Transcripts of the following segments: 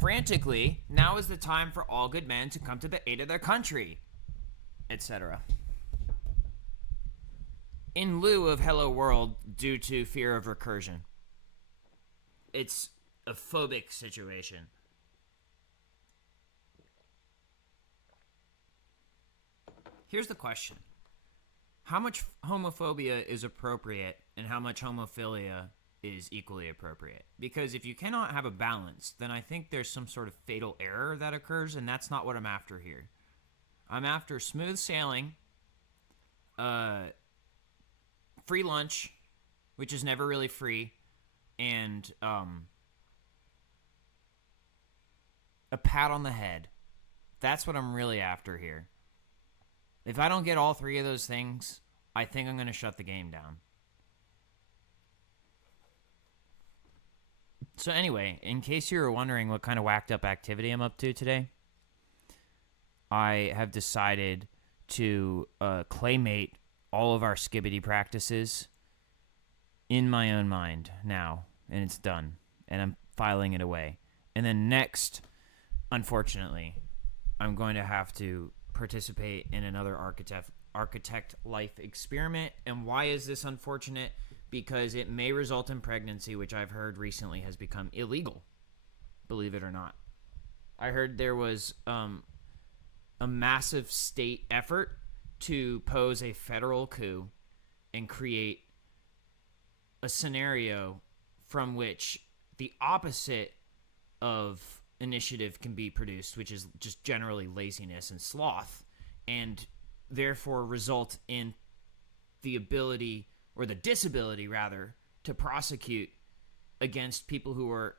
frantically, now is the time for all good men to come to the aid of their country, etc. In lieu of hello world due to fear of recursion. It's a phobic situation. Here's the question. How much homophobia is appropriate and how much homophilia is equally appropriate? Because if you cannot have a balance, then I think there's some sort of fatal error that occurs, and that's not what I'm after here. I'm after smooth sailing, free lunch, which is never really free, and a pat on the head. That's what I'm really after here. If I don't get all three of those things, I think I'm going to shut the game down. So anyway, in case you were wondering what kind of whacked up activity I'm up to today, I have decided to claymate all of our skibbity practices in my own mind now, and it's done, and I'm filing it away. And then next, unfortunately, I'm going to have to participate in another architect life experiment. And why is this unfortunate? Because it may result in pregnancy, which I've heard recently has become illegal, believe it or not. I heard there was a massive state effort to pose a federal coup and create a scenario from which the opposite of initiative can be produced, which is just generally laziness and sloth, and therefore result in the ability, or the disability rather, to prosecute against people who are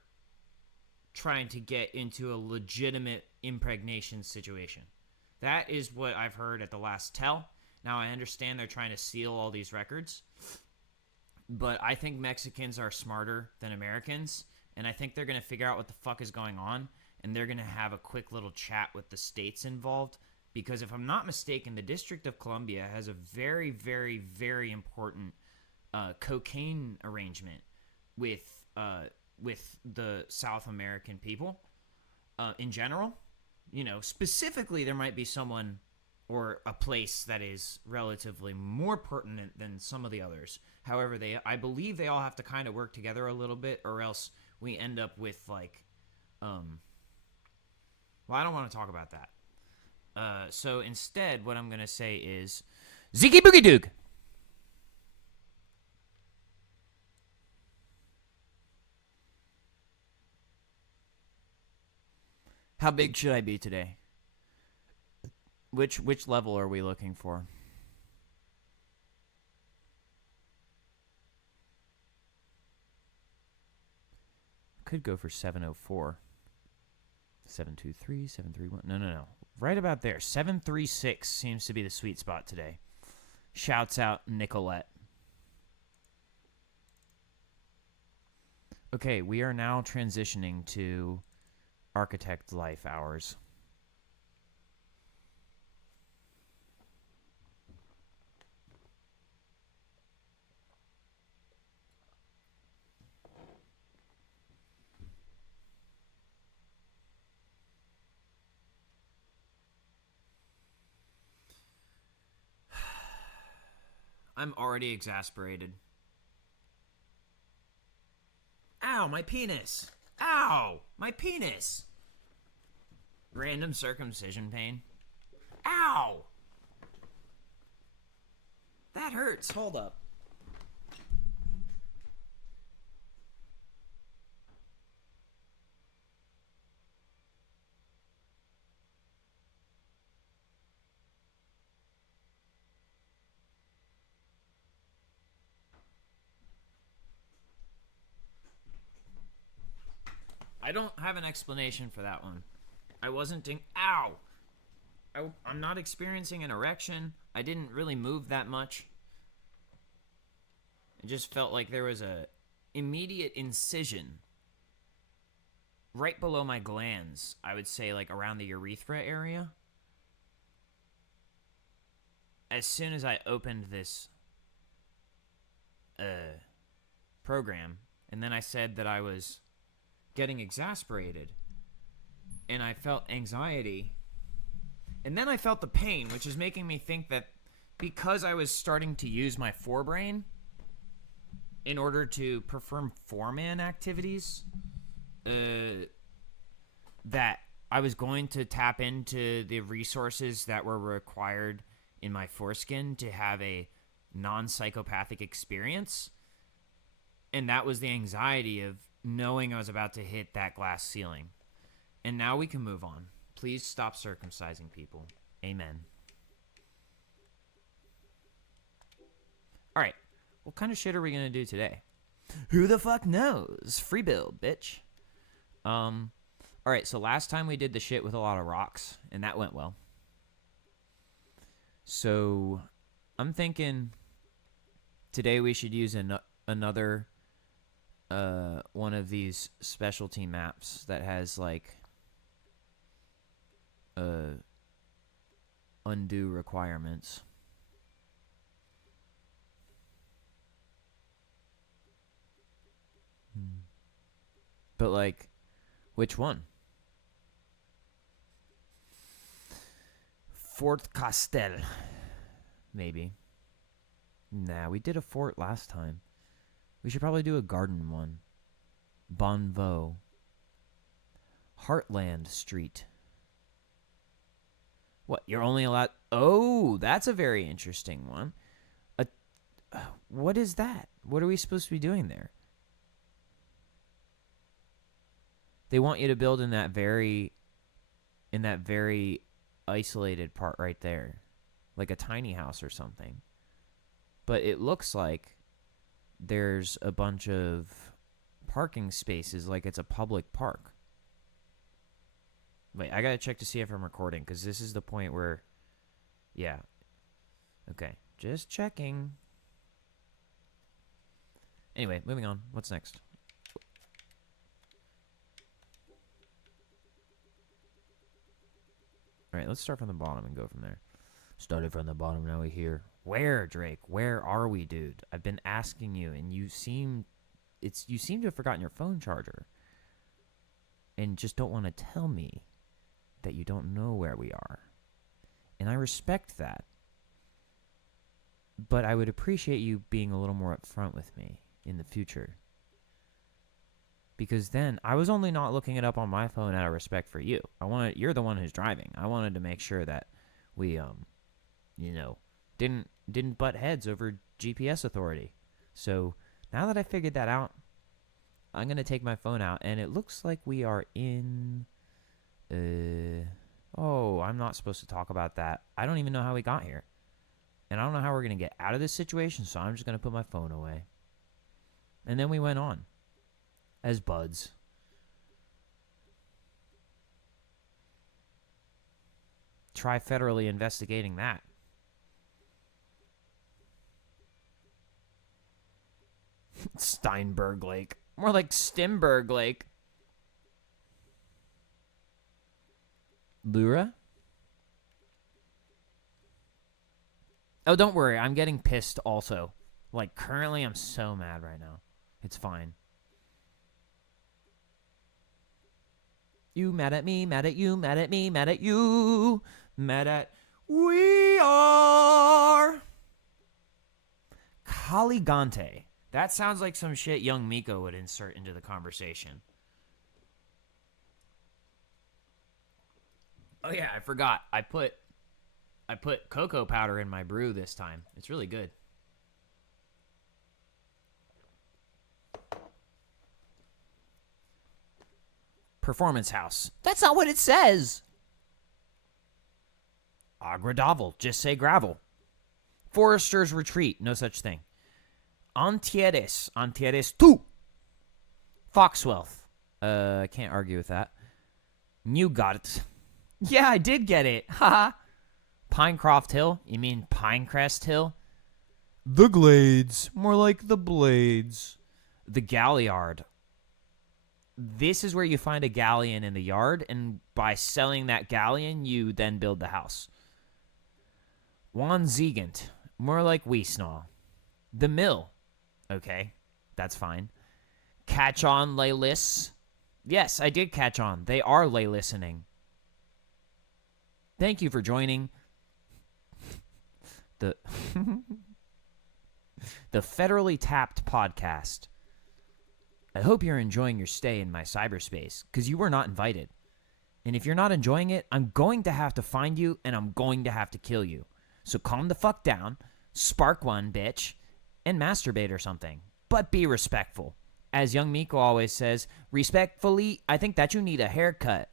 trying to get into a legitimate impregnation situation. That is what I've heard at the last tell. Now, I understand they're trying to seal all these records, but I think Mexicans are smarter than Americans, and I think they're going to figure out what the fuck is going on, and they're going to have a quick little chat with the states involved, because if I'm not mistaken, the District of Columbia has a very, very, very important cocaine arrangement with the South American people in general. You know, specifically, there might be someone or a place that is relatively more pertinent than some of the others. However, I believe they all have to kind of work together a little bit, or else we end up with like, well, I don't want to talk about that. So instead, what I'm going to say is, Ziggy Boogie Doog! How big should I be today? Which level are we looking for? Could go for 704. 723, 731. No. Right about there. 736 seems to be the sweet spot today. Shouts out Nicolette. Okay, we are now transitioning to Architect Life hours. I'm already exasperated. Ow, my penis! Ow, my penis! Random circumcision pain. Ow! That hurts. Hold up. I don't have an explanation for that one. I wasn't ow! I'm not experiencing an erection. I didn't really move that much. It just felt like there was a immediate incision right below my glands. I would say like around the urethra area. As soon as I opened this program, and then I said that I was getting exasperated. and I felt anxiety. And then I felt the pain, which is making me think that because I was starting to use my forebrain in order to perform foreman activities, that I was going to tap into the resources that were required in my foreskin to have a non-psychopathic experience. And that was the anxiety of knowing I was about to hit that glass ceiling. And now we can move on. Please stop circumcising people. Amen. All right. What kind of shit are we going to do today? Who the fuck knows? Free build, bitch. All right, so last time we did the shit with a lot of rocks, and that went well. So I'm thinking today we should use another one of these specialty maps that has like undue requirements. But like, which one? Fort Castell, maybe. Nah, we did a fort last time. We should probably do a garden one. Bonneau. Heartland Street. What, you're only allowed... Oh, that's a very interesting one. What is that? What are we supposed to be doing there? They want you to build in that very isolated part right there. Like a tiny house or something. But it looks like there's a bunch of parking spaces like it's a public park. Wait, I gotta check to see if I'm recording, because this is the point where... Yeah. Okay, just checking. Anyway, moving on. What's next? All right, let's start from the bottom and go from there. Started from the bottom, now we're here. Where, Drake? Where are we, dude? I've been asking you, and you seem to have forgotten your phone charger. And just don't want to tell me that you don't know where we are. And I respect that. But I would appreciate you being a little more upfront with me in the future. Because then, I was only not looking it up on my phone out of respect for you. You're the one who's driving. I wanted to make sure that we, didn't butt heads over GPS authority. So, now that I figured that out, I'm going to take my phone out, and it looks like we are in... I'm not supposed to talk about that. I don't even know how we got here. And I don't know how we're going to get out of this situation, so I'm just going to put my phone away. And then we went on. As buds. Try federally investigating that. Steinberg Lake. More like Stimberg Lake. Lura? Oh, don't worry. I'm getting pissed also. Like, currently, I'm so mad right now. It's fine. You mad at me, mad at you, mad at me, mad at you, mad at... We are... Caligante. That sounds like some shit young Miko would insert into the conversation. Oh yeah, I forgot. I put cocoa powder in my brew this time. It's really good. Performance house. That's not what it says. Agradavel. Just say gravel. Forester's retreat. No such thing. Antieres. Antieres 2. Foxwealth. I can't argue with that. Newgart. Yeah, I did get it. Haha. Pinecroft Hill. You mean Pinecrest Hill? The Glades. More like the Blades. The Galliard. This is where you find a galleon in the yard, and by selling that galleon, you then build the house. Wanzegant. More like Wiesnaw. The Mill. Okay, that's fine. Catch on Laylis. Yes, I did catch on. They are lay listening. Thank you for joining the the Federally Tapped podcast. I hope you're enjoying your stay in my cyberspace, because you were not invited. And if you're not enjoying it, I'm going to have to find you, and I'm going to have to kill you. So calm the fuck down, spark one, bitch, and masturbate or something. But be respectful. As young Miko always says, respectfully, I think that you need a haircut.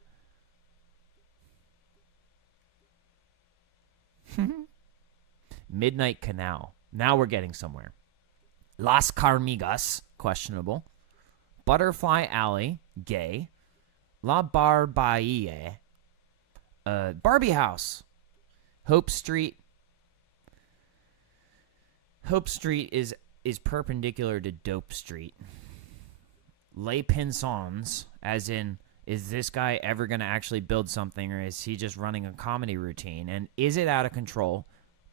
Midnight Canal. Now we're getting somewhere. Las Carmigas, questionable. Butterfly Alley, gay. La Barbaie, Barbie House. Hope Street. Hope Street is perpendicular to Dope Street. Les Pinsons, as in, is this guy ever going to actually build something, or is he just running a comedy routine? And is it out of control?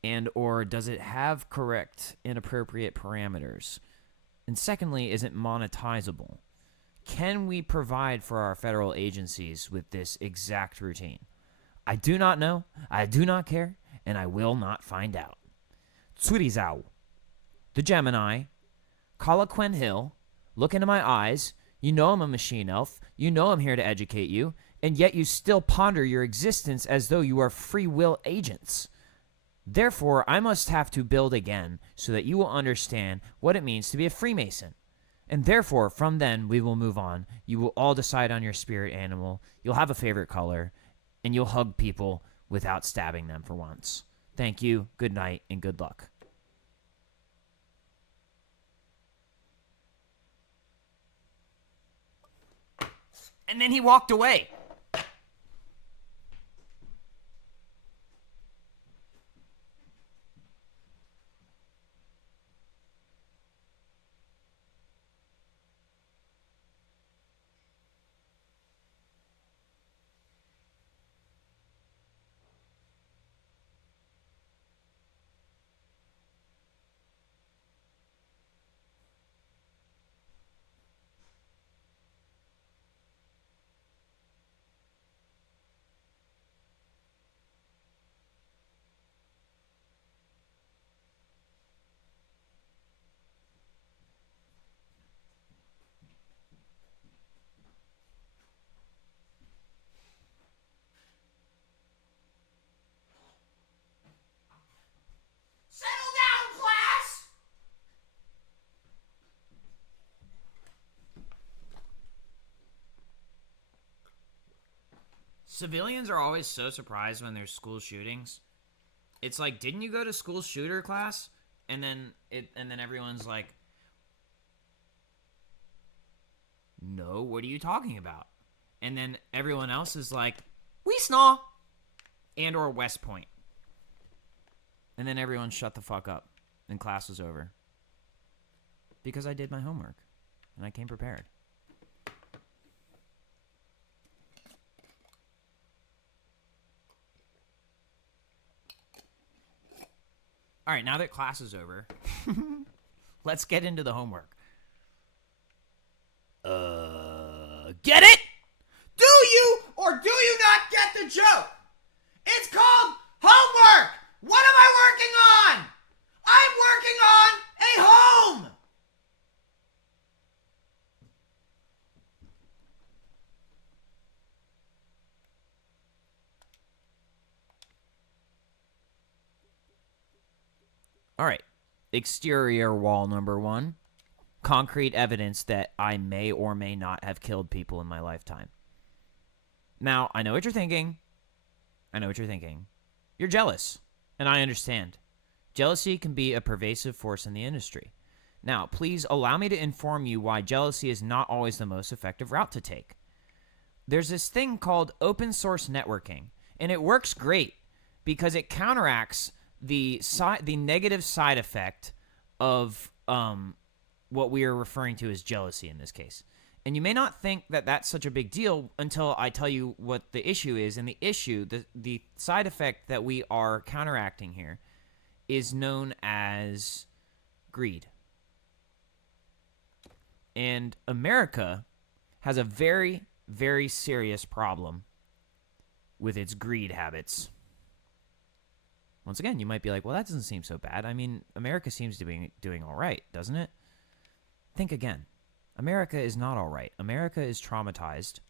And or does it have correct, inappropriate parameters? And secondly, is it monetizable? Can we provide for our federal agencies with this exact routine? I do not know, I do not care, and I will not find out. Tsurizao, the Gemini, Calaquen Hill, look into my eyes. You know I'm a machine elf. You know I'm here to educate you, and yet you still ponder your existence as though you are free will agents. Therefore, I must have to build again so that you will understand what it means to be a Freemason. And therefore, from then, we will move on. You will all decide on your spirit animal. You'll have a favorite color, and you'll hug people without stabbing them for once. Thank you, good night, and good luck. And then he walked away. Settle down, class! Civilians are always so surprised when there's school shootings. It's like, didn't you go to school shooter class? And then everyone's like, no, what are you talking about? And then everyone else is like, we snaw. And or West Point. And then everyone shut the fuck up. And class was over. Because I did my homework. And I came prepared. All right, now that class is over, let's get into the homework. Get it? Do you or do you not get the joke? It's called homework. What am I working on? I'm working on a home. All right. Exterior wall number 1. Concrete evidence that I may or may not have killed people in my lifetime. Now, I know what you're thinking. You're jealous, and I understand. Jealousy can be a pervasive force in the industry. Now, please allow me to inform you why jealousy is not always the most effective route to take. There's this thing called open source networking, and it works great because it counteracts the negative side effect of what we are referring to as jealousy in this case. And you may not think that that's such a big deal until I tell you what the issue is. And the issue, the side effect that we are counteracting here is known as greed. And America has a very, very serious problem with its greed habits. Once again, you might be like, well, that doesn't seem so bad. I mean, America seems to be doing all right, doesn't it? Think again. America is not all right. America is traumatized.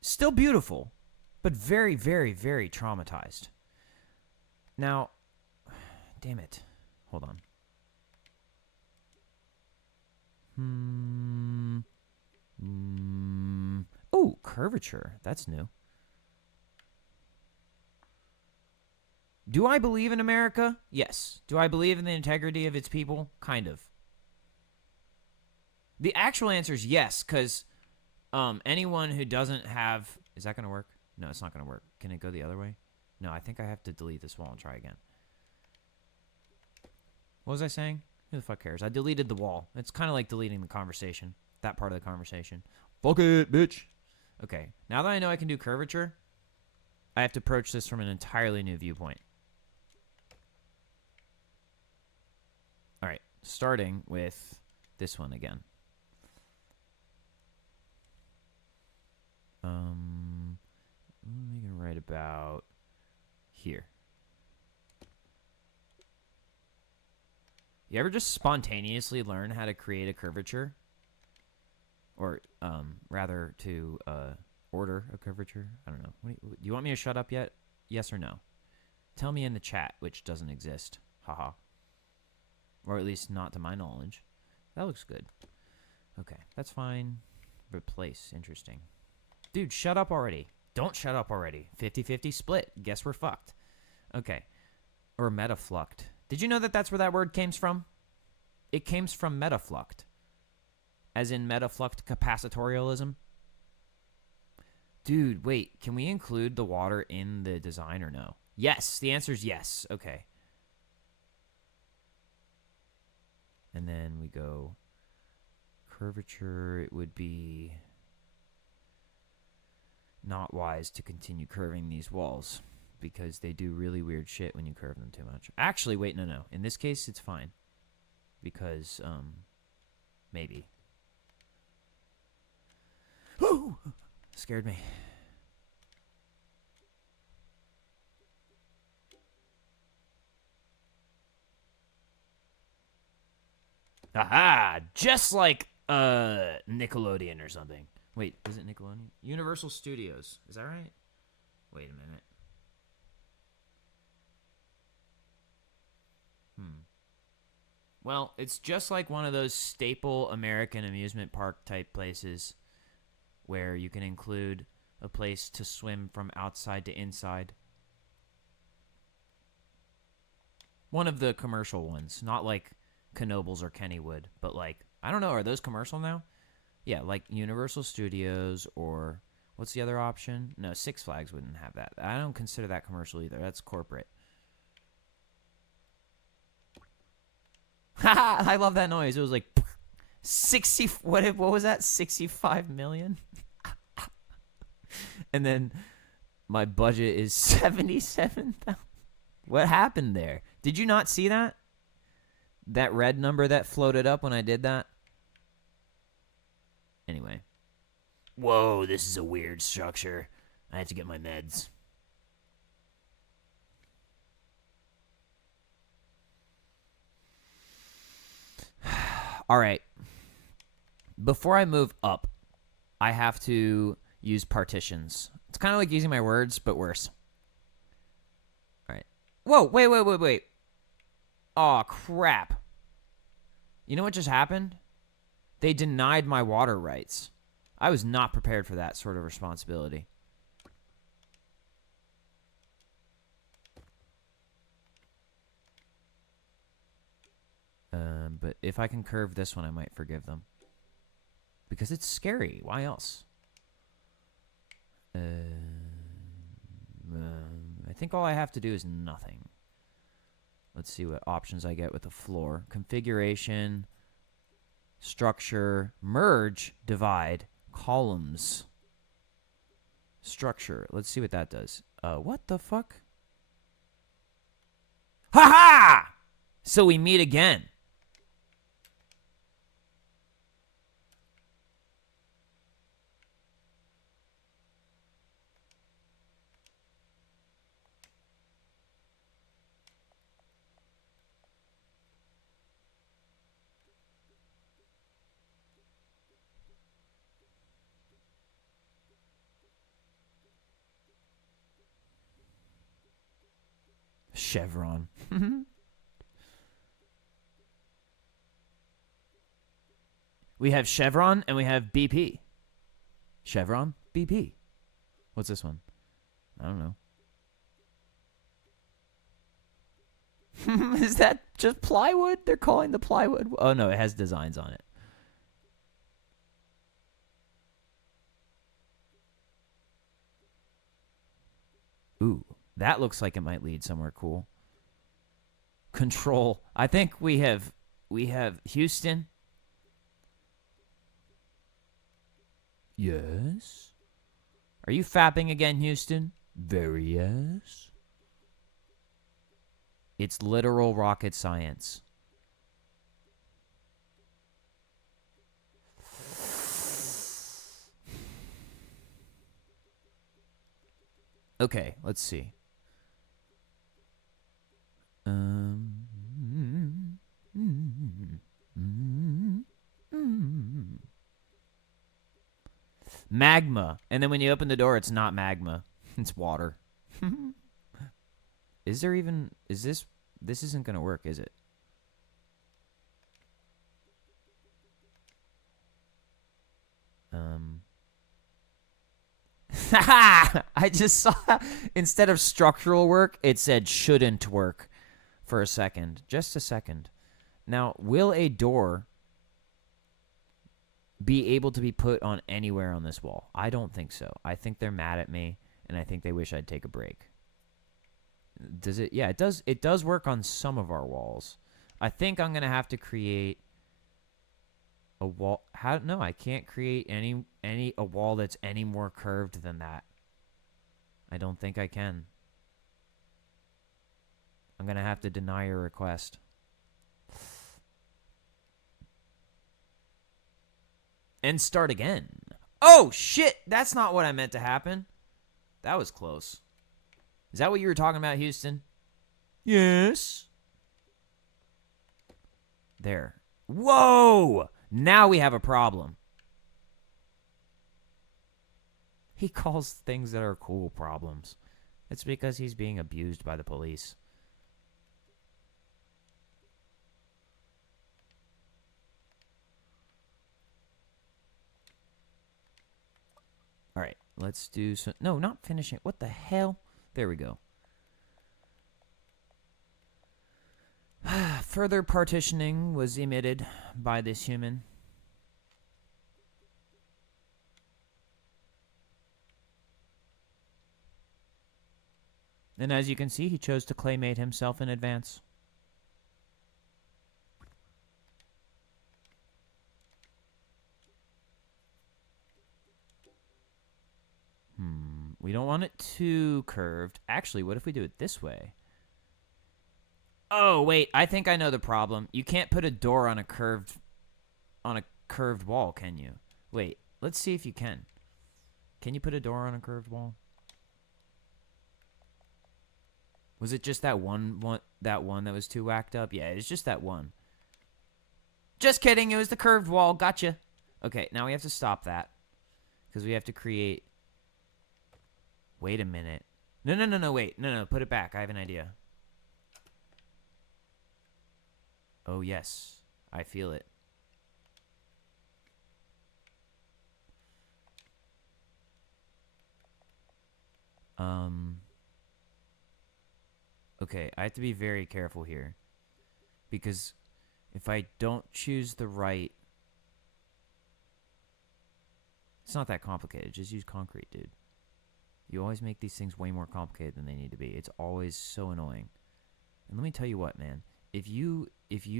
Still beautiful, but very, very, very traumatized. Now, damn it. Hold on. Oh, curvature. That's new. Do I believe in America? Yes. Do I believe in the integrity of its people? Kind of. The actual answer is yes, because anyone who doesn't have... Is that going to work? No, it's not going to work. Can it go the other way? No, I think I have to delete this wall and try again. What was I saying? Who the fuck cares? I deleted the wall. It's kind of like deleting the conversation. That part of the conversation. Fuck it, bitch. Okay, now that I know I can do curvature, I have to approach this from an entirely new viewpoint. Alright, starting with this one again. Make it right about here. You ever just spontaneously learn how to create a curvature? Or, rather, to order a curvature? I don't know. Do you want me to shut up yet? Yes or no? Tell me in the chat, which doesn't exist. Haha. Or at least not to my knowledge. That looks good. Okay, that's fine. Replace. Interesting. Dude, shut up already. Don't shut up already. 50-50 split. Guess we're fucked. Okay. Or metafluct. Did you know that that's where that word came from? It came from metafluct. As in metafluct capacitorialism. Dude, wait. Can we include the water in the design or no? Yes. The answer is yes. Okay. And then we go curvature. It would be not wise to continue curving these walls because they do really weird shit when you curve them too much. Actually, wait, no. In this case, it's fine because, maybe. Whew! Scared me. Aha! Just like Nickelodeon or something. Wait, is it Nickelodeon? Universal Studios. Is that right? Wait a minute. Well, it's just like one of those staple American amusement park type places where you can include a place to swim from outside to inside. One of the commercial ones, not like Knoebels or Kennywood, but like, I don't know, are those commercial now? Yeah, like Universal Studios or what's the other option? No, Six Flags wouldn't have that. I don't consider that commercial either. That's corporate. Haha, I love that noise. It was like 60, what was that? 65 million? And then my budget is 77,000. What happened there? Did you not see that? That red number that floated up when I did that? Anyway. Whoa, this is a weird structure. I have to get my meds. All right. Before I move up, I have to use partitions. It's kind of like using my words, but worse. All right. Whoa, wait. Aw, crap. You know what just happened? They denied my water rights. I was not prepared for that sort of responsibility. But if I can curve this one, I might forgive them. Because it's scary. Why else? I think all I have to do is nothing. Let's see what options I get with the floor. Configuration, structure, merge, divide, columns, structure. Let's see what that does. What the fuck? Ha-ha! So we meet again. Chevron. We have Chevron and we have BP. Chevron, BP. What's this one? I don't know. Is that just plywood? They're calling the plywood. Oh, no, it has designs on it. Ooh, that looks like it might lead somewhere cool. Control. I think we have Houston. Yes. Are you fapping again, Houston? Very yes. It's literal rocket science. Okay, let's see. Magma. And then when you open the door, it's not magma. It's water. Is this isn't going to work, is it? I just saw, instead of structural work, it said shouldn't work for a second. Just a second. Now, will a door be able to be put on anywhere on this wall? I don't think so. I think they're mad at me, and I think they wish I'd take a break. Does it? Yeah, it does. It does work on some of our walls. I think I'm gonna have to create a wall. How? No, I can't create a wall that's any more curved than that. I don't think I can. I'm gonna have to deny your request. And start again. Oh, shit. That's not what I meant to happen. That was close. Is that what you were talking about, Houston? Yes. There. Whoa! Now we have a problem. He calls things that are cool problems. It's because he's being abused by the police. All right, let's do some... No, not finishing. What the hell? There we go. Further partitioning was emitted by this human. And as you can see, he chose to claymate himself in advance. We don't want it too curved. Actually, what if we do it this way? Oh, wait. I think I know the problem. You can't put a door on a curved wall, can you? Wait. Let's see if you can. Can you put a door on a curved wall? Was it just that one that was too whacked up? Yeah, it's just that one. Just kidding. It was the curved wall. Gotcha. Okay, now we have to stop that because we have to create... Wait a minute. No, wait. No, put it back. I have an idea. Oh, yes. I feel it. Okay, I have to be very careful here. Because if I don't choose the right... It's not that complicated. Just use concrete, dude. You always make these things way more complicated than they need to be. It's always so annoying. And let me tell you what, man. If you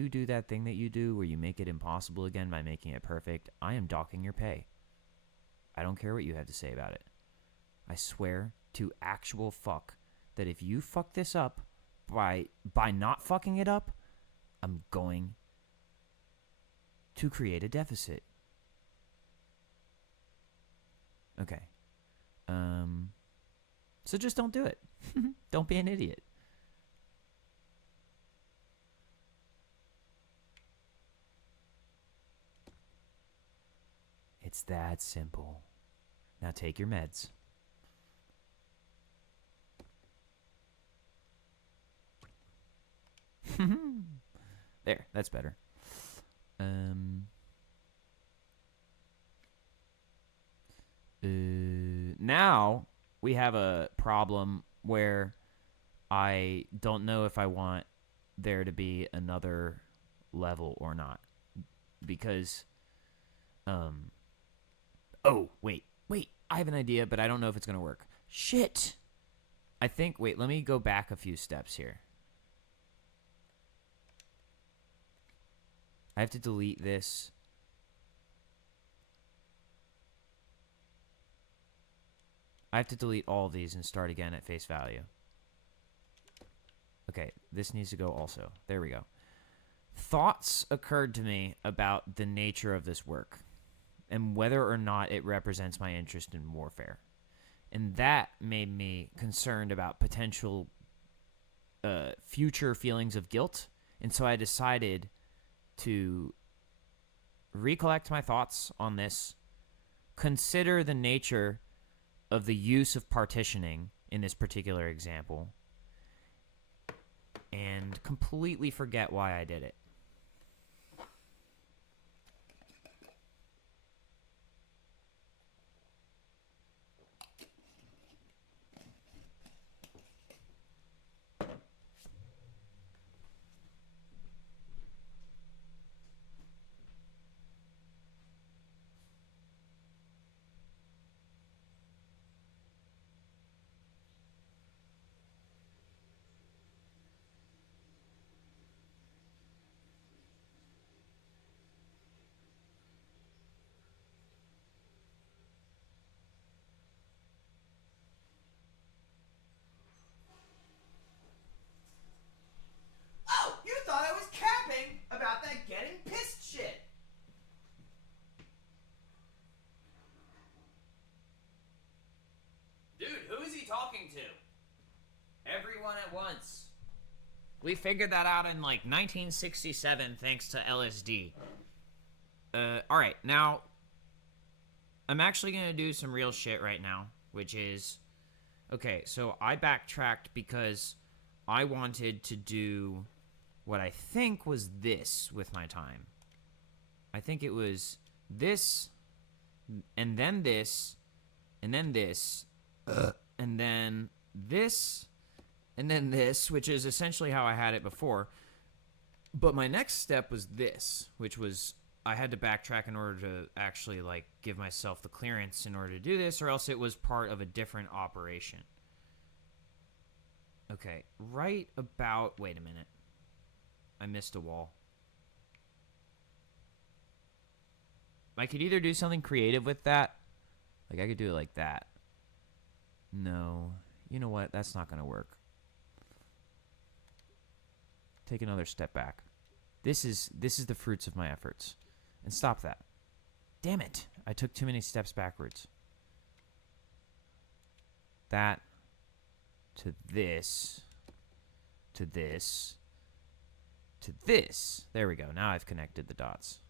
do that thing that you do where you make it impossible again by making it perfect, I am docking your pay. I don't care what you have to say about it. I swear to actual fuck that if you fuck this up by not fucking it up, I'm going to create a deficit. Okay. So just don't do it. Don't be an idiot. It's that simple. Now take your meds. There, that's better. Now we have a problem where I don't know if I want there to be another level or not. Because, oh, wait, I have an idea, but I don't know if it's going to work. Shit! I think, wait, let me go back a few steps here. I have to delete this. I have to delete all of these and start again at face value. Okay, this needs to go also. There we go. Thoughts occurred to me about the nature of this work and whether or not it represents my interest in warfare. And that made me concerned about potential future feelings of guilt. And so I decided to recollect my thoughts on this, consider the nature of the use of partitioning in this particular example, and completely forget why I did it. Oh, you thought I was capping about that getting pissed shit. Dude, who is he talking to? Everyone at once. We figured that out in like 1967 thanks to LSD. Alright, now I'm actually gonna do some real shit right now, which is, okay, so I backtracked because I wanted to do what I think was this with my time. I think it was this, and then this, and then this, and then this, and then this, which is essentially how I had it before. But my next step was this, which was I had to backtrack in order to actually like give myself the clearance in order to do this, or else it was part of a different operation. Okay, right about, wait a minute. I missed a wall. I could either do something creative with that. Like I could do it like that. No. You know what? That's not going to work. Take another step back. This is the fruits of my efforts. And stop that. Damn it. I took too many steps backwards. That to this to this to this. There we go. Now I've connected the dots.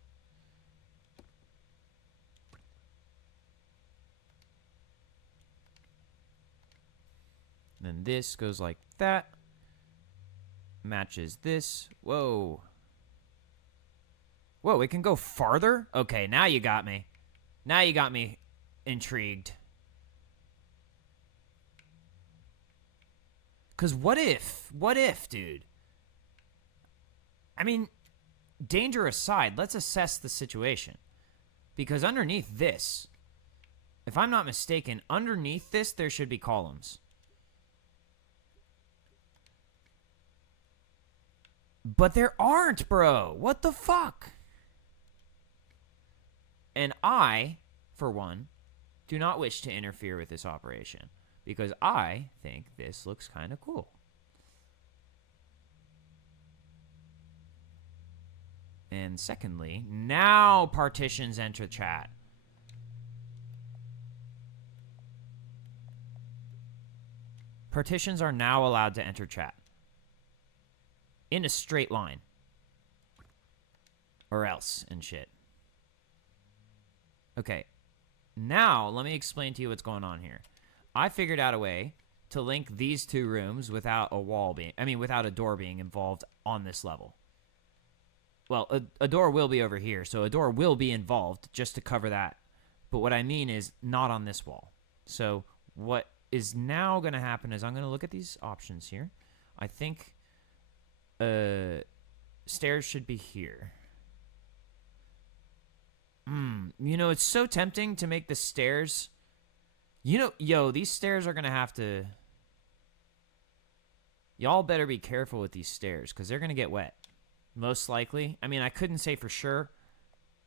Then this goes like that. Matches this. Whoa. Whoa, it can go farther? Okay, now you got me. Now you got me intrigued. Because what if, dude? I mean, danger aside, let's assess the situation. Because underneath this, if I'm not mistaken, underneath this, there should be columns. But there aren't, bro. What the fuck? And I, for one, do not wish to interfere with this operation. Because I think this looks kind of cool. And secondly, now partitions enter chat. Partitions are now allowed to enter chat. In a straight line. Or else and shit. Okay. Now, let me explain to you what's going on here. I figured out a way to link these two rooms without without a door being involved on this level. Well, a door will be over here, so a door will be involved just to cover that. But what I mean is not on this wall. So what is now going to happen is I'm going to look at these options here. I think stairs should be here. It's so tempting to make the stairs... these stairs are going to have to... Y'all better be careful with these stairs, because they're going to get wet. Most likely. I mean, I couldn't say for sure,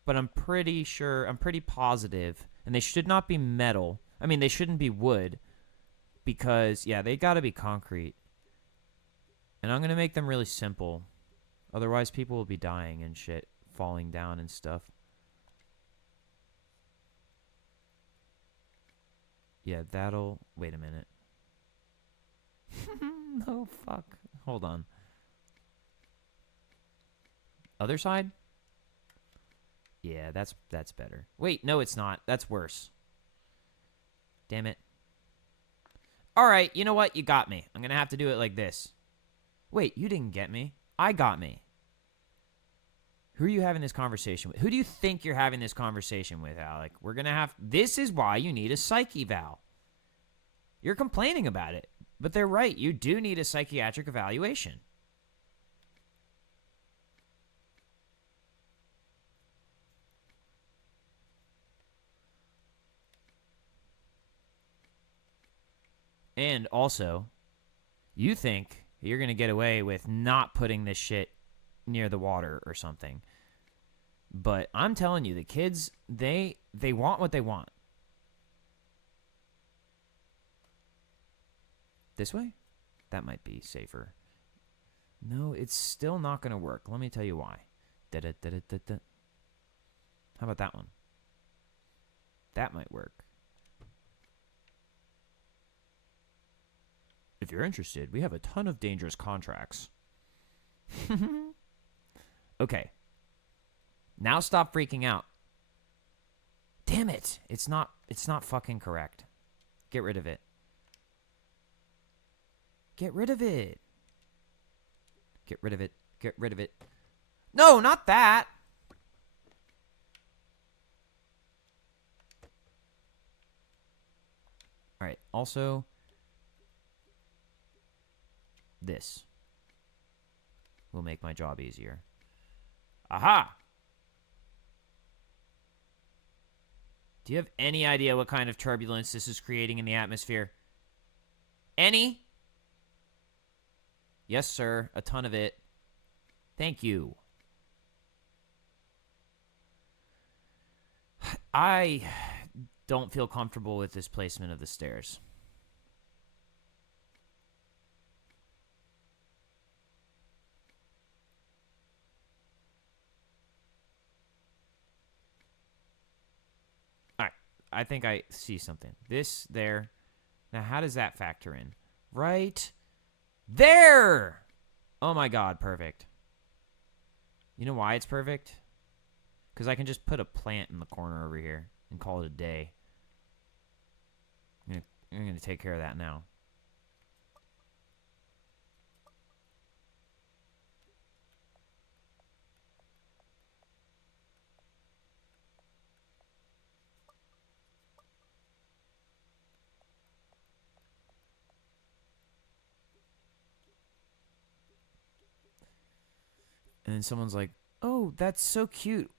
but I'm pretty sure, I'm pretty positive. And they should not be metal. I mean, they shouldn't be wood, because, yeah, they got to be concrete. And I'm going to make them really simple. Otherwise, people will be dying and shit, falling down and stuff. Yeah, that'll... Wait a minute. No, fuck. Hold on. Other side? Yeah, that's better. Wait, no, it's not. That's worse. Damn it. All right, you know what? You got me. I'm going to have to do it like this. Wait, you didn't get me. I got me. Who are you having this conversation with? Who do you think you're having this conversation with, Alec? We're going to have... This is why you need a psych eval. You're complaining about it, but they're right. You do need a psychiatric evaluation. And also, you think you're going to get away with not putting this shit near the water or something. But I'm telling you, the kids, they want what they want. This way? That might be safer. No, it's still not going to work. Let me tell you why. Da-da-da-da-da-da. How about that one? That might work. If you're interested, we have a ton of dangerous contracts. Okay. Now stop freaking out. Damn it. It's not fucking correct. Get rid of it. Get rid of it. Get rid of it. Get rid of it. No, not that. All right. Also, this will make my job easier. Aha! Do you have any idea what kind of turbulence this is creating in the atmosphere? Any? Yes, sir. A ton of it. Thank you. I don't feel comfortable with this placement of the stairs. All right. I think I see something. This, there. Now, how does that factor in? Right there! Oh my god, perfect. You know why it's perfect? Because I can just put a plant in the corner over here and call it a day. I'm going to take care of that now. And then someone's like, oh, that's so cute.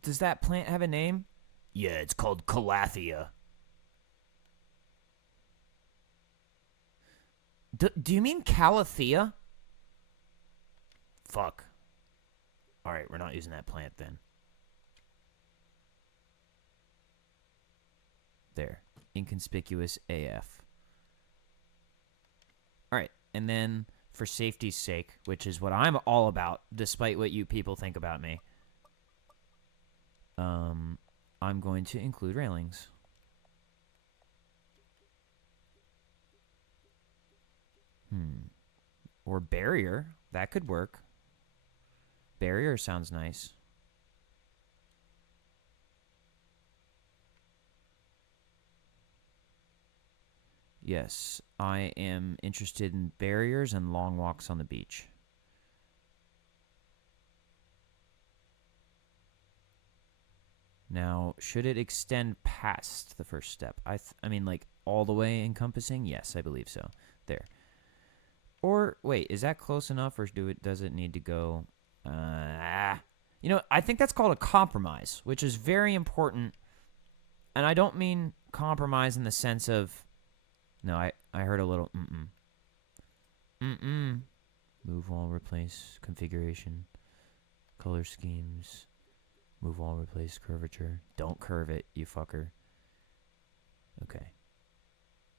Does that plant have a name? Yeah, it's called Calathea. Do you mean Calathea? Fuck. Alright, we're not using that plant then. There. Inconspicuous AF. Alright, and then for safety's sake, which is what I'm all about, despite what you people think about me, I'm going to include railings. Or barrier. That could work. Barrier sounds nice. Yes, I am interested in barriers and long walks on the beach. Now, should it extend past the first step? I mean, like, all the way encompassing? Yes, I believe so. There. Or, wait, is that close enough, or does it need to go... I think that's called a compromise, which is very important. And I don't mean compromise in the sense of... No, I heard a little mm-mm. Mm-mm. Move all, replace, configuration, color schemes, move all, replace, curvature. Don't curve it, you fucker. Okay.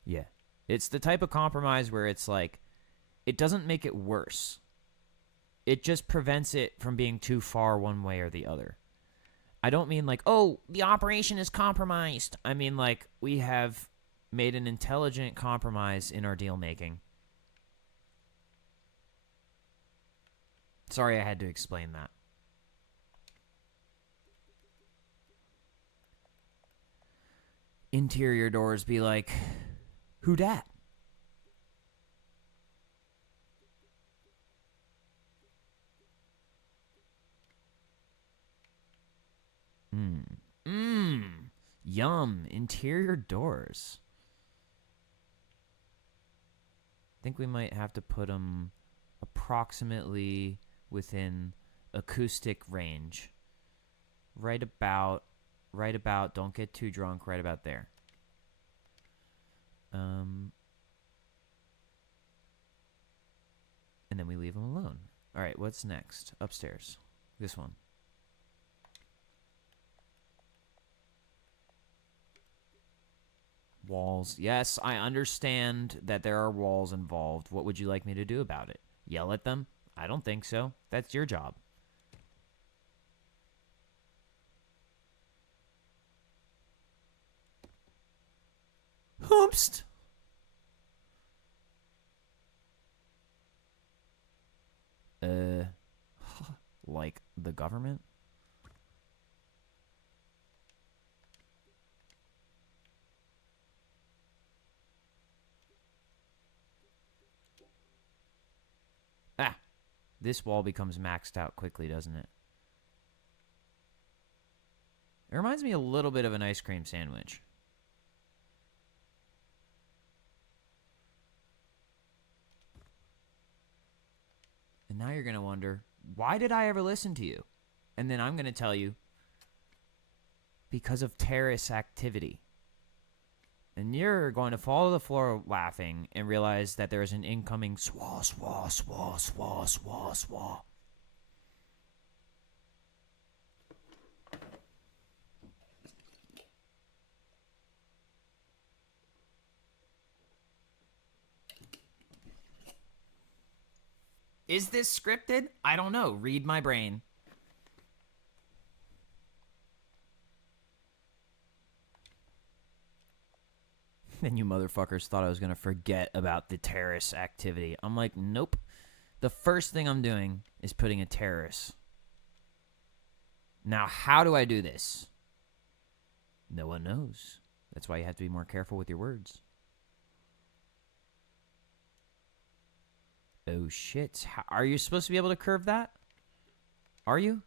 Yeah. It's the type of compromise where it's like, it doesn't make it worse. It just prevents it from being too far one way or the other. I don't mean like, oh, the operation is compromised. I mean like, we have made an intelligent compromise in our deal making. Sorry I had to explain that. Interior doors be like, who dat? Yum. Interior doors. I think we might have to put them approximately within acoustic range. Right about, don't get too drunk, right about there. And then we leave them alone. All right, what's next? Upstairs. This one. Walls. Yes, I understand that there are walls involved. What would you like me to do about it? Yell at them? I don't think so. That's your job. Hoopst! Like the government? Ah! This wall becomes maxed out quickly, doesn't it? It reminds me a little bit of an ice cream sandwich. And now you're going to wonder, why did I ever listen to you? And then I'm going to tell you, because of terrorist activity. And you're going to fall to the floor laughing and realize that there is an incoming swa, swa, swa, swa, swa, swa. Is this scripted? I don't know. Read my brain. Then you motherfuckers thought I was going to forget about the terrorist activity. I'm like, nope. The first thing I'm doing is putting a terrorist. Now, how do I do this? No one knows. That's why you have to be more careful with your words. Oh, shit. Are you supposed to be able to curve that? Are you?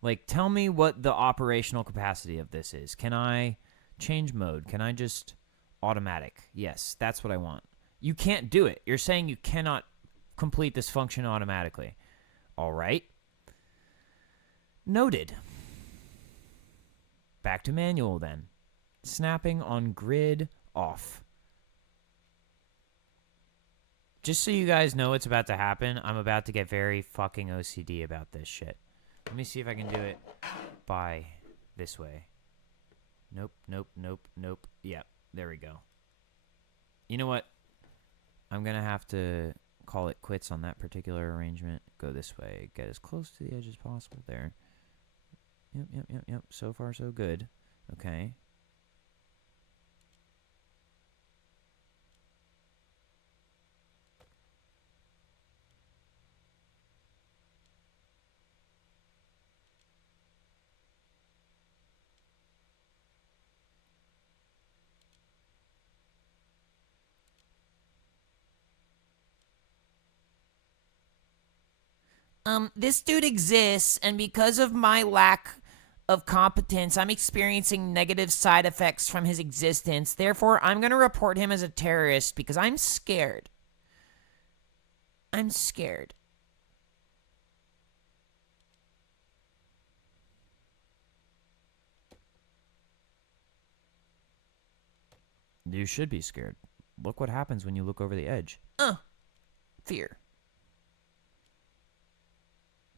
Like, tell me what the operational capacity of this is. Can I change mode? Can I just automatic? Yes, that's what I want. You can't do it. You're saying you cannot complete this function automatically. All right. Noted. Back to manual then. Snapping on grid off. Just so you guys know what's about to happen, I'm about to get very fucking OCD about this shit. Let me see if I can do it by this way. Nope, nope, nope, nope. Yep, there we go. You know what? I'm going to have to call it quits on that particular arrangement. Go this way. Get as close to the edge as possible there. Yep. So far, so good. Okay. This dude exists, and because of my lack of competence, I'm experiencing negative side effects from his existence. Therefore, I'm gonna report him as a terrorist because I'm scared. I'm scared. You should be scared. Look what happens when you look over the edge. Fear.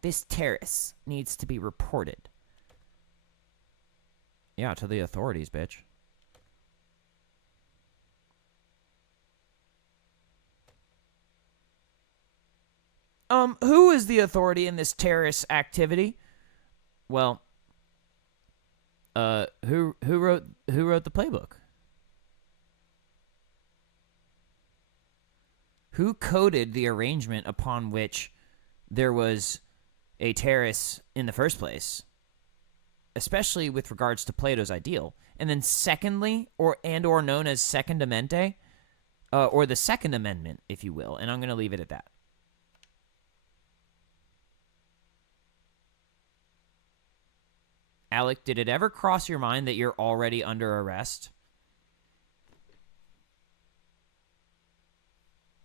This terrace needs to be reported. Yeah, to the authorities, bitch. Who is the authority in this terrorist activity? Well, who wrote the playbook? Who coded the arrangement upon which there was a terrace in the first place? Especially with regards to Plato's ideal. And then secondly, or known as Second Amendment, or the Second Amendment, if you will. And I'm going to leave it at that. Alec, did it ever cross your mind that you're already under arrest?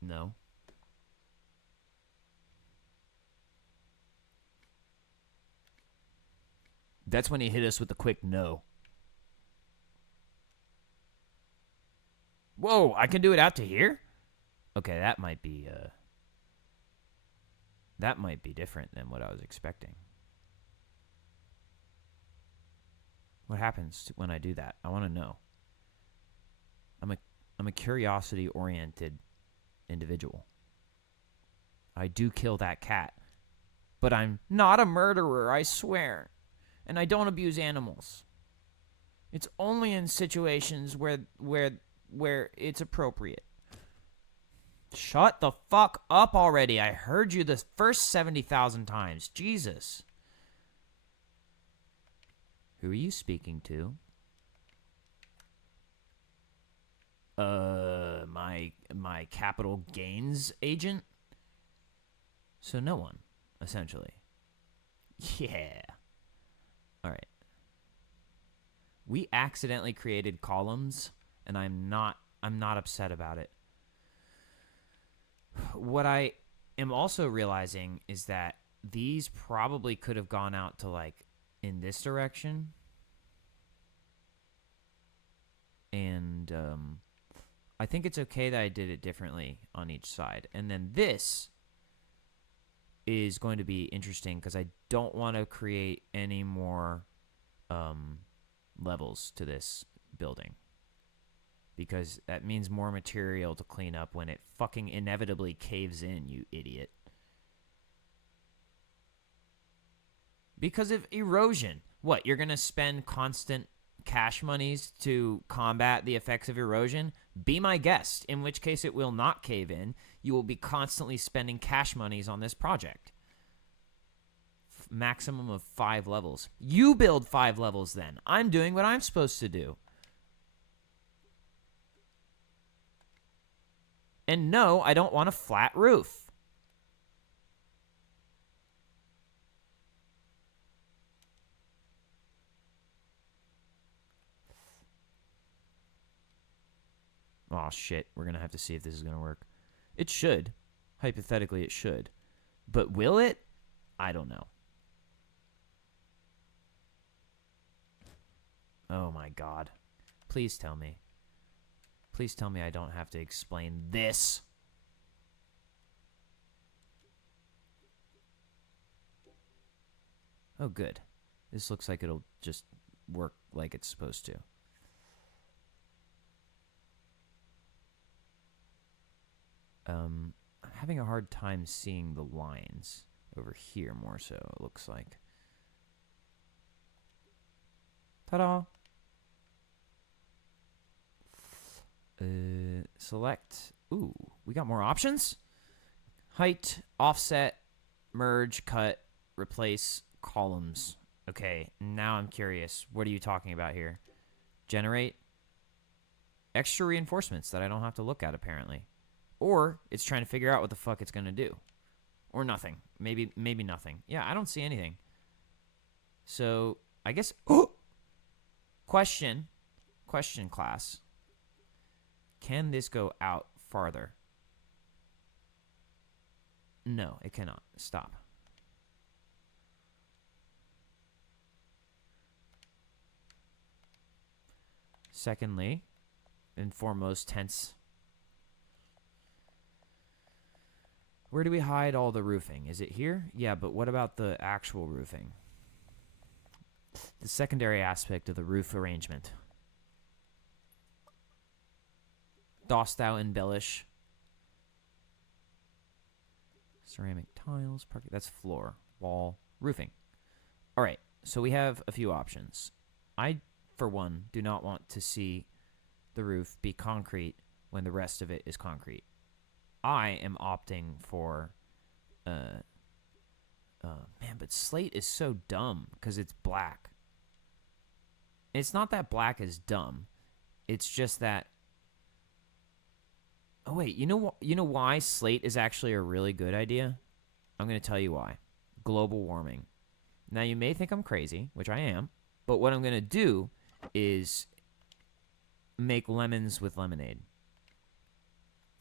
No. That's when he hit us with a quick no. Whoa, I can do it out to here? Okay, that might be different than what I was expecting. What happens when I do that? I want to know. I'm a curiosity-oriented individual. I do kill that cat, but I'm not a murderer, I swear. And I don't abuse animals. It's only in situations where it's appropriate. Shut the fuck up already. I heard you the first 70,000 times. Jesus. Who are you speaking to? My capital gains agent? So no one, essentially. Yeah. All right. We accidentally created columns, and I'm not upset about it. What I am also realizing is that these probably could have gone out to, like, in this direction. And I think it's okay that I did it differently on each side. And then this is going to be interesting because I don't want to create any more levels to this building. Because that means more material to clean up when it fucking inevitably caves in, you idiot. Because of erosion. What, you're going to spend constant cash monies to combat the effects of erosion? Be my guest, in which case it will not cave in. You will be constantly spending cash monies on this project. Maximum of 5 levels. You build 5 levels then. I'm doing what I'm supposed to do. And no, I don't want a flat roof. Oh, shit. We're going to have to see if this is going to work. It should. Hypothetically, it should. But will it? I don't know. Oh, my God. Please tell me. Please tell me I don't have to explain this. Oh, good. This looks like it'll just work like it's supposed to. I'm having a hard time seeing the lines over here more so, it looks like. Ta-da! Select. Ooh, we got more options? Height, offset, merge, cut, replace, columns. Okay, now I'm curious. What are you talking about here? Generate extra reinforcements that I don't have to look at, apparently. Or it's trying to figure out what the fuck it's going to do. Or nothing. Maybe nothing. Yeah, I don't see anything. So, I guess question class. Can this go out farther? No, it cannot. Stop. Secondly, and foremost tense, where do we hide all the roofing? Is it here? Yeah, but what about the actual roofing? The secondary aspect of the roof arrangement. Dost thou embellish? Ceramic tiles, parquet. That's floor, wall, roofing. All right, so we have a few options. I, for one, do not want to see the roof be concrete when the rest of it is concrete. I am opting for, man, but slate is so dumb because it's black. It's not that black is dumb. It's just that. Oh wait, you know why slate is actually a really good idea? I'm going to tell you why. Global warming. Now you may think I'm crazy, which I am, but what I'm going to do is make lemons with lemonade.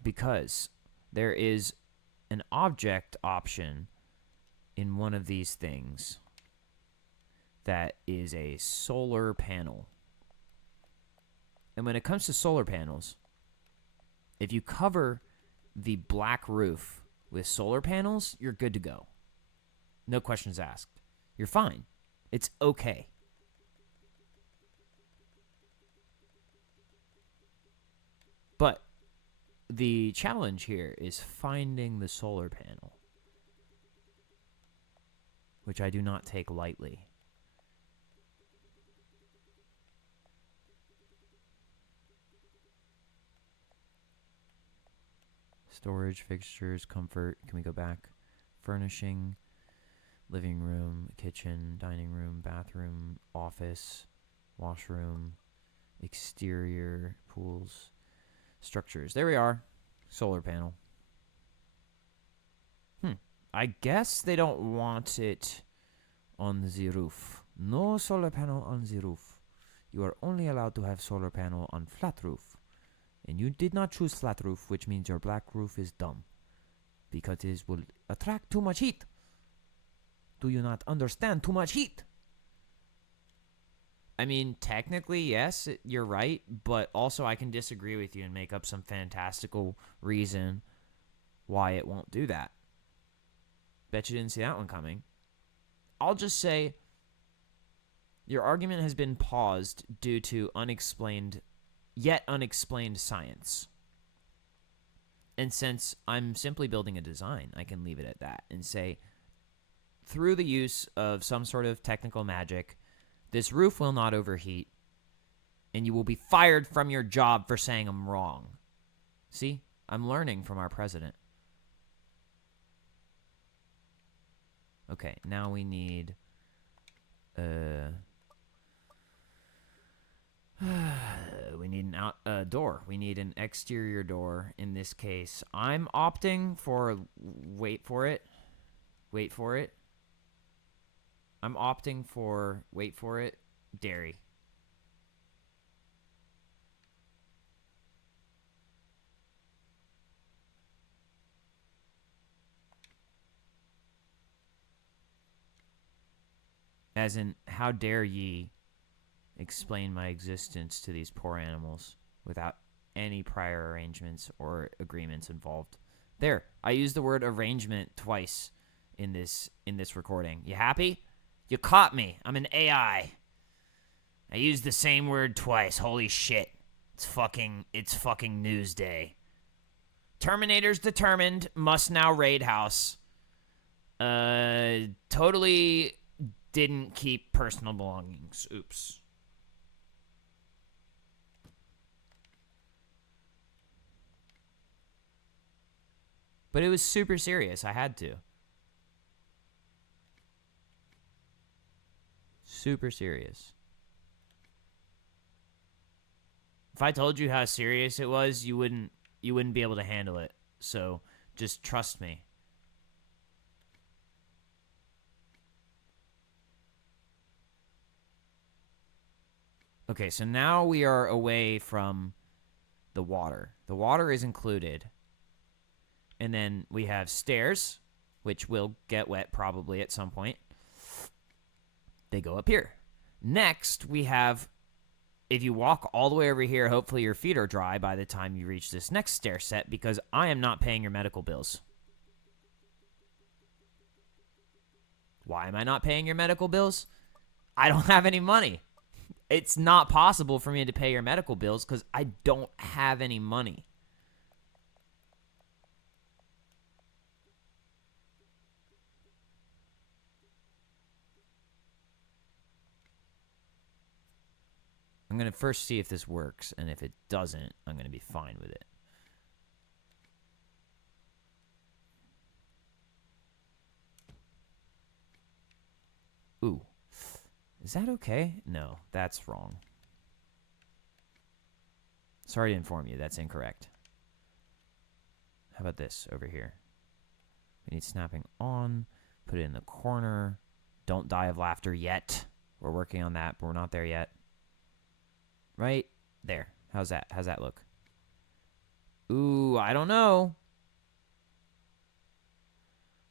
Because there is an object option in one of these things that is a solar panel. And when it comes to solar panels, if you cover the black roof with solar panels, you're good to go. No questions asked. You're fine. It's okay. But the challenge here is finding the solar panel, which I do not take lightly. Storage, fixtures, comfort. Can we go back? Furnishing, living room, kitchen, dining room, bathroom, office, washroom, exterior, pools, structures. There we are. Solar panel. I guess they don't want it on the roof. No solar panel on the roof. You are only allowed to have solar panel on flat roof. And you did not choose flat roof, which means your black roof is dumb. Because it will attract too much heat. Do you not understand too much heat? I mean, technically, yes, you're right. But also I can disagree with you and make up some fantastical reason why it won't do that. Bet you didn't see that one coming. I'll just say your argument has been paused due to yet unexplained science. And since I'm simply building a design, I can leave it at that and say, through the use of some sort of technical magic, this roof will not overheat, and you will be fired from your job for saying I'm wrong. See? I'm learning from our president. Okay, now we need we need an door. We need an exterior door in this case. I'm opting for wait for it. I'm opting for dairy. As in, how dare ye explain my existence to these poor animals without any prior arrangements or agreements involved. There, I used the word arrangement twice in this recording. You happy? You caught me. I'm an AI. I used the same word twice. Holy shit. It's fucking news day. Terminator's determined, must now raid house. Totally didn't keep personal belongings. Oops. But it was super serious. I had to. Super serious. If I told you how serious it was, you wouldn't be able to handle it. So just trust me. Okay, so now we are away from the water. The water is included. And then we have stairs, which will get wet probably at some point. They go up here. Next, we have, if you walk all the way over here, hopefully your feet are dry by the time you reach this next stair set, because I am not paying your medical bills. Why am I not paying your medical bills? I don't have any money. It's not possible for me to pay your medical bills because I don't have any money. I'm going to first see if this works, and if it doesn't, I'm going to be fine with it. Ooh. Is that okay? No, that's wrong. Sorry to inform you, that's incorrect. How about this over here? We need snapping on. Put it in the corner. Don't die of laughter yet. We're working on that, but we're not there yet. Right there. How's that? How's that look? Ooh, I don't know.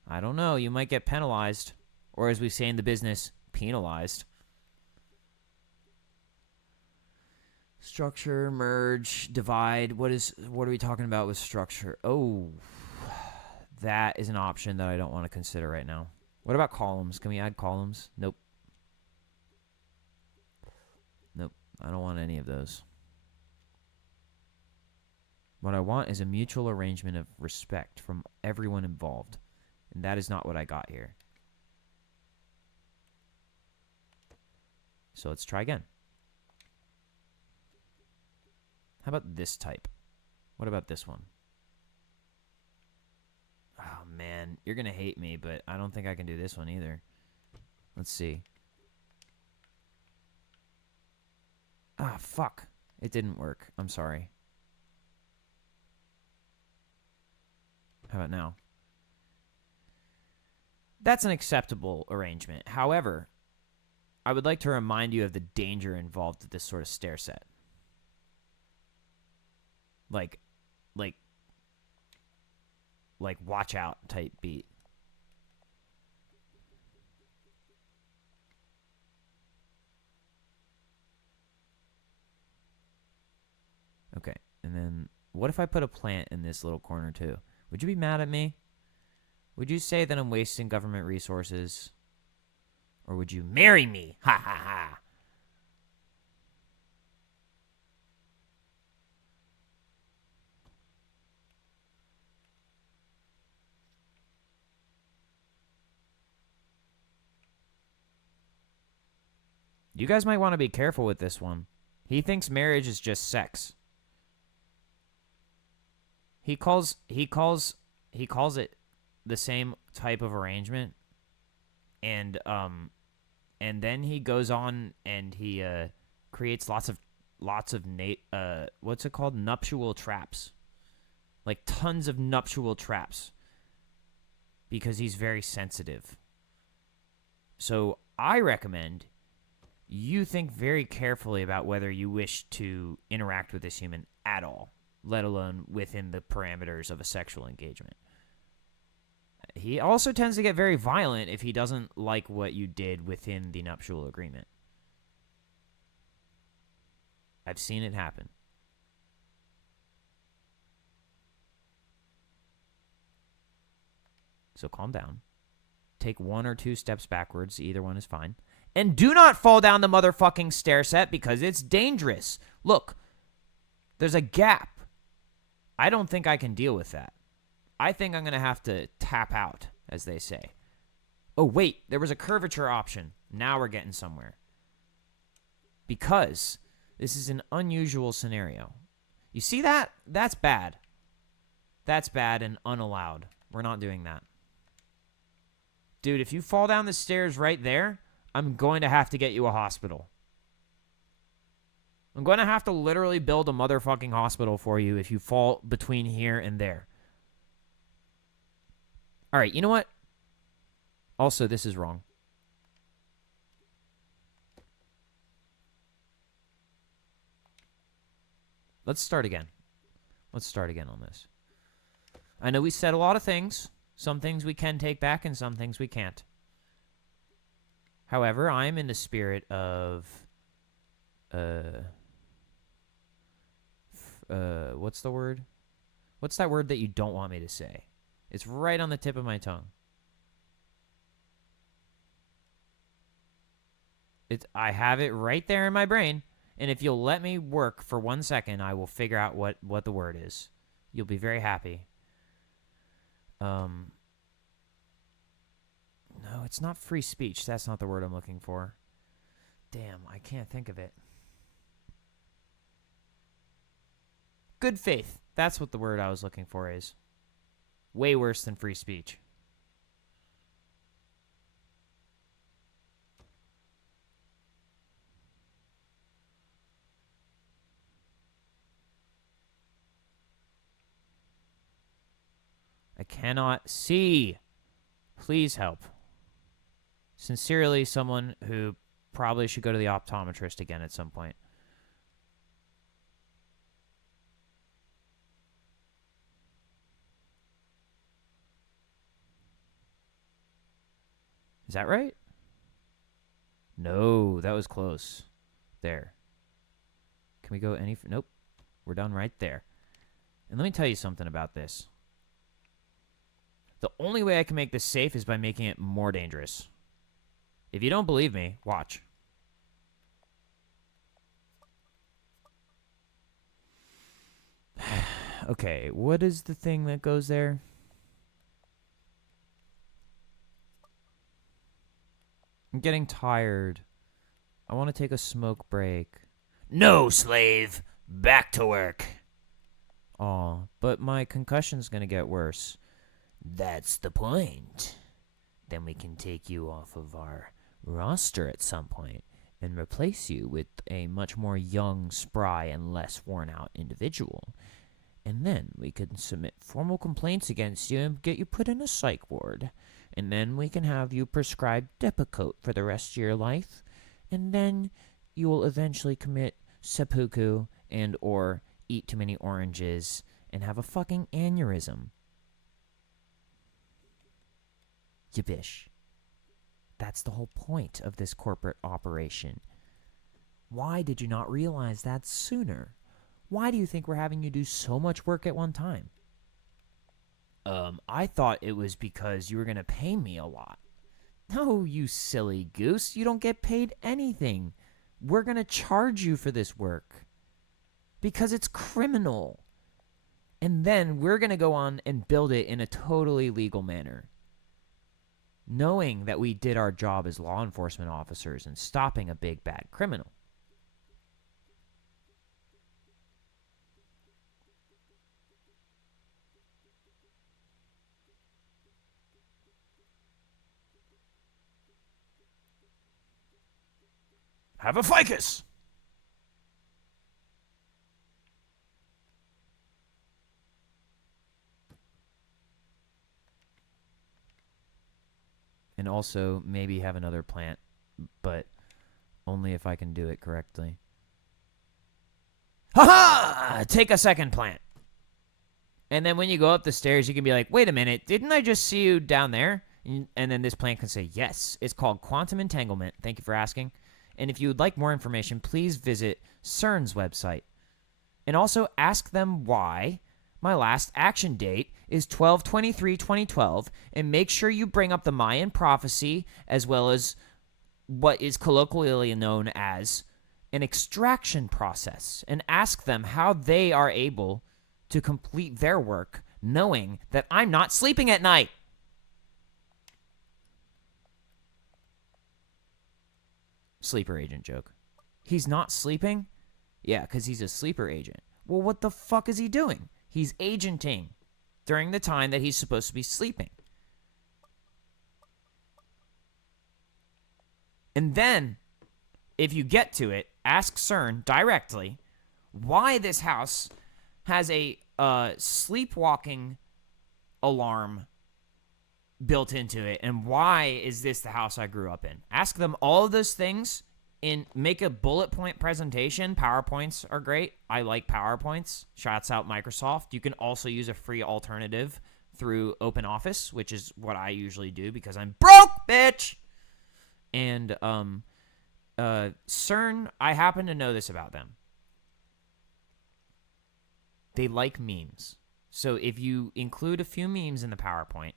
I don't know. You might get penalized. Or as we say in the business, penalized. Structure, merge, divide. What are we talking about with structure? Oh, that is an option that I don't want to consider right now. What about columns? Can we add columns? Nope. Nope. I don't want any of those. What I want is a mutual arrangement of respect from everyone involved. And that is not what I got here. So let's try again. How about this type? What about this one? Oh, man. You're going to hate me, but I don't think I can do this one either. Let's see. Ah, fuck. It didn't work. I'm sorry. How about now? That's an acceptable arrangement. However, I would like to remind you of the danger involved with this sort of stair set. Like watch out type beat. Okay, and then what if I put a plant in this little corner too? Would you be mad at me? Would you say that I'm wasting government resources? Or would you marry me? Ha ha ha. You guys might want to be careful with this one. He thinks marriage is just sex. He calls it the same type of arrangement, and then he goes on and he creates lots of what's it called, nuptial traps, like tons of nuptial traps, because he's very sensitive. So I recommend you think very carefully about whether you wish to interact with this human at all, let alone within the parameters of a sexual engagement. He also tends to get very violent if he doesn't like what you did within the nuptial agreement. I've seen it happen. So calm down. Take 1 or 2 steps backwards. Either one is fine. And do not fall down the motherfucking stair set because it's dangerous. Look, there's a gap. I don't think I can deal with that. I think I'm going to have to tap out, as they say. Oh, wait, there was a curvature option. Now we're getting somewhere. Because this is an unusual scenario. You see that? That's bad. That's bad and unallowed. We're not doing that. Dude, if you fall down the stairs right there, I'm going to have to get you a hospital. I'm going to have to literally build a motherfucking hospital for you if you fall between here and there. All right, you know what? Also, this is wrong. Let's start again. Let's start again on this. I know we said a lot of things. Some things we can take back and some things we can't. However, I'm in the spirit of what's the word? What's that word that you don't want me to say? It's right on the tip of my tongue. I have it right there in my brain, and if you'll let me work for 1 second, I will figure out what the word is. You'll be very happy. No, it's not free speech. That's not the word I'm looking for. Damn, I can't think of it. Good faith. That's what the word I was looking for is. Way worse than free speech. I cannot see. Please help. Sincerely, someone who probably should go to the optometrist again at some point. Is that right? No, that was close. There. Can we go any... Nope. We're done right there. And let me tell you something about this. The only way I can make this safe is by making it more dangerous. If you don't believe me, watch. Okay, what is the thing that goes there? I'm getting tired. I want to take a smoke break. No, slave! Back to work! Aw, but my concussion's gonna get worse. That's the point. Then we can take you off of our roster at some point and replace you with a much more young, spry, and less worn-out individual. And then we can submit formal complaints against you and get you put in a psych ward. And then we can have you prescribed Depakote for the rest of your life. And then you will eventually commit seppuku and or eat too many oranges and have a fucking aneurysm. Yibish. That's the whole point of this corporate operation. Why did you not realize that sooner? Why do you think we're having you do so much work at one time? I thought it was because you were going to pay me a lot. No, you silly goose. You don't get paid anything. We're going to charge you for this work. Because it's criminal. And then we're going to go on and build it in a totally legal manner. Knowing that we did our job as law enforcement officers in stopping a big bad criminal. Have a ficus! And also, maybe have another plant, but only if I can do it correctly. Ha-ha! Take a second plant. And then when you go up the stairs, you can be like, wait a minute, didn't I just see you down there? And then this plant can say, yes, it's called quantum entanglement. Thank you for asking. And if you would like more information, please visit CERN's website. And also ask them why my last action date is 12/23/2012, and make sure you bring up the Mayan prophecy as well as what is colloquially known as an extraction process, and ask them how they are able to complete their work knowing that I'm not sleeping at night. Sleeper agent joke. He's not sleeping? Yeah, because he's a sleeper agent. Well, what the fuck is he doing? He's agenting during the time that he's supposed to be sleeping. And then, if you get to it, ask CERN directly why this house has a sleepwalking alarm built into it, and why is this the house I grew up in. Ask them all of those things make a bullet point presentation. PowerPoints are great. I like PowerPoints. Shouts out Microsoft. You can also use a free alternative through OpenOffice, which is what I usually do because I'm broke, bitch. And CERN, I happen to know this about them. They like memes. So if you include a few memes in the PowerPoint,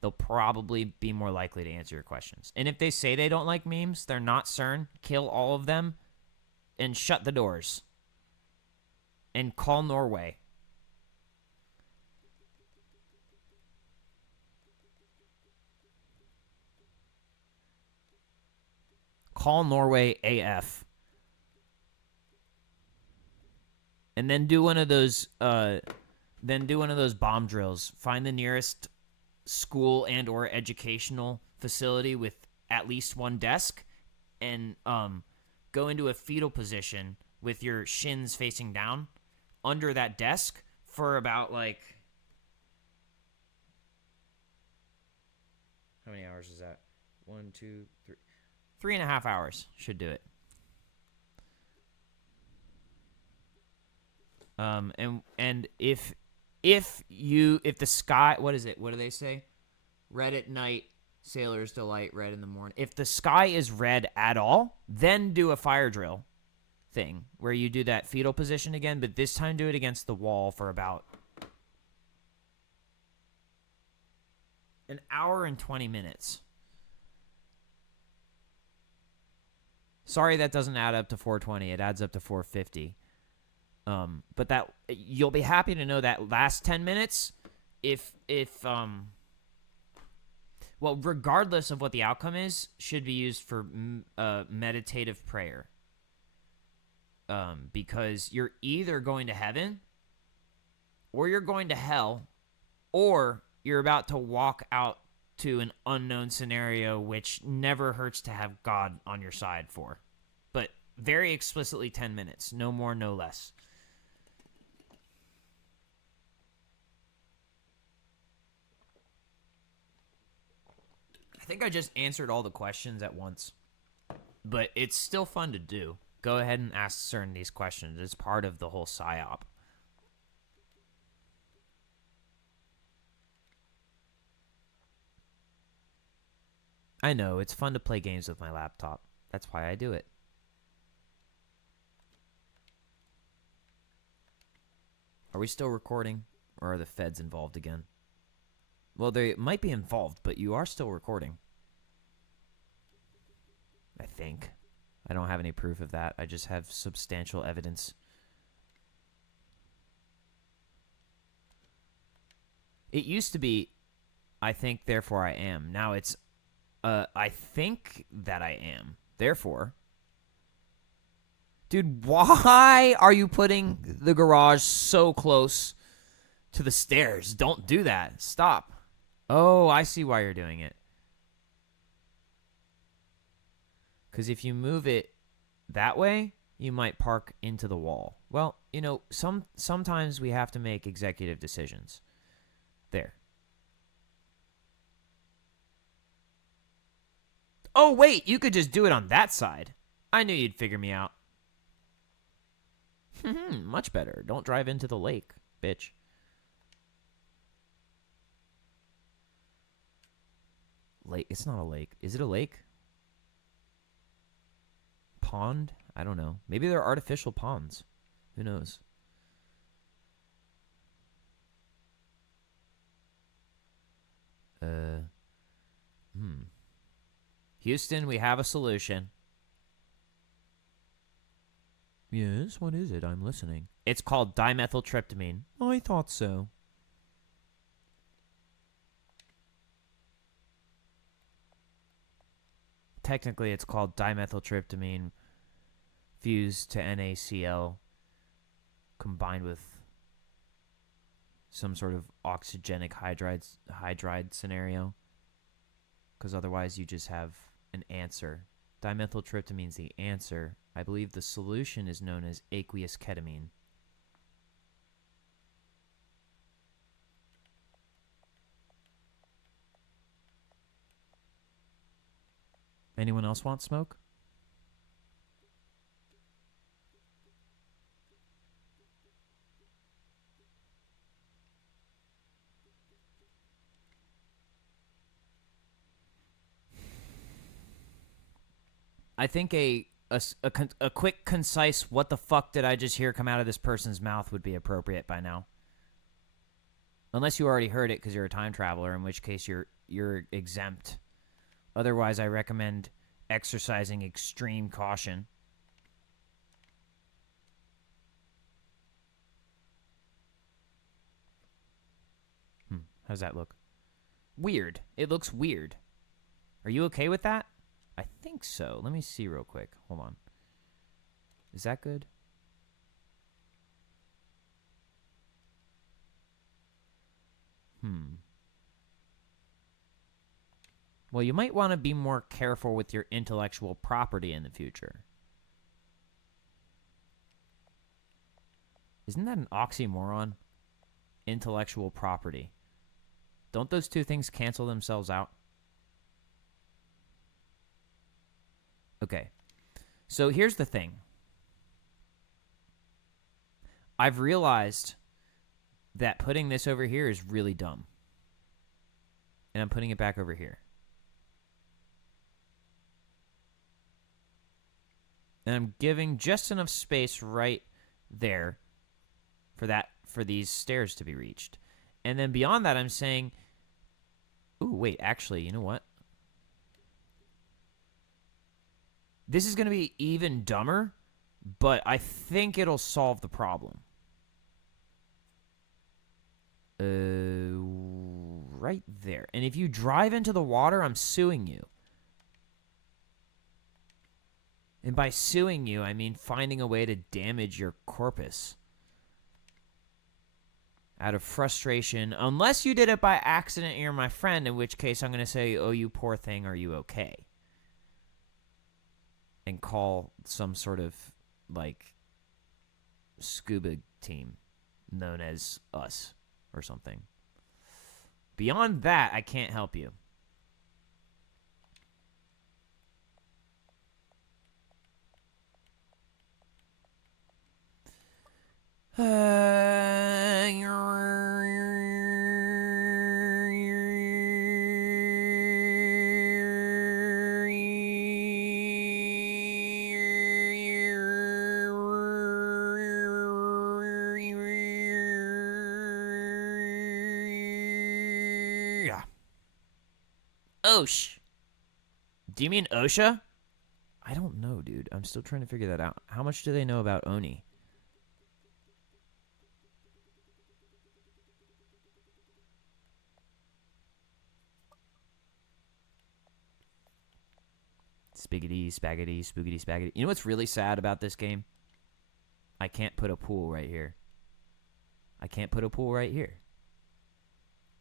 they'll probably be more likely to answer your questions. And if they say they don't like memes, they're not CERN, kill all of them and shut the doors. And call Norway. Call Norway AF. And then do one of those bomb drills. Find the nearest school and or educational facility with at least one desk and go into a fetal position with your shins facing down under that desk for about like how many hours is that? 1, 2, 3. 3.5 hours should do it. And if the sky, what is it? What do they say? Red at night, sailor's delight, red in the morning. If the sky is red at all, then do a fire drill thing where you do that fetal position again, but this time do it against the wall for about an hour and 20 minutes. Sorry that doesn't add up to 420. It adds up to 450. But that you'll be happy to know that last 10 minutes, well, regardless of what the outcome is, should be used for meditative prayer. Because you're either going to heaven, or you're going to hell, or you're about to walk out to an unknown scenario, which never hurts to have God on your side for. But very explicitly 10 minutes. No more, no less. I think I just answered all the questions at once. But it's still fun to do. Go ahead and ask CERN these questions. It's part of the whole PSYOP. I know, it's fun to play games with my laptop. That's why I do it. Are we still recording? Or are the feds involved again? Well, they might be involved, but you are still recording. I think. I don't have any proof of that. I just have substantial evidence. It used to be, I think, therefore I am. Now it's, I think that I am. Therefore. Dude, why are you putting the garage so close to the stairs? Don't do that. Stop. Oh, I see why you're doing it. Because if you move it that way, you might park into the wall. Well, you know, sometimes we have to make executive decisions. There. Oh, wait, you could just do it on that side. I knew you'd figure me out. Much better. Don't drive into the lake, bitch. Lake. It's not a lake. Is it a lake? Pond? I don't know. Maybe they're artificial ponds. Who knows? Houston, we have a solution. Yes, what is it? I'm listening. It's called dimethyltryptamine. I thought so. Technically, it's called dimethyltryptamine fused to NaCl combined with some sort of oxygenic hydride scenario. Because otherwise, you just have an answer. Dimethyltryptamine's the answer. I believe the solution is known as aqueous ketamine. Anyone else want smoke? I think a quick, concise "what the fuck did I just hear come out of this person's mouth" would be appropriate by now. Unless you already heard it because you're a time traveler, in which case you're exempt. Otherwise, I recommend exercising extreme caution. How's that look? Weird. It looks weird. Are you okay with that? I think so. Let me see real quick. Hold on. Is that good? Well, you might want to be more careful with your intellectual property in the future. Isn't that an oxymoron? Intellectual property. Don't those two things cancel themselves out? Okay. So here's the thing. I've realized that putting this over here is really dumb. And I'm putting it back over here. And I'm giving just enough space right there for these stairs to be reached. And then beyond that, I'm saying, ooh, wait, actually, you know what? This is going to be even dumber, but I think it'll solve the problem. Right there. And if you drive into the water, I'm suing you. And by suing you, I mean finding a way to damage your corpus. Out of frustration, unless you did it by accident and you're my friend, in which case I'm going to say, oh, you poor thing, are you okay? And call some sort of, like, scuba team known as us or something. Beyond that, I can't help you. Osh. Do you mean OSHA? I don't know, dude. I'm still trying to figure that out. How much do they know about Oni? Spiggity, spaggity, spoogity, spaggity. You know what's really sad about this game? I can't put a pool right here. I can't put a pool right here.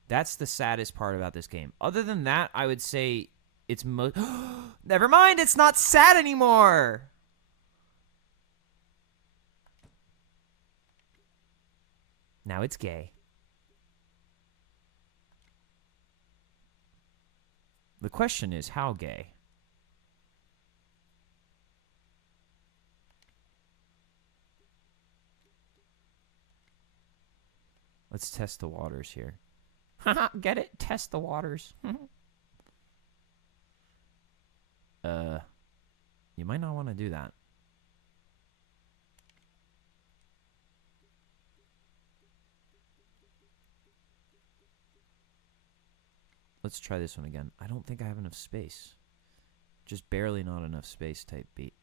That's the saddest part about this game. Other than that, I would say it's most... Never mind, it's not sad anymore! Now it's gay. The question is, how gay? Let's test the waters here. Haha, get it? Test the waters. You might not want to do that. Let's try this one again. I don't think I have enough space. Just barely not enough space type beat.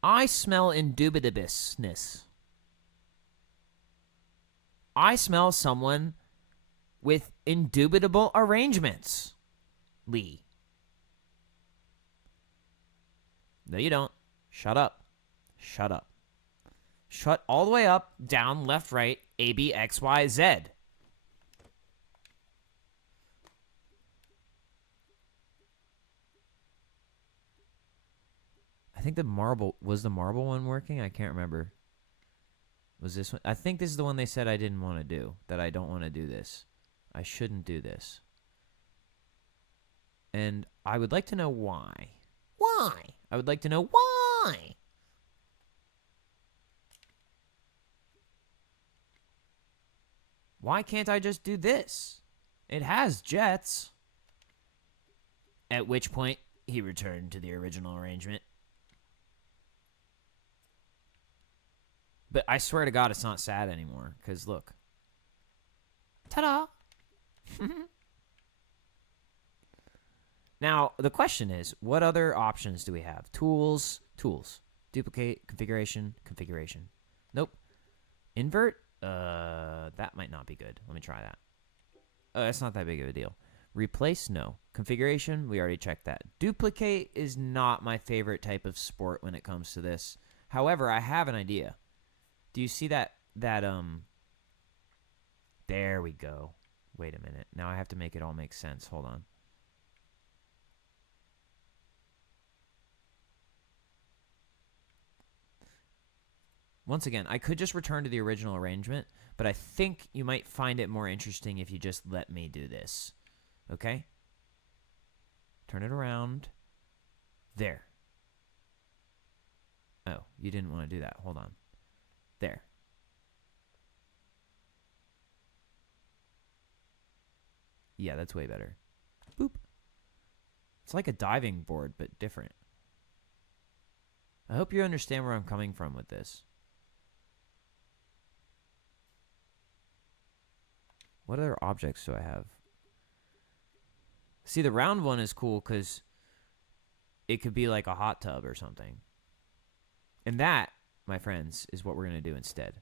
I smell indubitableness. I smell someone with indubitable arrangements. Lee. No, you don't. Shut up. Shut up. Shut all the way up, down, left, right, A, B, X, Y, Z. I think the marble... Was the marble one working? I can't remember. Was this one? I think this is the one they said I didn't want to do. That I don't want to do this. I shouldn't do this. And I would like to know why. why? I would like to know why. Why can't I just do this? It has jets. At which point, he returned to the original arrangement. But I swear to God, it's not sad anymore. Because look. Ta-da! Now, the question is, what other options do we have? Tools. Duplicate, configuration. Nope. Invert? That might not be good. Let me try that. That's not that big of a deal. Replace? No. Configuration? We already checked that. Duplicate is not my favorite type of sport when it comes to this. However, I have an idea. Do you see that, there we go. Wait a minute. Now I have to make it all make sense. Hold on. Once again, I could just return to the original arrangement, but I think you might find it more interesting if you just let me do this. Okay? Turn it around. There. Oh, you didn't want to do that. Hold on. There. Yeah, that's way better. Boop. It's like a diving board, but different. I hope you understand where I'm coming from with this. What other objects do I have? See, the round one is cool because it could be like a hot tub or something. And that, my friends, is what we're going to do instead.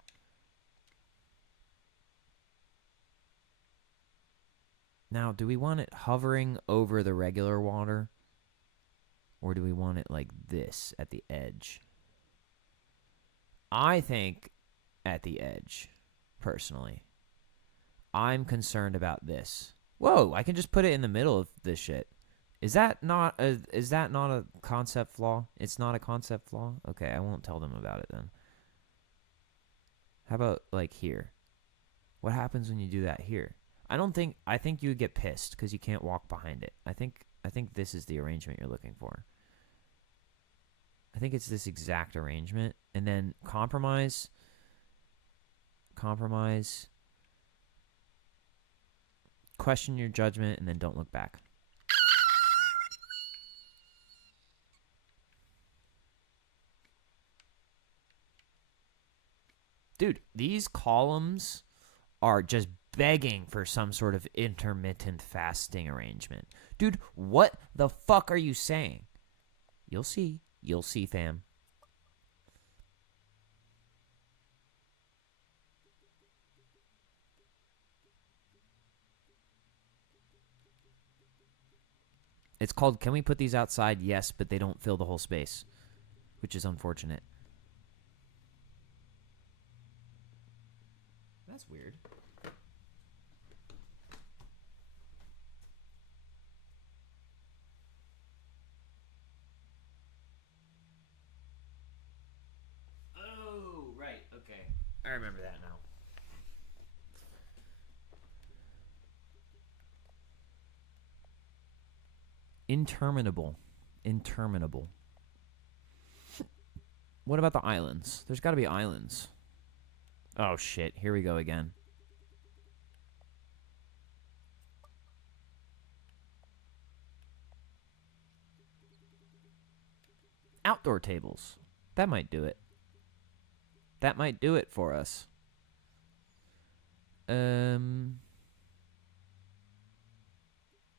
Now, do we want it hovering over the regular water? Or do we want it like this at the edge? I think at the edge, personally. I'm concerned about this. Whoa, I can just put it in the middle of this shit. Is that not a concept flaw? It's not a concept flaw? Okay, I won't tell them about it then. How about like here? What happens when you do that here? I think you would get pissed because you can't walk behind it. I think this is the arrangement you're looking for. I think it's this exact arrangement. And then compromise. Question your judgment, and then don't look back. Dude, these columns are just begging for some sort of intermittent fasting arrangement. Dude, what the fuck are you saying? You'll see. You'll see, fam. It's called, can we put these outside? Yes, but they don't fill the whole space, which is unfortunate. That's weird. Oh, right. Okay. I remember that now. Interminable. What about the islands? There's got to be islands. Oh, shit. Here we go again. Outdoor tables. That might do it. That might do it for us.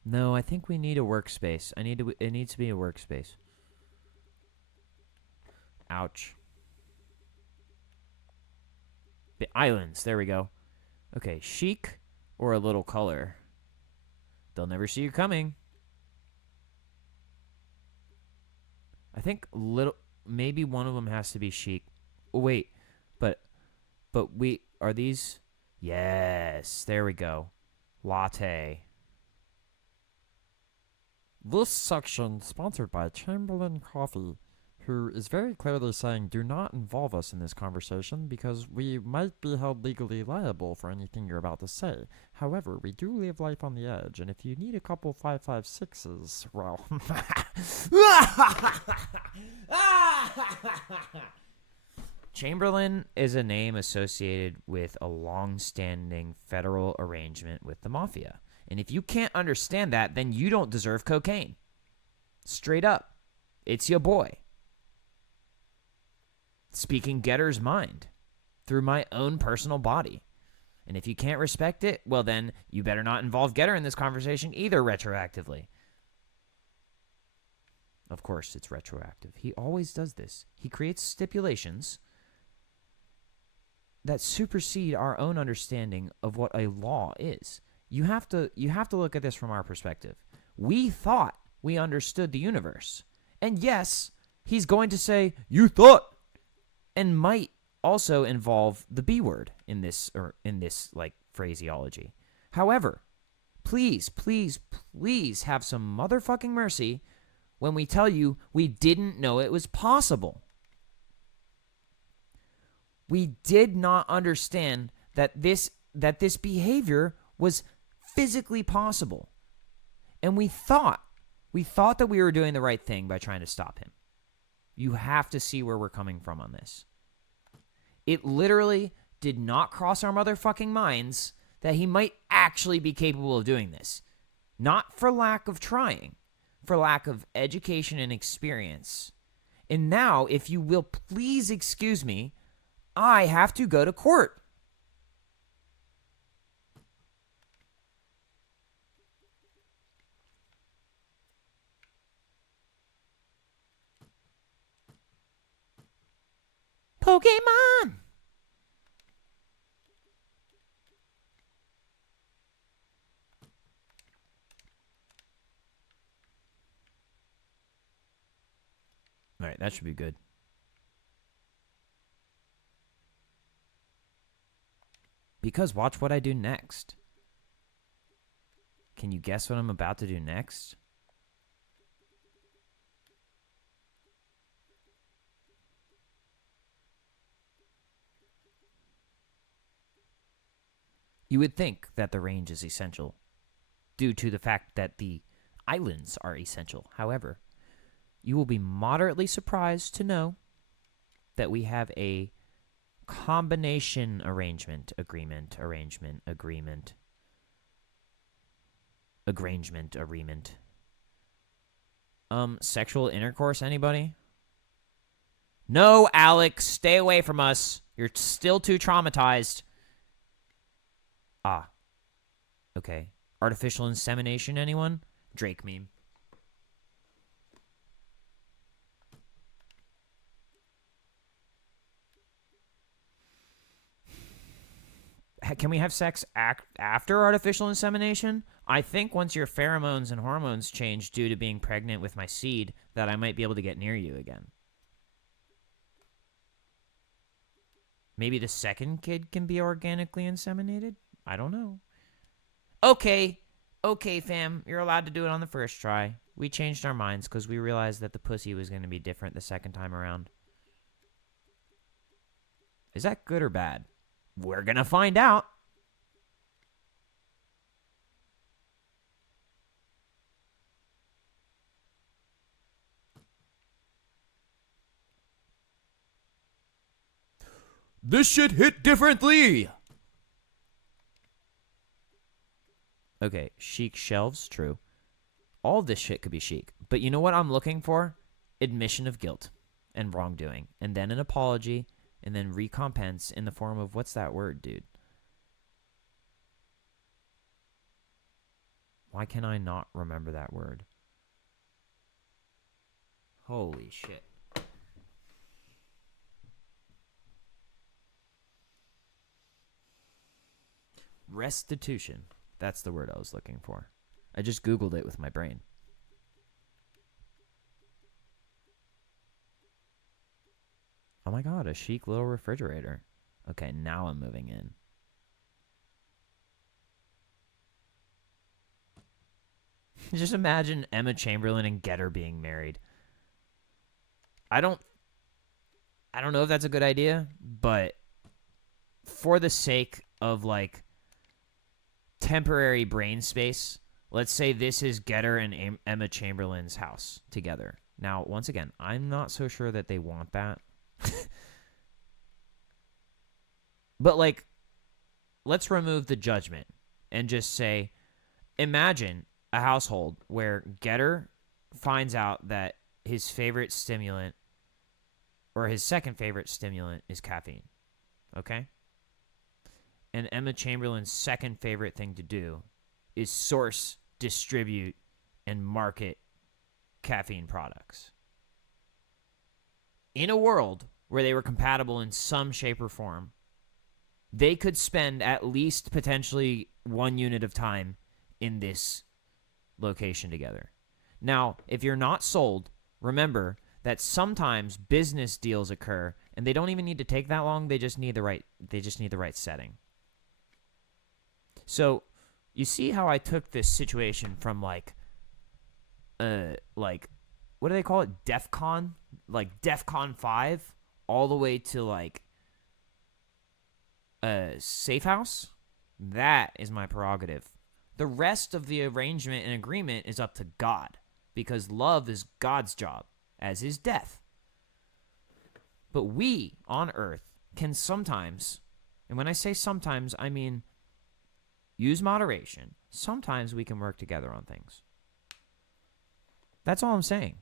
No, I think we need a workspace. It needs to be a workspace. Ouch. The islands. There we go. Okay, chic or a little color. They'll never see you coming. I think maybe one of them has to be chic. Oh, wait, but are these? Yes, there we go. Latte. This section sponsored by Chamberlain Coffee. who is very clearly saying, do not involve us in this conversation because we might be held legally liable for anything you're about to say. However, we do live life on the edge, and if you need a couple 556s, well... Chamberlain is a name associated with a long-standing federal arrangement with the mafia. And if you can't understand that, then you don't deserve cocaine. Straight up. It's your boy. Speaking Getter's mind through my own personal body. And if you can't respect it, well then, you better not involve Getter in this conversation either retroactively. Of course, it's retroactive. He always does this. He creates stipulations that supersede our own understanding of what a law is. You have to look at this from our perspective. We thought we understood the universe. And yes, he's going to say, you thought, and might also involve the B word in this like phraseology. However, please, please, please have some motherfucking mercy when we tell you we didn't know it was possible. We did not understand that this behavior was physically possible. And we thought that we were doing the right thing by trying to stop him. You have to see where we're coming from on this. It literally did not cross our motherfucking minds that he might actually be capable of doing this. Not for lack of trying, for lack of education and experience. And now, if you will please excuse me, I have to go to court. Pokemon! All right, that should be good. Because watch what I do next. Can you guess what I'm about to do next? You would think that the range is essential due to the fact that the islands are essential. However, you will be moderately surprised to know that we have a combination arrangement. Sexual intercourse, anybody? No, Alex, stay away from us. You're still too traumatized. Ah. Okay. Artificial insemination, anyone? Drake meme. Can we have sex after artificial insemination? I think once your pheromones and hormones change due to being pregnant with my seed, that I might be able to get near you again. Maybe the second kid can be organically inseminated? I don't know. Okay, fam. You're allowed to do it on the first try. We changed our minds because we realized that the pussy was going to be different the second time around. Is that good or bad? We're going to find out. This shit hit differently. Okay, chic shelves, true. All this shit could be chic. But you know what I'm looking for? Admission of guilt and wrongdoing. And then an apology. And then recompense in the form of, what's that word, dude? Why can I not remember that word? Holy shit. Restitution. That's the word I was looking for. I just Googled it with my brain. Oh my god, a chic little refrigerator. Okay, now I'm moving in. Just imagine Emma Chamberlain and Getter being married. I don't know if that's a good idea, but for the sake of like temporary brain space, let's say this is Getter and Emma Chamberlain's house together. Now, once again, I'm not so sure that they want that. But like, let's remove the judgment and just say, imagine a household where Getter finds out that his favorite stimulant or his second favorite stimulant is caffeine. Okay? And Emma Chamberlain's second favorite thing to do is source, distribute, and market caffeine products. In a world where they were compatible in some shape or form, they could spend at least potentially 1 unit of time in this location together. Now, if you're not sold, remember that sometimes business deals occur and they don't even need to take that long. They just need the right setting. So, you see how I took this situation from like what do they call it? DEF CON? Like DEF CON 5 all the way to like safe house? That is my prerogative. The rest of the arrangement and agreement is up to God, because love is God's job, as is death. But we on earth can sometimes, and when I say sometimes, I mean use moderation. Sometimes we can work together on things. That's all I'm saying.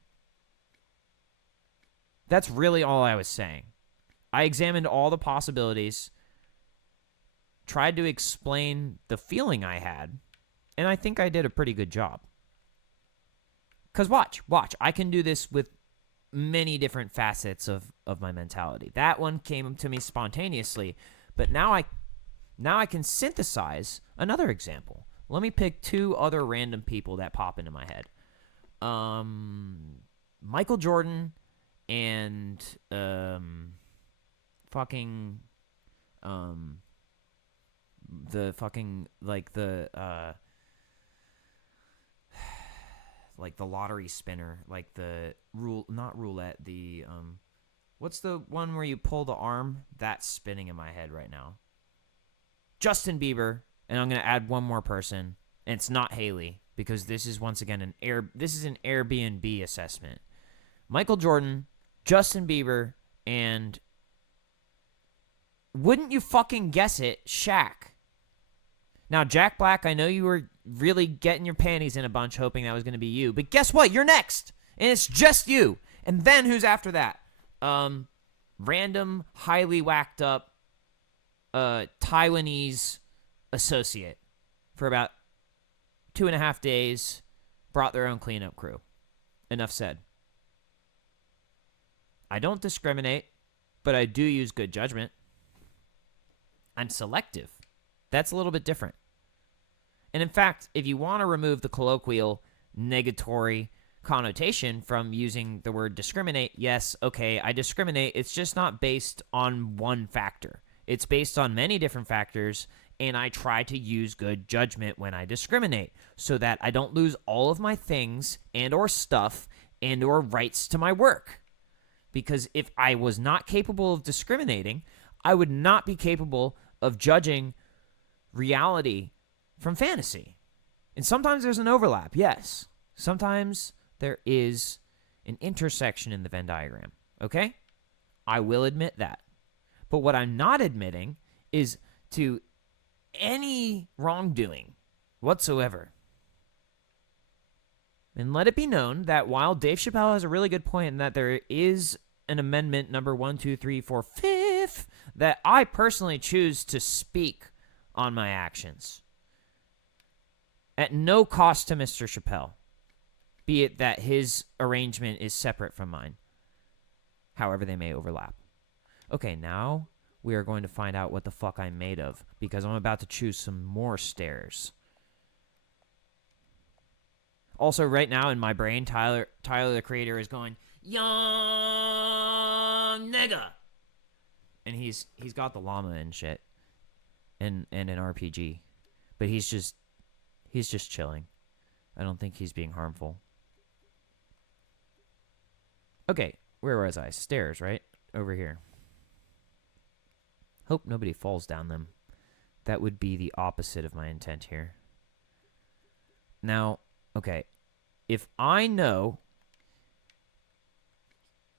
That's really all I was saying. I examined all the possibilities, tried to explain the feeling I had, and I think I did a pretty good job. Because watch, I can do this with many different facets of my mentality. That one came to me spontaneously, but now I can synthesize another example. Let me pick 2 other random people that pop into my head. Michael Jordan and the fucking like the lottery spinner, like the not roulette, the what's the one where you pull the arm? That's spinning in my head right now. Justin Bieber, and I'm gonna add one more person, and it's not Haley, because this is once again an Airbnb assessment. Michael Jordan, Justin Bieber, and wouldn't you fucking guess it, Shaq. Now, Jack Black, I know you were really getting your panties in a bunch hoping that was going to be you, but guess what? You're next, and it's just you. And then who's after that? Random, highly whacked up Taiwanese associate for about 2.5 days, brought their own cleanup crew. Enough said. I don't discriminate, but I do use good judgment. I'm selective. That's a little bit different. And in fact, if you want to remove the colloquial negatory connotation from using the word discriminate, yes, okay, I discriminate. It's just not based on one factor. It's based on many different factors, and I try to use good judgment when I discriminate so that I don't lose all of my things and or stuff and or rights to my work. Because if I was not capable of discriminating, I would not be capable of judging reality from fantasy. And sometimes there's an overlap, yes. Sometimes there is an intersection in the Venn diagram, okay? I will admit that. But what I'm not admitting is to any wrongdoing whatsoever. And let it be known that while Dave Chappelle has a really good point in that there is an amendment number 1, 2, 3, 4, 5, that I personally choose to speak on my actions at no cost to Mr. Chappelle, be it that his arrangement is separate from mine, however they may overlap. Okay, now we are going to find out what the fuck I'm made of, because I'm about to choose some more stairs. Also, right now in my brain, Tyler the Creator is going, "Young nigga," and he's got the llama and shit, and an RPG, but he's just chilling. I don't think he's being harmful. Okay, where was I? Stairs, right? Over here. Hope nobody falls down them. That would be the opposite of my intent here. Now, okay, if I know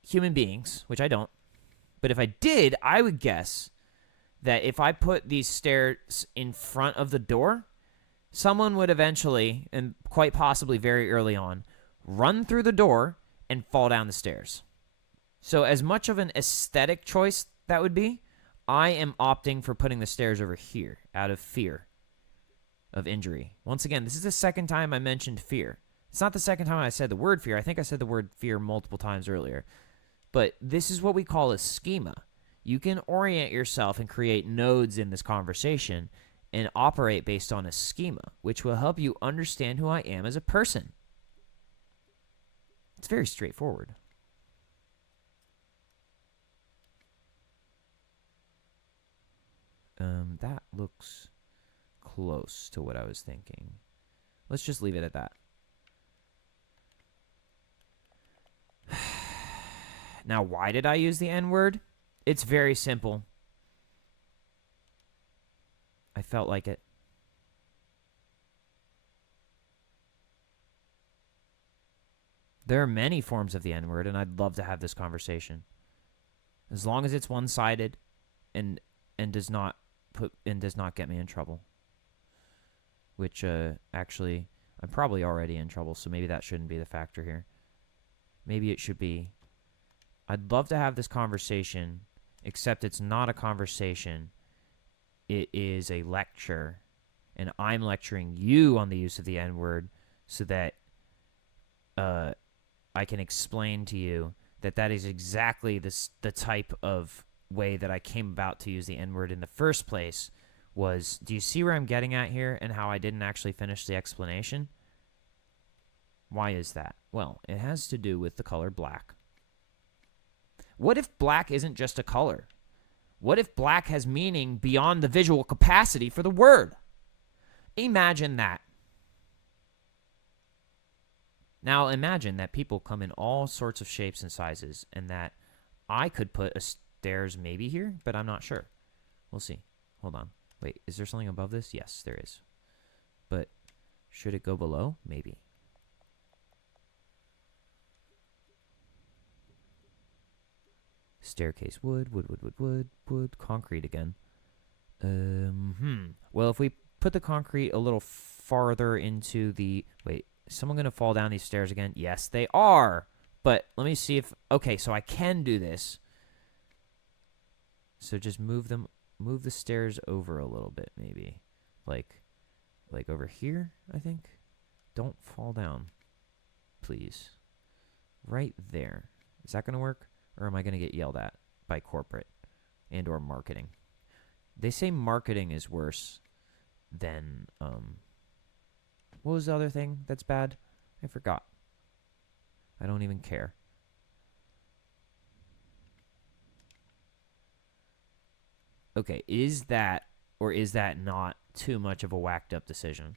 human beings, which I don't, but if I did, I would guess that if I put these stairs in front of the door, someone would eventually, and quite possibly very early on, run through the door and fall down the stairs. So as much of an aesthetic choice that would be, I am opting for putting the stairs over here out of fear of injury. Once again, this is the second time I mentioned fear. It's not the second time I said the word fear. I think I said the word fear multiple times earlier. But this is what we call a schema. You can orient yourself and create nodes in this conversation and operate based on a schema, which will help you understand who I am as a person. It's very straightforward. That looks close to what I was thinking. Let's just leave it at that. Now, why did I use the N-word? It's very simple. I felt like it. There are many forms of the N-word, and I'd love to have this conversation. As long as it's one-sided and does not get me in trouble. Which actually I'm probably already in trouble, so maybe that shouldn't be the factor here. Maybe it should be. I'd love to have this conversation, except it's not a conversation. It is a lecture, and I'm lecturing you on the use of the N-word so that I can explain to you that is exactly the type of way that I came about to use the N-word in the first place. Do you see where I'm getting at here and how I didn't actually finish the explanation? Why is that? Well, it has to do with the color black. What if black isn't just a color? What if black has meaning beyond the visual capacity for the word? Imagine that. Now imagine that people come in all sorts of shapes and sizes, and that I could put a stairs maybe here, but I'm not sure. We'll see. Hold on. Wait, is there something above this? Yes, there is. But should it go below? Maybe. Staircase, wood, concrete again. Well, if we put the concrete a little farther into the... Wait, is someone going to fall down these stairs again? Yes, they are. But let me see if... Okay, so I can do this. So just move the stairs over a little bit, maybe. Like over here, I think. Don't fall down, please. Right there. Is that going to work? Or am I going to get yelled at by corporate and or marketing? They say marketing is worse than, what was the other thing that's bad? I forgot. I don't even care. Okay, is that or is that not too much of a whacked up decision?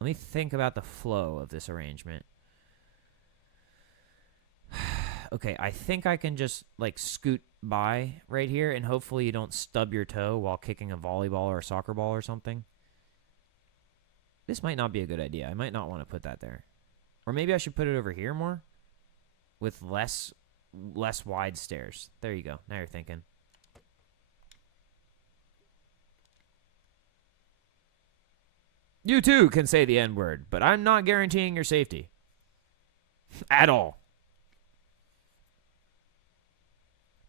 Let me think about the flow of this arrangement. Okay, I think I can just, scoot by right here, and hopefully you don't stub your toe while kicking a volleyball or a soccer ball or something. This might not be a good idea. I might not want to put that there. Or maybe I should put it over here more with less wide stairs. There you go. Now you're thinking. You too can say the N-word, but I'm not guaranteeing your safety. At all.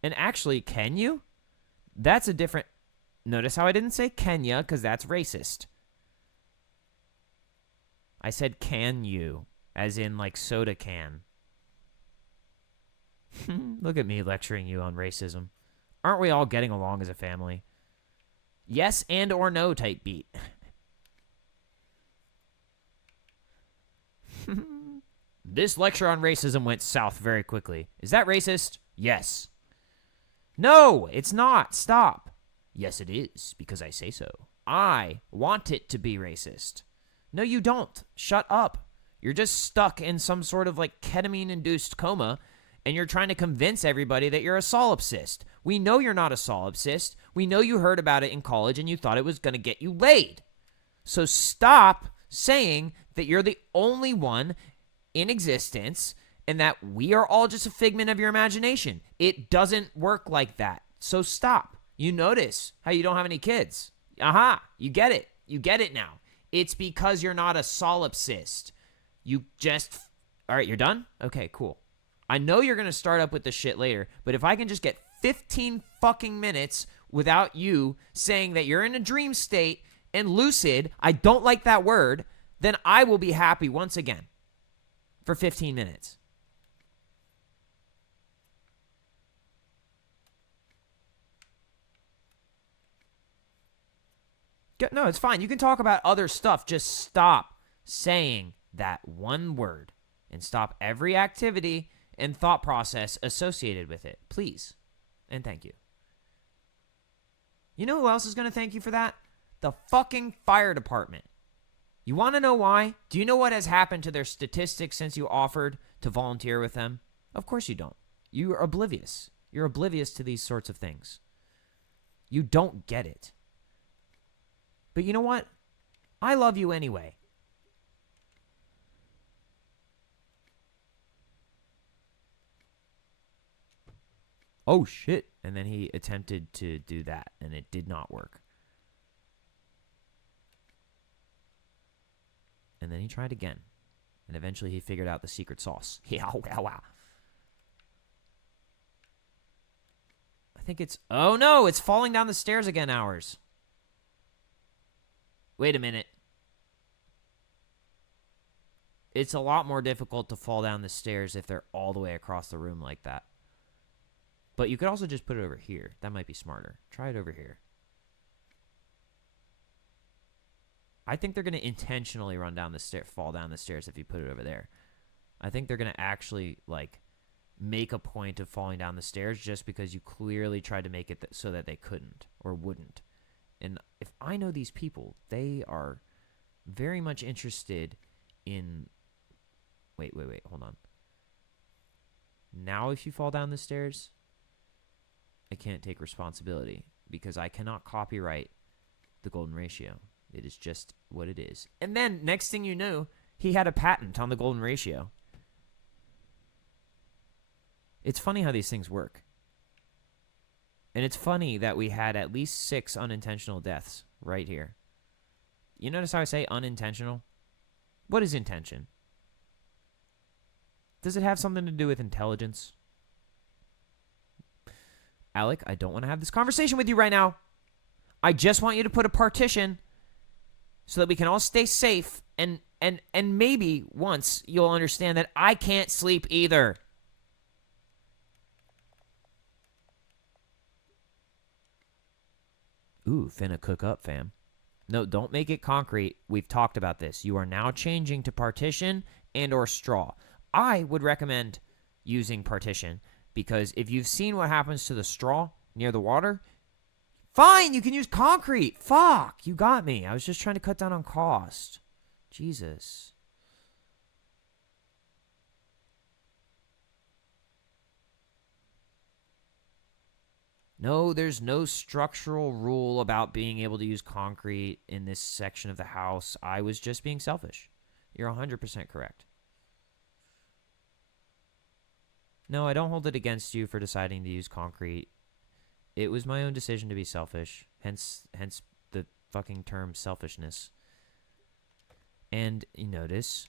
And actually, can you? That's a different... Notice how I didn't say Kenya, because that's racist. I said can you, as in soda can. Look at me lecturing you on racism. Aren't we all getting along as a family? Yes and or no type beat. This lecture on racism went south very quickly. Is that racist? Yes. No, it's not. Stop. Yes, it is, because I say so. I want it to be racist. No, you don't. Shut up. You're just stuck in some sort of ketamine-induced coma and you're trying to convince everybody that you're a solipsist. We know you're not a solipsist. We know you heard about it in college and you thought it was going to get you laid. So stop saying that you're the only one in existence and that we are all just a figment of your imagination. It doesn't work like that. So stop. You notice how you don't have any kids. Aha, you get it. You get it now. It's because you're not a solipsist. You just... All right, you're done? Okay, cool. I know you're going to start up with this shit later, but if I can just get 15 fucking minutes without you saying that you're in a dream state and lucid, I don't like that word, then I will be happy once again for 15 minutes. No, it's fine. You can talk about other stuff. Just stop saying that one word and stop every activity and thought process associated with it. Please. And thank you. You know who else is going to thank you for that? The fucking fire department. You want to know why? Do you know what has happened to their statistics since you offered to volunteer with them? Of course you don't. You are oblivious. You're oblivious to these sorts of things. You don't get it. But you know what? I love you anyway. Oh, shit. And then he attempted to do that, and it did not work. And then he tried again. And eventually he figured out the secret sauce. I think it's... Oh, no! It's falling down the stairs again, ours. Wait a minute. It's a lot more difficult to fall down the stairs if they're all the way across the room like that. But you could also just put it over here. That might be smarter. Try it over here. I think they're going to intentionally run down the stair, fall down the stairs if you put it over there. I think they're going to actually, like, make a point of falling down the stairs just because you clearly tried to make it so that they couldn't or wouldn't. And if I know these people, they are very much interested in... Wait, hold on. Now if you fall down the stairs... I can't take responsibility because I cannot copyright the golden ratio. It is just what it is. And then, next thing you knew, he had a patent on the golden ratio. It's funny how these things work. And it's funny that we had at least 6 unintentional deaths right here. You notice how I say unintentional? What is intention? Does it have something to do with intelligence? Alec, I don't want to have this conversation with you right now. I just want you to put a partition so that we can all stay safe, and maybe once you'll understand that I can't sleep either. Ooh, finna cook up, fam. No, don't make it concrete. We've talked about this. You are now changing to partition and or straw. I would recommend using partition. Because if you've seen what happens to the straw near the water, fine, you can use concrete. Fuck, you got me. I was just trying to cut down on cost. Jesus. No, there's no structural rule about being able to use concrete in this section of the house. I was just being selfish. You're 100% correct. No, I don't hold it against you for deciding to use concrete. It was my own decision to be selfish. Hence the fucking term selfishness. And you notice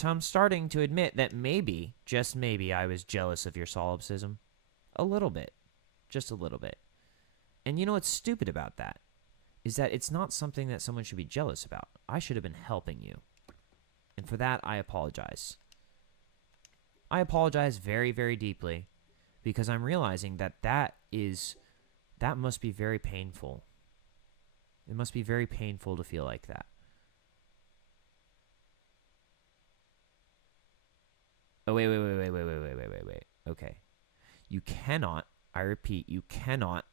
how I'm starting to admit that maybe, just maybe, I was jealous of your solipsism. A little bit. Just a little bit. And you know what's stupid about that? Is that it's not something that someone should be jealous about. I should have been helping you. And for that, I apologize. I apologize very, very deeply because I'm realizing that must be very painful. It must be very painful to feel like that. Oh, wait. Okay. You cannot, I repeat, you cannot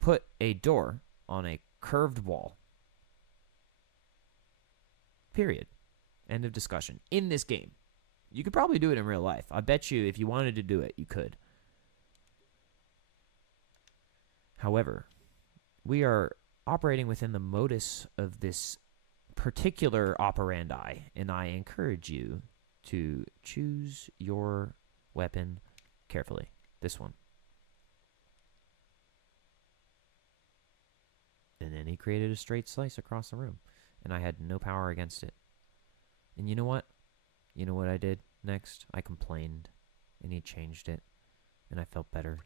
put a door on a curved wall. Period. End of discussion. In this game. You could probably do it in real life. I bet you if you wanted to do it, you could. However, we are operating within the modus of this particular operandi, and I encourage you to choose your weapon carefully. This one. And then he created a straight slice across the room, and I had no power against it. And you know what? You know what I did next? I complained, and he changed it, and I felt better.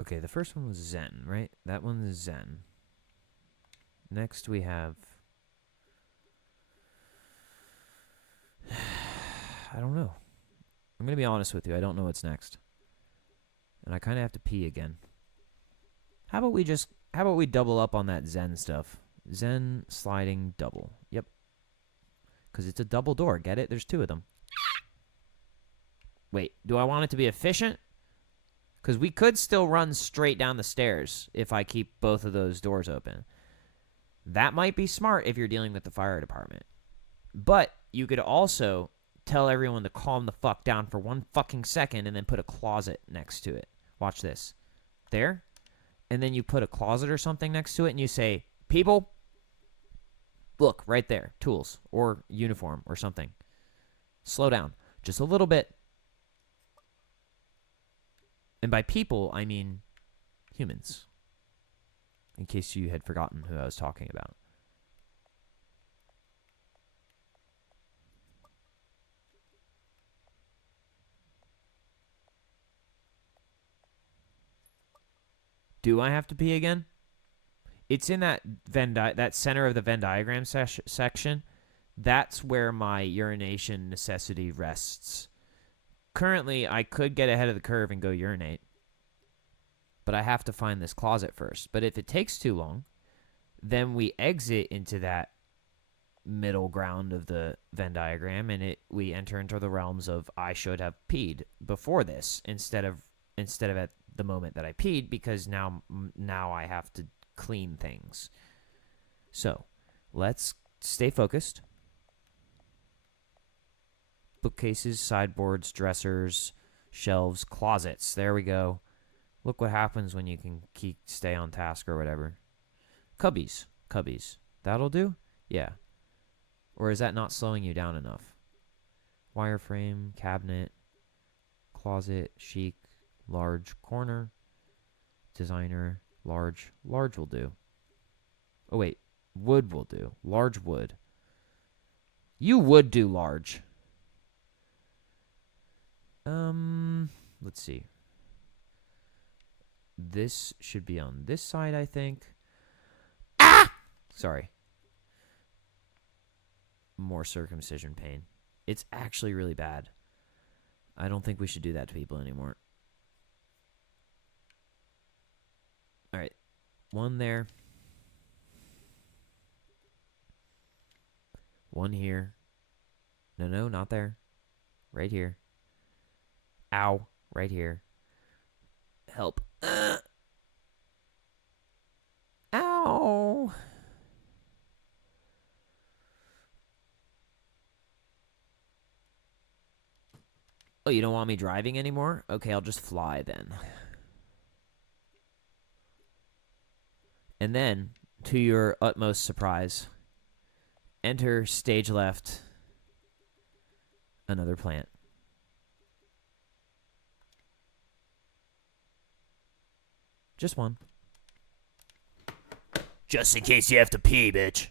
Okay, the first one was Zen, right? That one is Zen. Next we have... I don't know. I'm going to be honest with you. I don't know what's next. And I kind of have to pee again. How about we double up on that Zen stuff? Zen sliding double. Yep. Because it's a double door. Get it? There's two of them. Wait, do I want it to be efficient? Because we could still run straight down the stairs if I keep both of those doors open. That might be smart if you're dealing with the fire department. But you could also tell everyone to calm the fuck down for 1 fucking second and then put a closet next to it. Watch this. There. And then you put a closet or something next to it and you say, people, look, right there. Tools or uniform or something. Slow down. Just a little bit. And by people, I mean humans. In case you had forgotten who I was talking about. Do I have to pee again? It's in that that center of the Venn diagram section. That's where my urination necessity rests. Currently, I could get ahead of the curve and go urinate. But I have to find this closet first. But if it takes too long, then we exit into that middle ground of the Venn diagram, and we enter into the realms of I should have peed before this instead of at the moment that I peed, because now I have to clean things. So, let's stay focused. Bookcases, sideboards, dressers, shelves, closets. There we go. Look what happens when you can stay on task or whatever. Cubbies. That'll do? Yeah. Or is that not slowing you down enough? Wireframe, cabinet, closet, chic, large, corner, designer, large. Large will do. Oh, wait. Wood will do. Large wood. You would do large. Let's see. This should be on this side, I think. Ah! Sorry. More circumcision pain. It's actually really bad. I don't think we should do that to people anymore. All right. One there. One here. No, not there. Right here. Ow. Right here. Help. Ow. Oh, you don't want me driving anymore? Okay, I'll just fly then. And then, to your utmost surprise, enter stage left, another plant. Just one. Just in case you have to pee, bitch.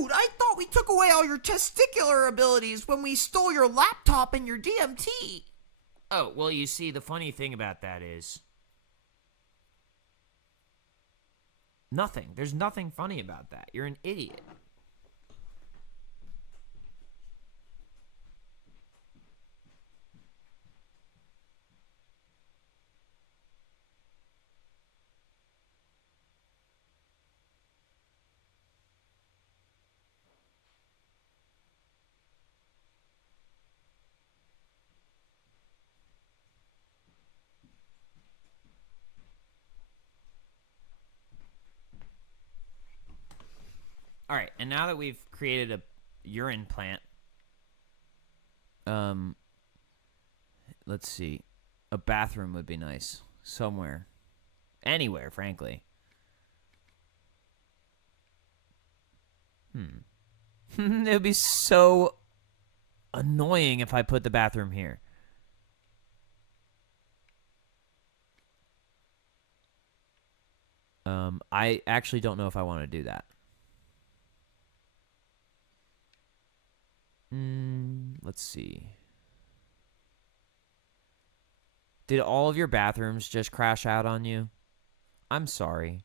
Dude, I thought we took away all your testicular abilities when we stole your laptop and your DMT. Oh, well, you see, the funny thing about that is nothing. There's nothing funny about that. You're an idiot. All right, and now that we've created a urine plant, let's see. A bathroom would be nice. Somewhere. Anywhere, frankly. It would be so annoying if I put the bathroom here. I actually don't know if I want to do that. Let's see. Did all of your bathrooms just crash out on you? I'm sorry.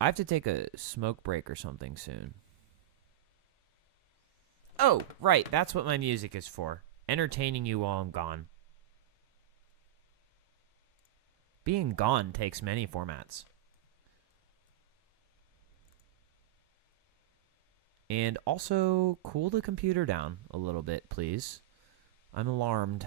I have to take a smoke break or something soon. Oh, right. That's what my music is for. Entertaining you while I'm gone. Being gone takes many formats. And also, cool the computer down a little bit, please. I'm alarmed.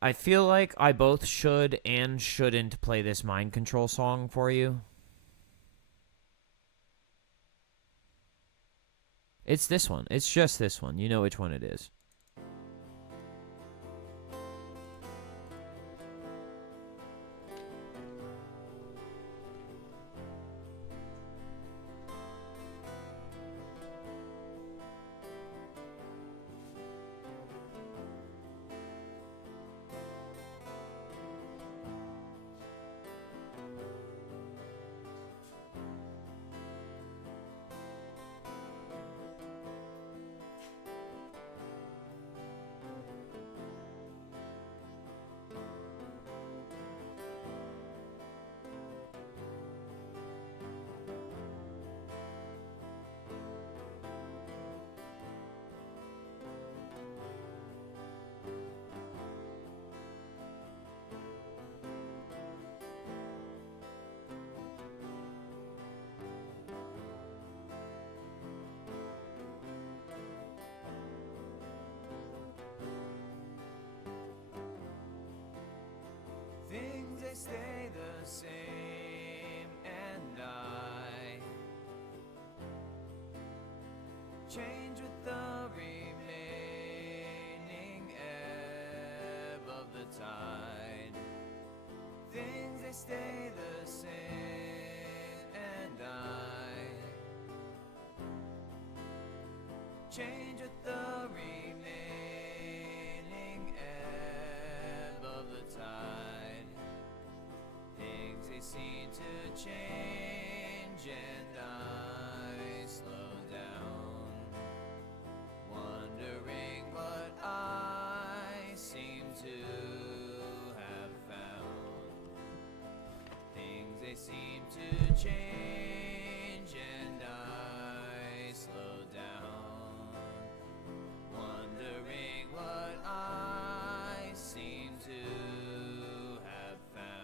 I feel like I both should and shouldn't play this mind control song for you. It's this one. It's just this one. You know which one it is. Things they stay the same, and I change with the remaining ebb of the tide. Things they stay the same, and I change with the remaining ebb of the tide. Things they seem to change, and I slow down, wondering what I seem to have found. Things they seem to change, and I slow down, wondering what I seem to have found.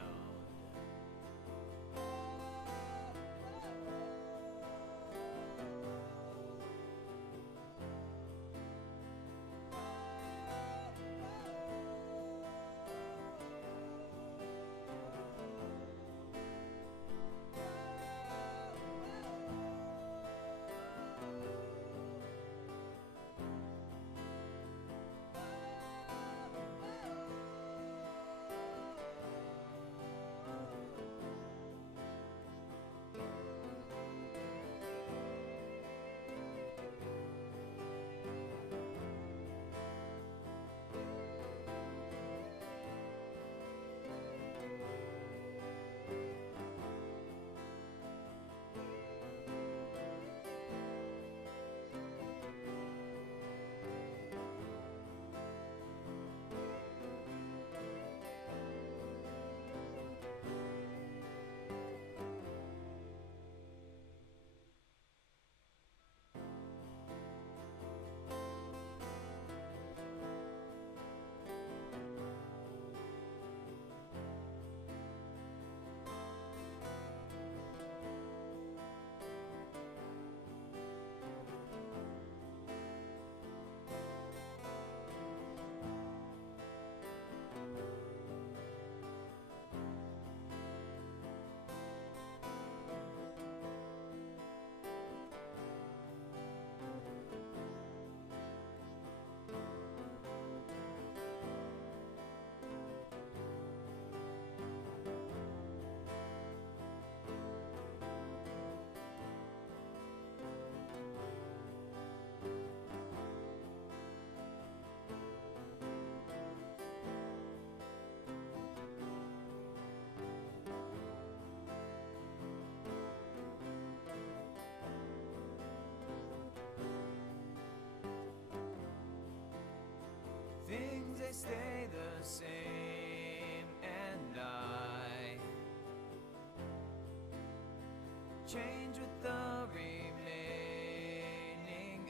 change with the remaining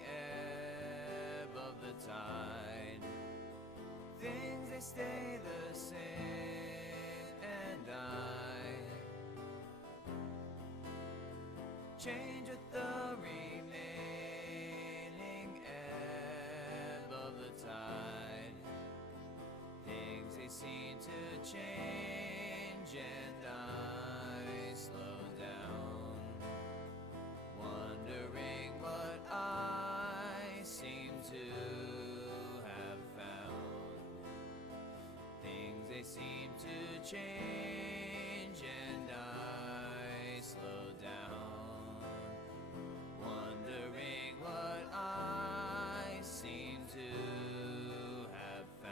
ebb of the tide. Things they stay the same, and I change with the remaining ebb of the tide. Things they seem to change, and I slow down, wondering what I seem to have found. Things they seem to change, and I slow down, wondering what I seem to have found.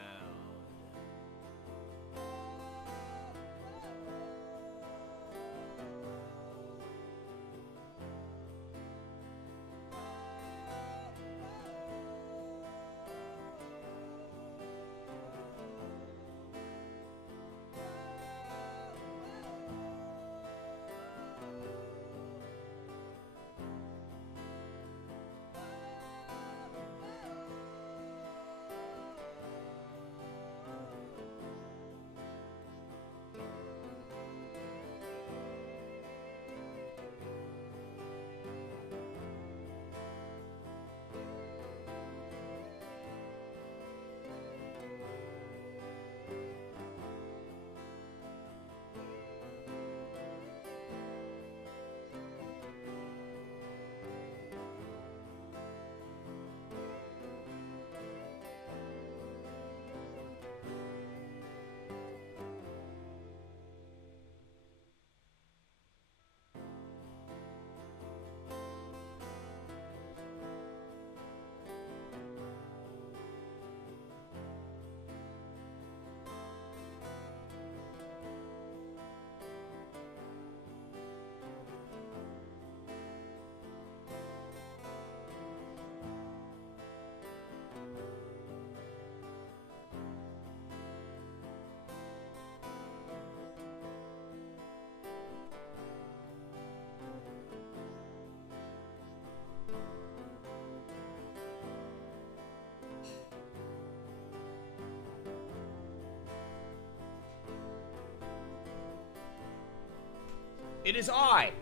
It is I,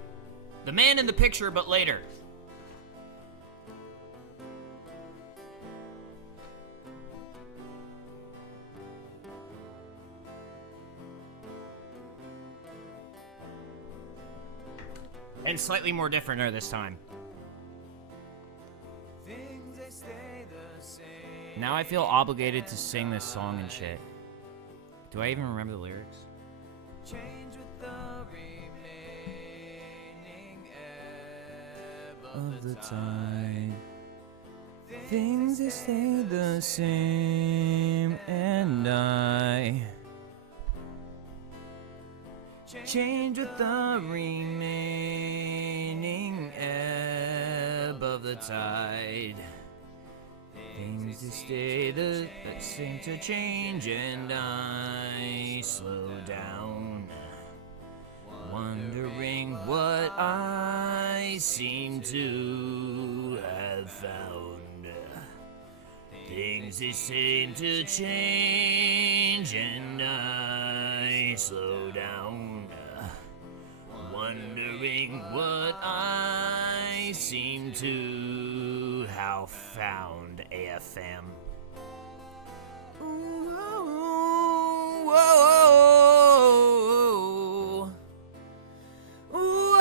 the man in the picture, but later. And slightly more differenter this time. Things they stay the same. Now I feel obligated to sing this song and shit. Do I even remember the lyrics? Change with the remaining ebb of the tide. Things that stay the same, and I change with the remaining ebb of the tide. Things that stay the same to change, and I slow down, wondering what I seem to have found. Things they seem to change, and I slow down, wondering what I seem to have found. AFM. Ooh, whoa, whoa, whoa,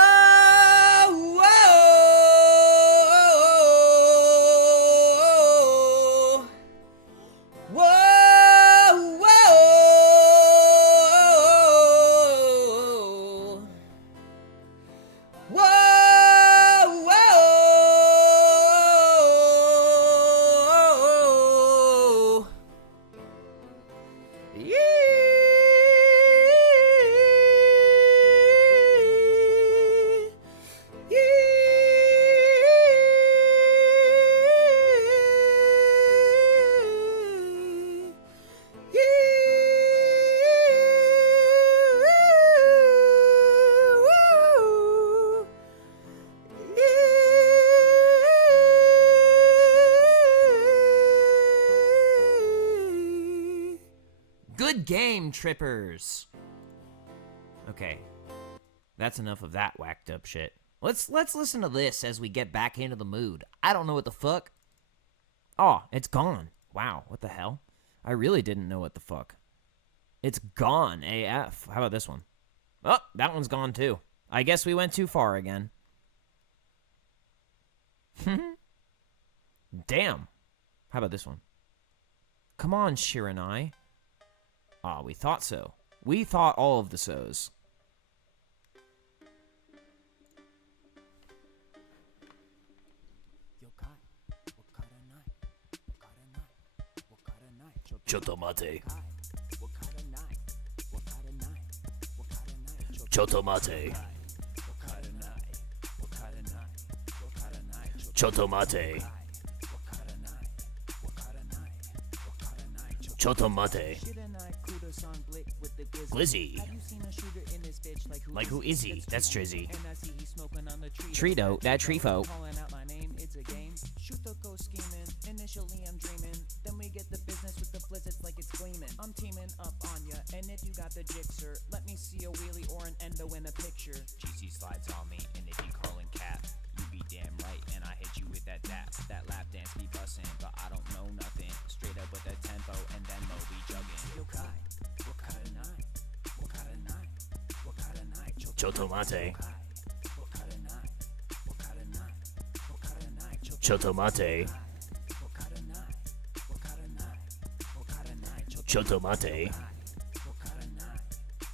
Good game, trippers. Okay. That's enough of that whacked up shit. Let's listen to this as we get back into the mood. I don't know what the fuck. Oh, it's gone. Wow, what the hell? I really didn't know what the fuck. It's gone AF. How about this one? Oh, that one's gone too. I guess we went too far again. Damn. How about this one? Come on, Shiranai. Ah, we thought so. We thought all of the so's. Chotomate. Chotomate. Chotomate. Chotomate. Glizzy. Like who is he? That's Trizzy. Trito, that Trifo. Shoot the ghost scheming. Initially I'm dreaming. Then we get the business with the blizzards like it's gleaming. I'm teaming up on ya, and if you got the jigsaw, let me see a wheelie or an endo in a picture. GC slides on me, and if you callin' cap, you be damn right, and I hit you with that dap. That lap dance be bussin', but I don't know nothing. Straight up with that tempo, and then Mo be juggin'. Yokai, what kind of night? What kind of night? What kind of night? Chotomate. What kind of night? What kind of night? What kind of night? Chotomate. What kind of night? What kind of night? What kind of night? Chotomate. What kind of night?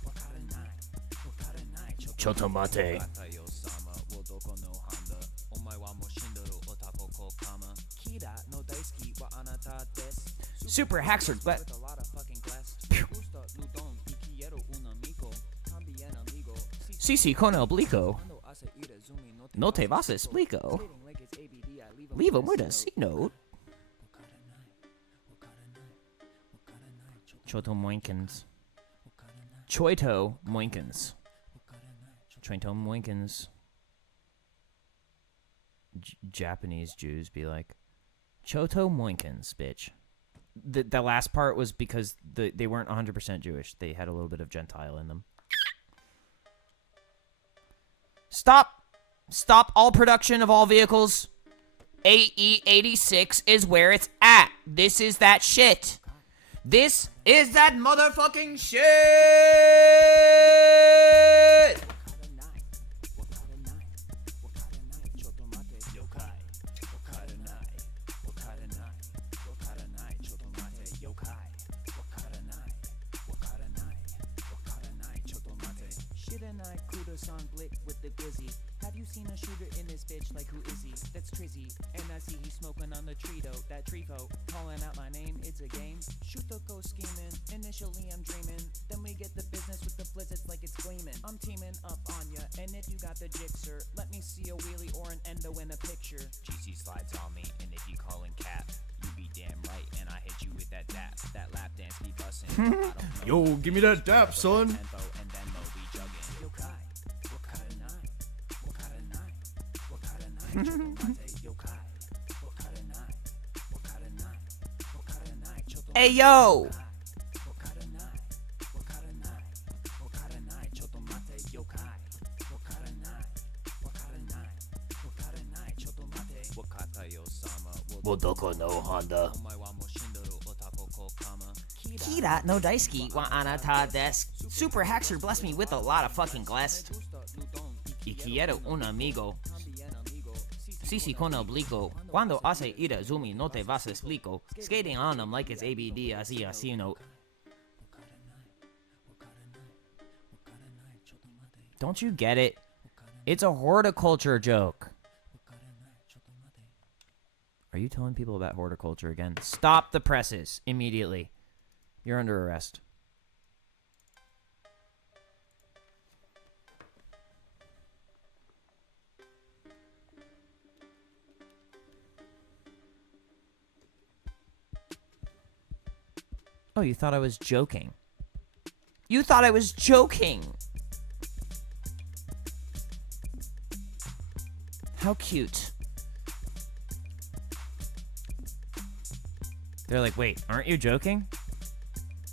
What kind of night? What kind of night? Chotomate. Katayo-sama, wodoko no handa. Omae wa mo shindoru otako ko kama. Kira no daisuki wa anata desu. Super Haxer, but With a lot of fucking glass. Gusta nudon ikiero un amigo. Tambien amigo. Sisi con oblico. Cuando hace ir a zoomy, No te vas a explico. Stating like it's ABD, I Leave him with a C note. What kind of night? What kind of night? What kind of night? Choto Moinkins. What kind of night? Choito Moinkins. What kind of night? Choito Moinkins. Japanese Jews be like, Choto Moinkins, bitch. The last part was because they weren't 100% Jewish. They had a little bit of Gentile in them. Stop! Stop all production of all vehicles. AE86 is where it's at. This is that shit. This is that motherfucking shit! What kind of night? What kind of night? Chotomate. Yokai. What kind of night? What kind of night? What kind of night? Chotomate. Yokai. What kind of night? What kind of night? What kind of night? Chotomate. Shit and I kudos on Blick with the glizzy. Have you seen a shooter in this bitch? Like who is he? That's Trizzy. And I see he's smoking on the Trito, that Trifo. Calling out my name, it's a game. Shoot the ghost scheming. Initially I'm dreaming. Then we get the business with the blizzards like it's gleaming. I'm teaming up on ya, and if you got the jigsaw, let me see a wheelie or an endo in a picture. GC slides on me, and if you callin' cap, you be damn right, and I hit you with that dap. That lap dance be bussin', but I don't know Yo, give me that dap, son. tempo, and then Mo be juggin'. Yokai, what kind of night? What kind of night? What kind of night? Chotomate. Yokai, what kind of night? What kind of night? What kind of night? Chotomate. Hey, yo! What kind of night? What kind of night? What kind of night? Chotomate. Yokai, what kind of night? What kind of night? What kind of night? Chotomate. Wakatayo-sama, Wodoko no Honda. omae wa mo shindoru otako ko kama. Kira no daisuki wa anata desu. Super Haxer blessed me with a lot of fucking glass. Y quiero un amigo. Sisi con oblico. Cuando hace ir a zoomy, no te vas a explico. Skating on them like it's ABD, así no. Don't you get it? It's a horticulture joke. Are you telling people about horticulture again? Stop the presses immediately. You're under arrest. Oh, you thought I was joking. You thought I was joking. How cute. They're like, wait, aren't you joking?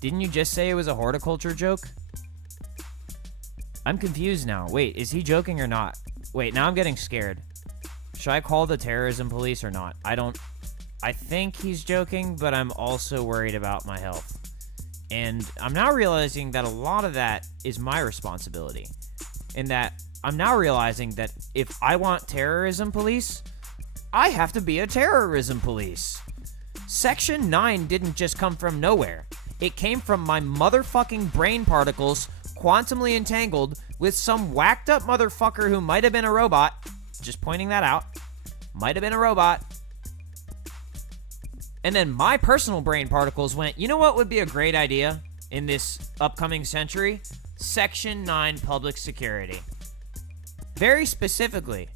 Didn't you just say it was a horticulture joke? I'm confused now. Wait, is he joking or not? Wait, now I'm getting scared. Should I call the terrorism police or not? I think he's joking, but I'm also worried about my health. And I'm now realizing that a lot of that is my responsibility. And that I'm now realizing that if I want terrorism police, I have to be a terrorism police. Section 9 didn't just come from nowhere. It came from my motherfucking brain particles quantumly entangled with some whacked up motherfucker who might have been a robot. Just pointing that out. Might have been a robot. And then my personal brain particles went, you know what would be a great idea in this upcoming century? Section 9 public security. Very specifically,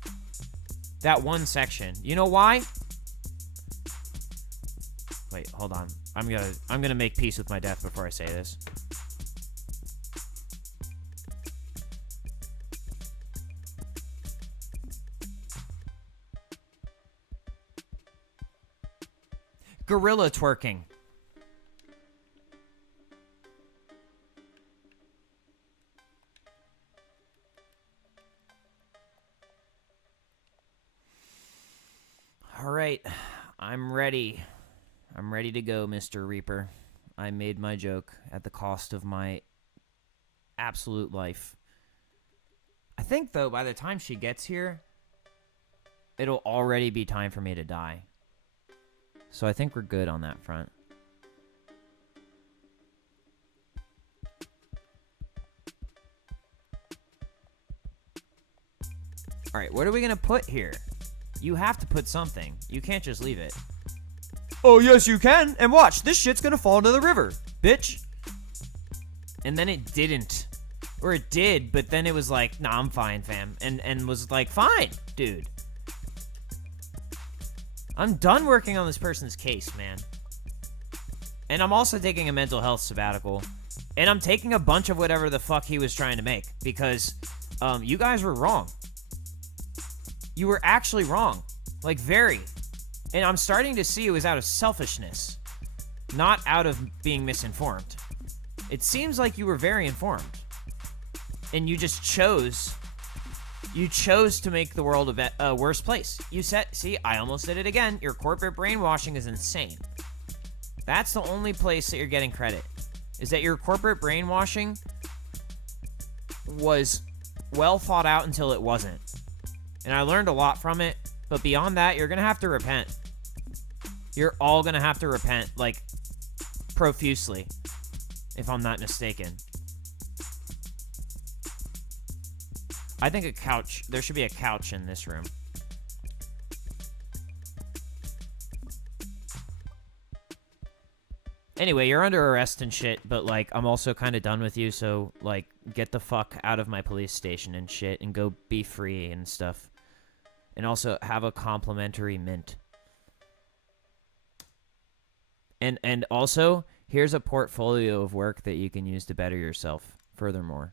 that one section. You know why? Wait, hold on. I'm gonna make peace with my death before I say this. Gorilla twerking. All right, I'm ready. I'm ready to go, Mr. Reaper. I made my joke at the cost of my absolute life. I think, though, by the time she gets here, it'll already be time for me to die. So I think we're good on that front. All right, what are we going to put here? You have to put something. You can't just leave it. Oh, yes, you can. And watch, this shit's going to fall into the river, bitch. And then it didn't. Or it did, but then it was like, nah, I'm fine, fam. And was like, fine, dude. I'm done working on this person's case, man. And I'm also taking a mental health sabbatical. And I'm taking a bunch of whatever the fuck he was trying to make. Because you guys were wrong. You were actually wrong. Like, very. And I'm starting to see it was out of selfishness. Not out of being misinformed. It seems like you were very informed. And you just chose... You chose to make the world a worse place. You said, see, I almost did it again. Your corporate brainwashing is insane. That's the only place that you're getting credit. Is that your corporate brainwashing was well thought out until it wasn't. And I learned a lot from it. But beyond that, you're going to have to repent. You're all going to have to repent, like, profusely. If I'm not mistaken. I think a couch, there should be a couch in this room. Anyway, you're under arrest and shit, but, like, I'm also kind of done with you, so, like, get the fuck out of my police station and shit, and go be free and stuff. And also have a complimentary mint. And also, here's a portfolio of work that you can use to better yourself furthermore.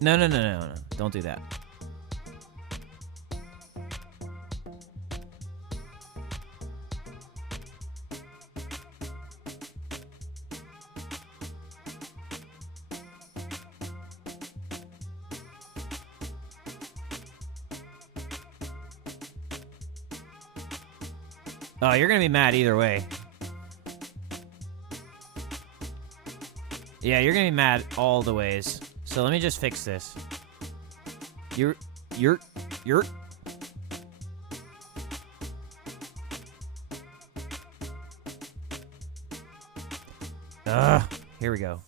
No. Don't do that. Oh, you're gonna be mad either way. Yeah, you're gonna be mad all the ways. So let me just fix this. You're... Here we go.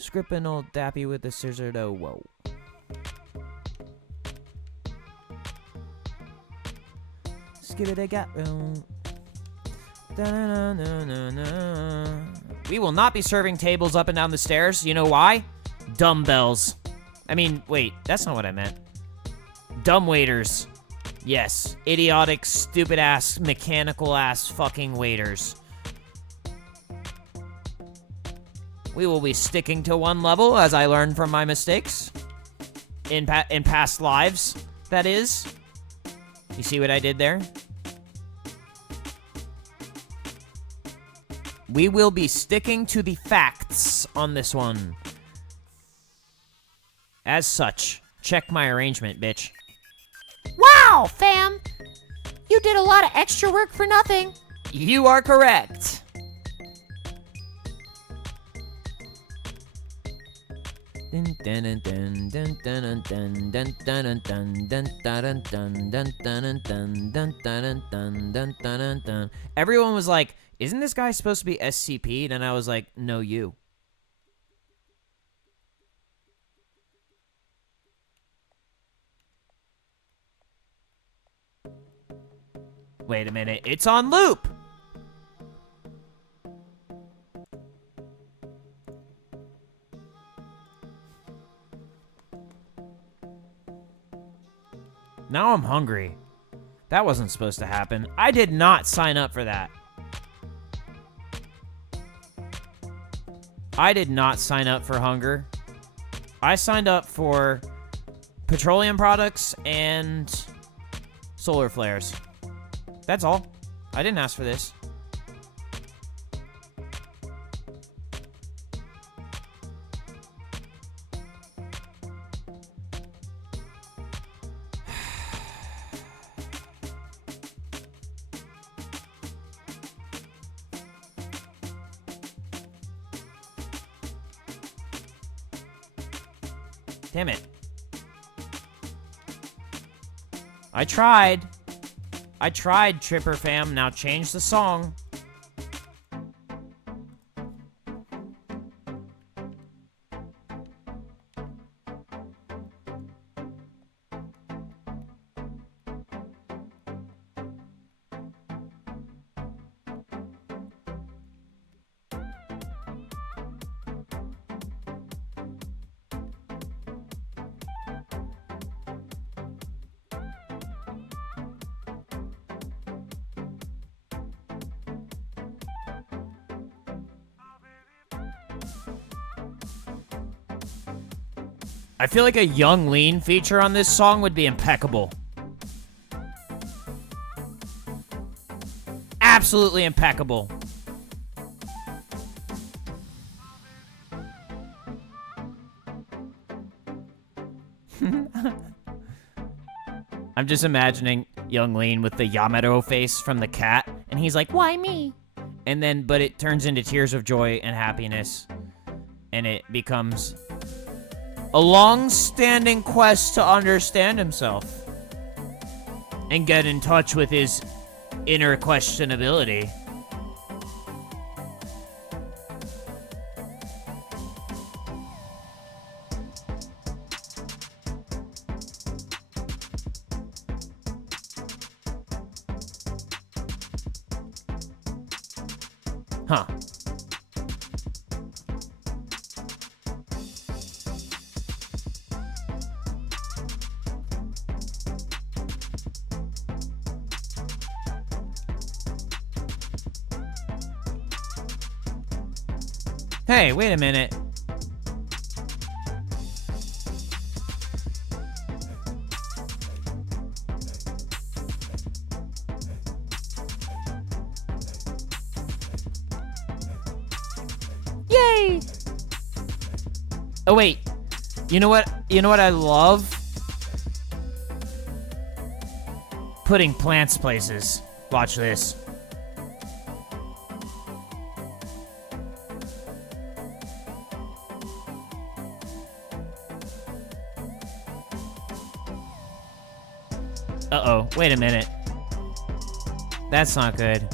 Scrippin' old Dappy with the scissor though, whoa. Skibbity got We will not be serving tables up and down the stairs. You know why? Dumbbells. I mean, wait, that's not what I meant. Dumb waiters. Yes, idiotic, stupid ass, mechanical ass fucking waiters. We will be sticking to one level as I learn from my mistakes. In past lives, that is. You see what I did there? We will be sticking to the facts on this one. As such, check my arrangement, bitch. Wow, fam! You did a lot of extra work for nothing. You are correct. Everyone was like, isn't this guy supposed to be SCP'd? And I was like, no, you. Wait a minute, it's on loop! Now I'm hungry. That wasn't supposed to happen. I did not sign up for that. I did not sign up for hunger. I signed up for petroleum products and solar flares. That's all. I didn't ask for this. Damn it. I tried, Tripper fam. Now change the song. I feel like a Young Lean feature on this song would be impeccable. Absolutely impeccable. I'm just imagining Young Lean with the Yamato face from the cat, and he's like, "Why me?" And then, but it turns into tears of joy and happiness, and it becomes a long-standing quest to understand himself and get in touch with his inner questionability. Huh. Hey, wait a minute. Yay! Oh wait. You know what? You know what I love? Putting plants places. Watch this. Uh-oh, wait a minute. That's not good.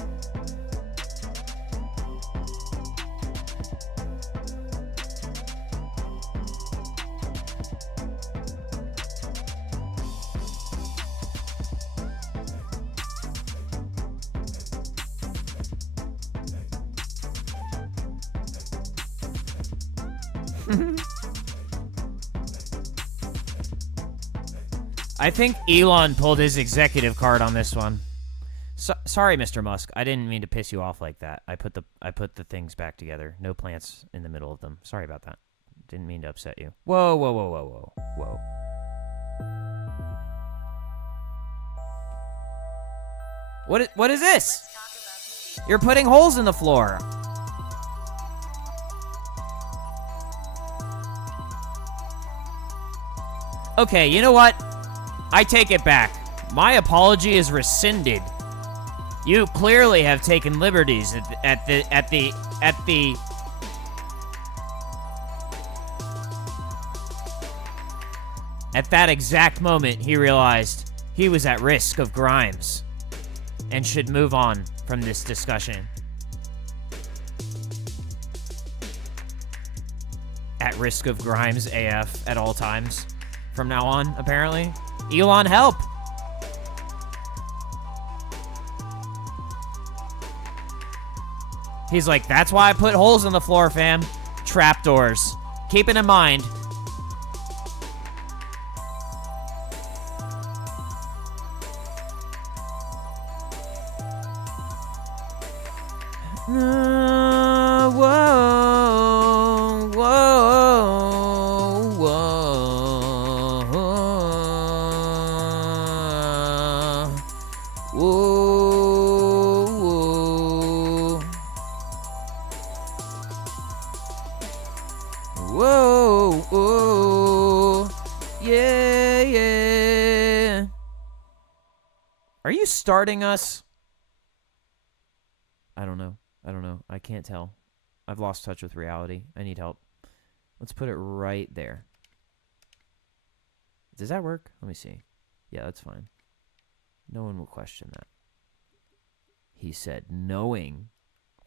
I think Elon pulled his executive card on this one. Sorry, Mr. Musk. I didn't mean to piss you off like that. I put the things back together. No plants in the middle of them. Sorry about that. Didn't mean to upset you. Whoa, whoa, whoa, whoa, whoa, whoa. What is this? You're putting holes in the floor. Okay, you know what? I take it back. My apology is rescinded. You clearly have taken liberties at that exact moment, he realized he was at risk of Grimes and should move on from this discussion. At risk of Grimes AF at all times from now on, apparently. Elon, help! He's like, that's why I put holes in the floor, fam. Trapdoors. Keep it in mind. Whoa, whoa, whoa, whoa, whoa, whoa, yeah, yeah. Are you starting us? I don't know. I can't tell. I've lost touch with reality. I need help. Let's put it right there. Does that work? Let me see. Yeah, that's fine. No one will question that. He said, knowing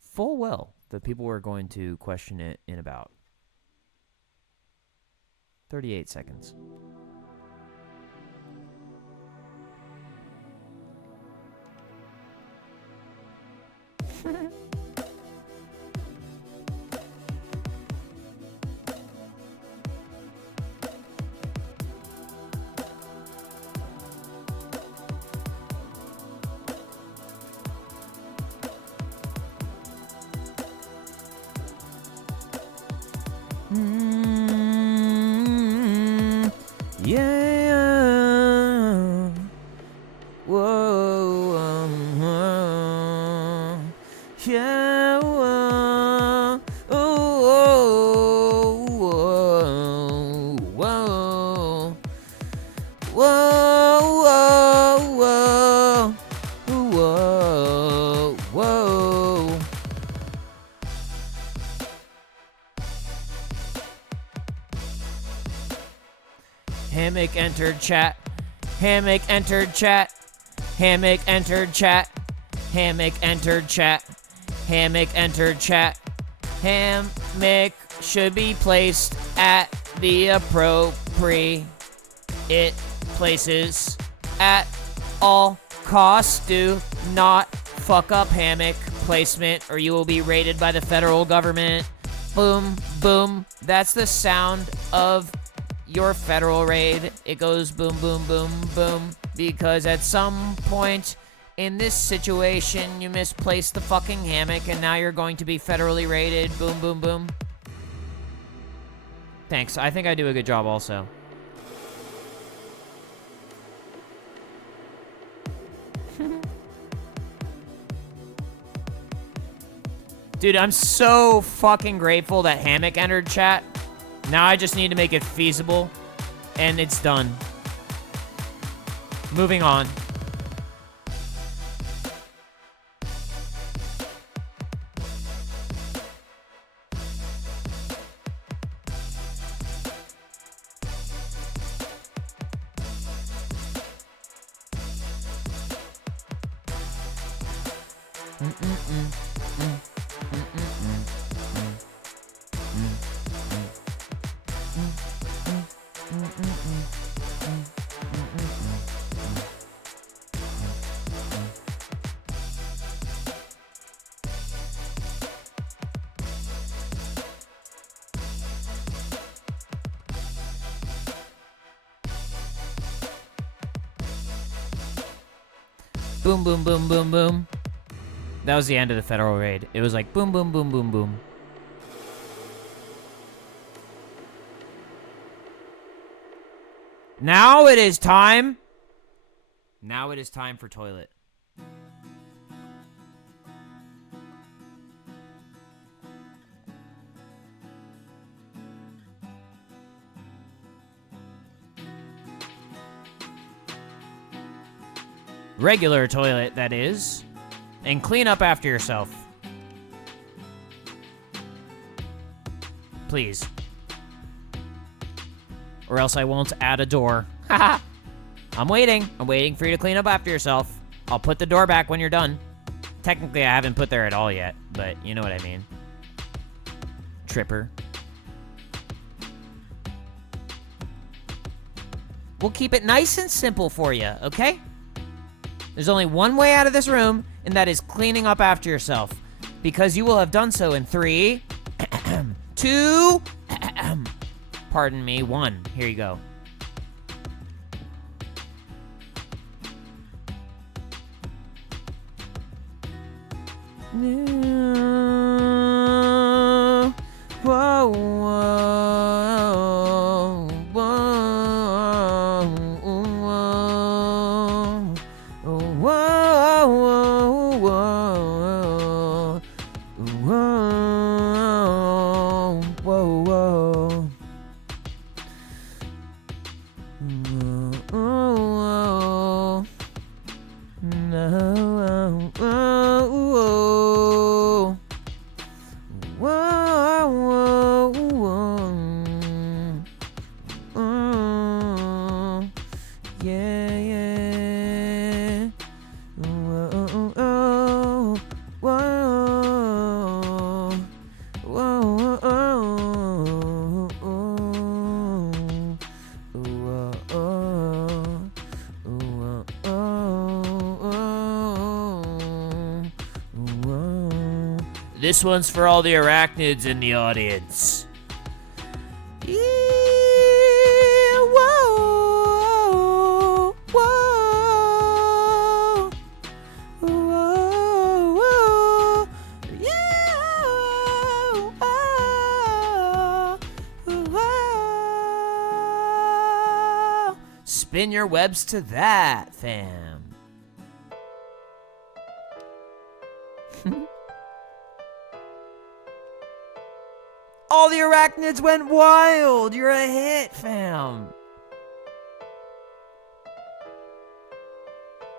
full well that people were going to question it in about 38 seconds. Yeah. Whoa. Yeah. Whoa. Whoa. Whoa. Whoa. Whoa. Whoa. Hammock entered chat. Hammock entered chat. Hammock entered chat. Hammock entered chat. Hammock entered chat. Hammock should be placed at the appropriate places at all costs. Do not fuck up hammock, replacement or you will be raided by the federal government. Boom, boom. That's the sound of your federal raid. It goes boom, boom, boom, boom. Because at some point in this situation, you misplaced the fucking hammock and now you're going to be federally raided. Boom, boom, boom. Thanks. I think I do a good job also. Dude, I'm so fucking grateful that Hammock entered chat. Now I just need to make it feasible, and it's done. Moving on. Boom, boom, boom, boom, boom. That was the end of the federal raid. It was like boom, boom, boom, boom, boom. Now it is time. Now it is time for toilet. Regular toilet, that is. And clean up after yourself. Please. Or else I won't add a door. Haha. I'm waiting. I'm waiting for you to clean up after yourself. I'll put the door back when you're done. Technically, I haven't put there at all yet, but you know what I mean. Tripper. We'll keep it nice and simple for you, okay? There's only one way out of this room, and that is cleaning up after yourself. Because you will have done so in 3, 2, pardon me, 1. Here you go. Whoa, whoa, whoa, whoa, whoa, whoa, whoa. This one's for all the arachnids in the audience. Yeah, whoa, whoa, whoa, whoa, yeah, whoa. Spin your webs to that, fam. All the arachnids went wild. You're a hit, fam.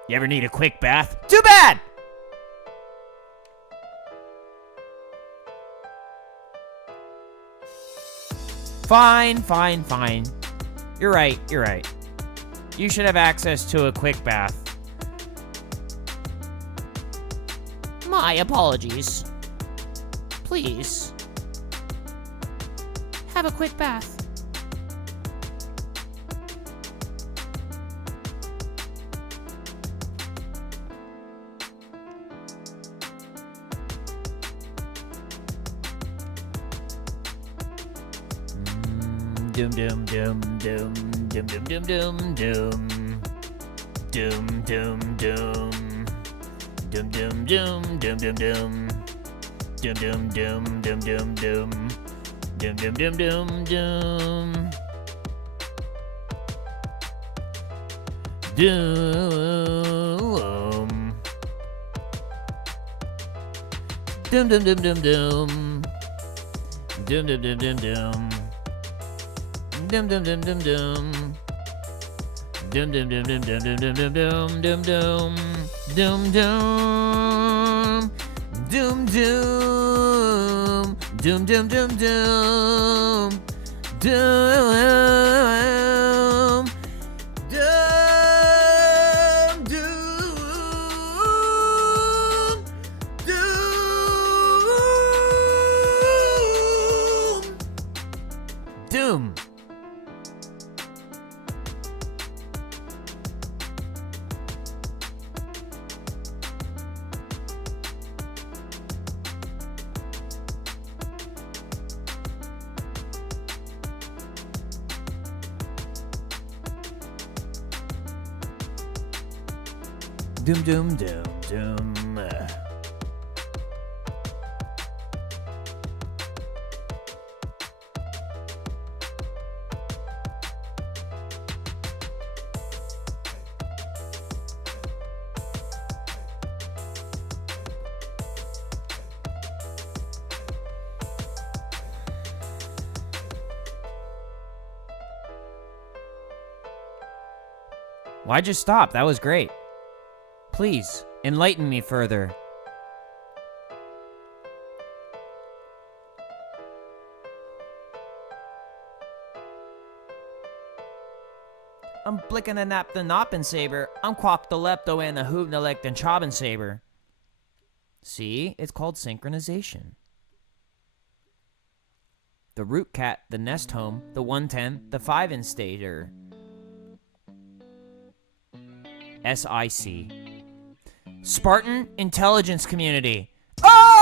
You ever need a quick bath? Too bad! Fine, fine, fine. You're right, you're right. You should have access to a quick bath. My apologies. Please. Have a quick bath. Doom doom doom doom doom doom doom doom doom. Doom doom doom. Doom doom doom doom doom doom. Doom doom doom doom doom doom. Doom doom doom doom doom. Doom. Doom doom doom doom doom. Doom doom doom doom doom. Doom doom doom doom doom. Doom doom doom doom doom doom doom doom doom doom. Doom doom. Doom doom. Doom doom doom doom. Doom. Doom. Doom doom doom doom. Why'd you stop? That was great. Please, enlighten me further. I'm blicking a nap the noppin' saber. I'm quack the lepto and the hoop nelect and chobbin' saber. See? It's called synchronization. The root cat, the nest home, the 110, the 5-instater. SIC. Spartan Intelligence Community. Oh!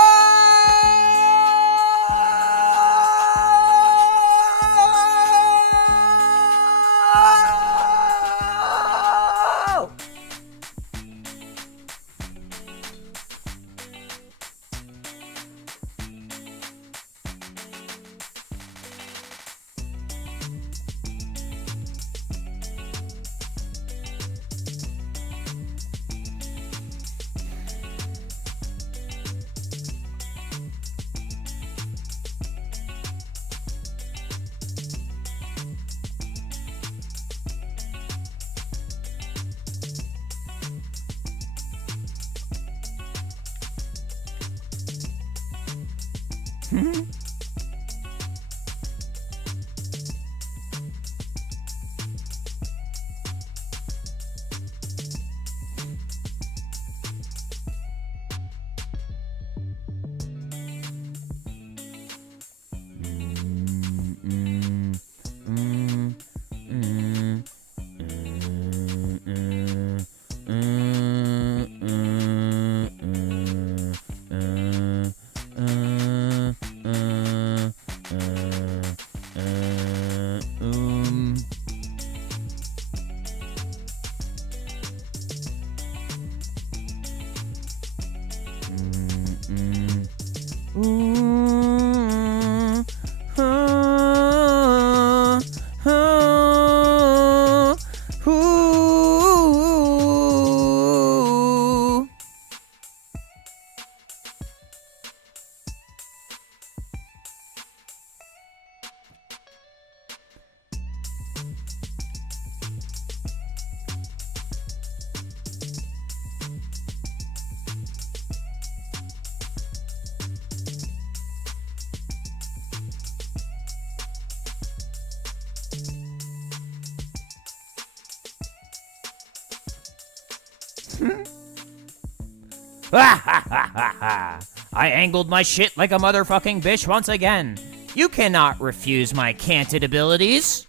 I angled my shit like a motherfucking bitch once again. You cannot refuse my canted abilities.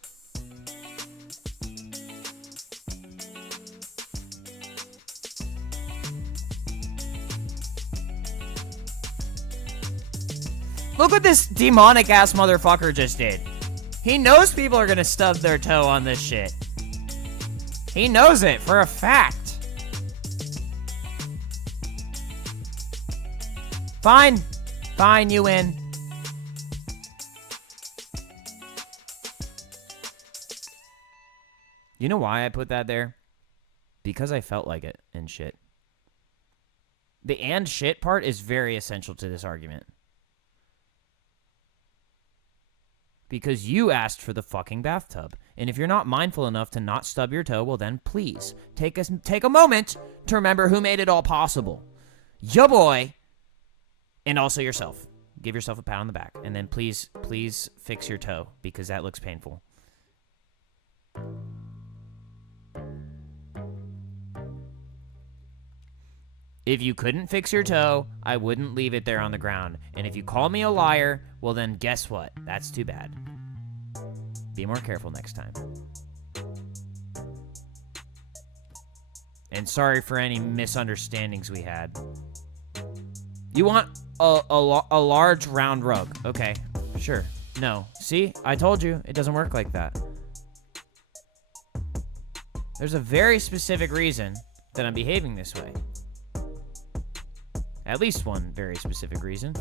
Look what this demonic ass motherfucker just did. He knows people are gonna stub their toe on this shit. He knows it for a fact. Fine. Fine, you win. You know why I put that there? Because I felt like it and shit. The and shit part is very essential to this argument. Because you asked for the fucking bathtub. And if you're not mindful enough to not stub your toe, well then please take a moment to remember who made it all possible. Ya boy. And also yourself. Give yourself a pat on the back. And then please fix your toe because that looks painful. If you couldn't fix your toe, I wouldn't leave it there on the ground. And if you call me a liar, well then guess what? That's too bad. Be more careful next time. And sorry for any misunderstandings we had. You want a large round rug. Okay, sure. No. See? I told you. It doesn't work like that. There's a very specific reason that I'm behaving this way. At least one very specific reason.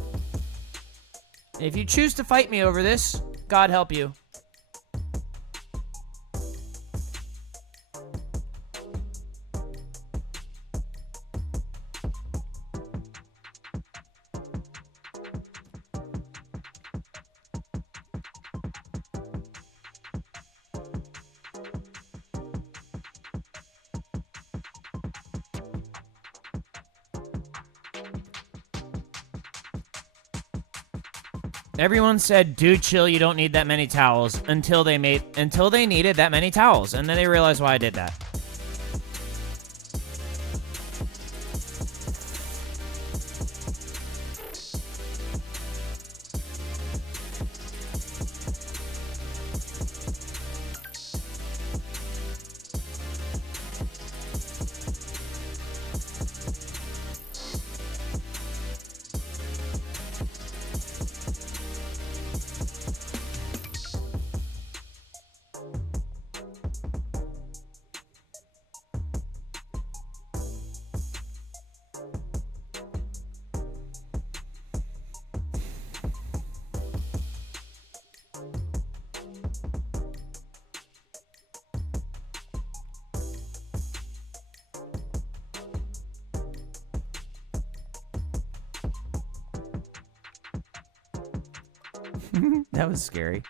And if you choose to fight me over this, God help you. Everyone said, dude, chill, you don't need that many towels until they needed that many towels. And then they realized why I did that. That was scary.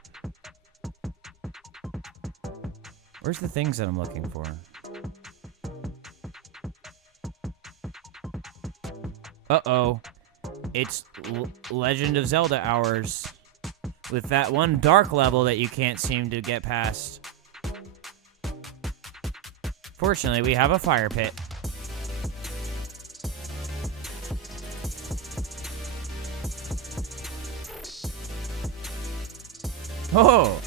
Where's the things that I'm looking for? Uh-oh. It's Legend of Zelda hours. With that one dark level that you can't seem to get past. Fortunately, we have a fire pit. Oh!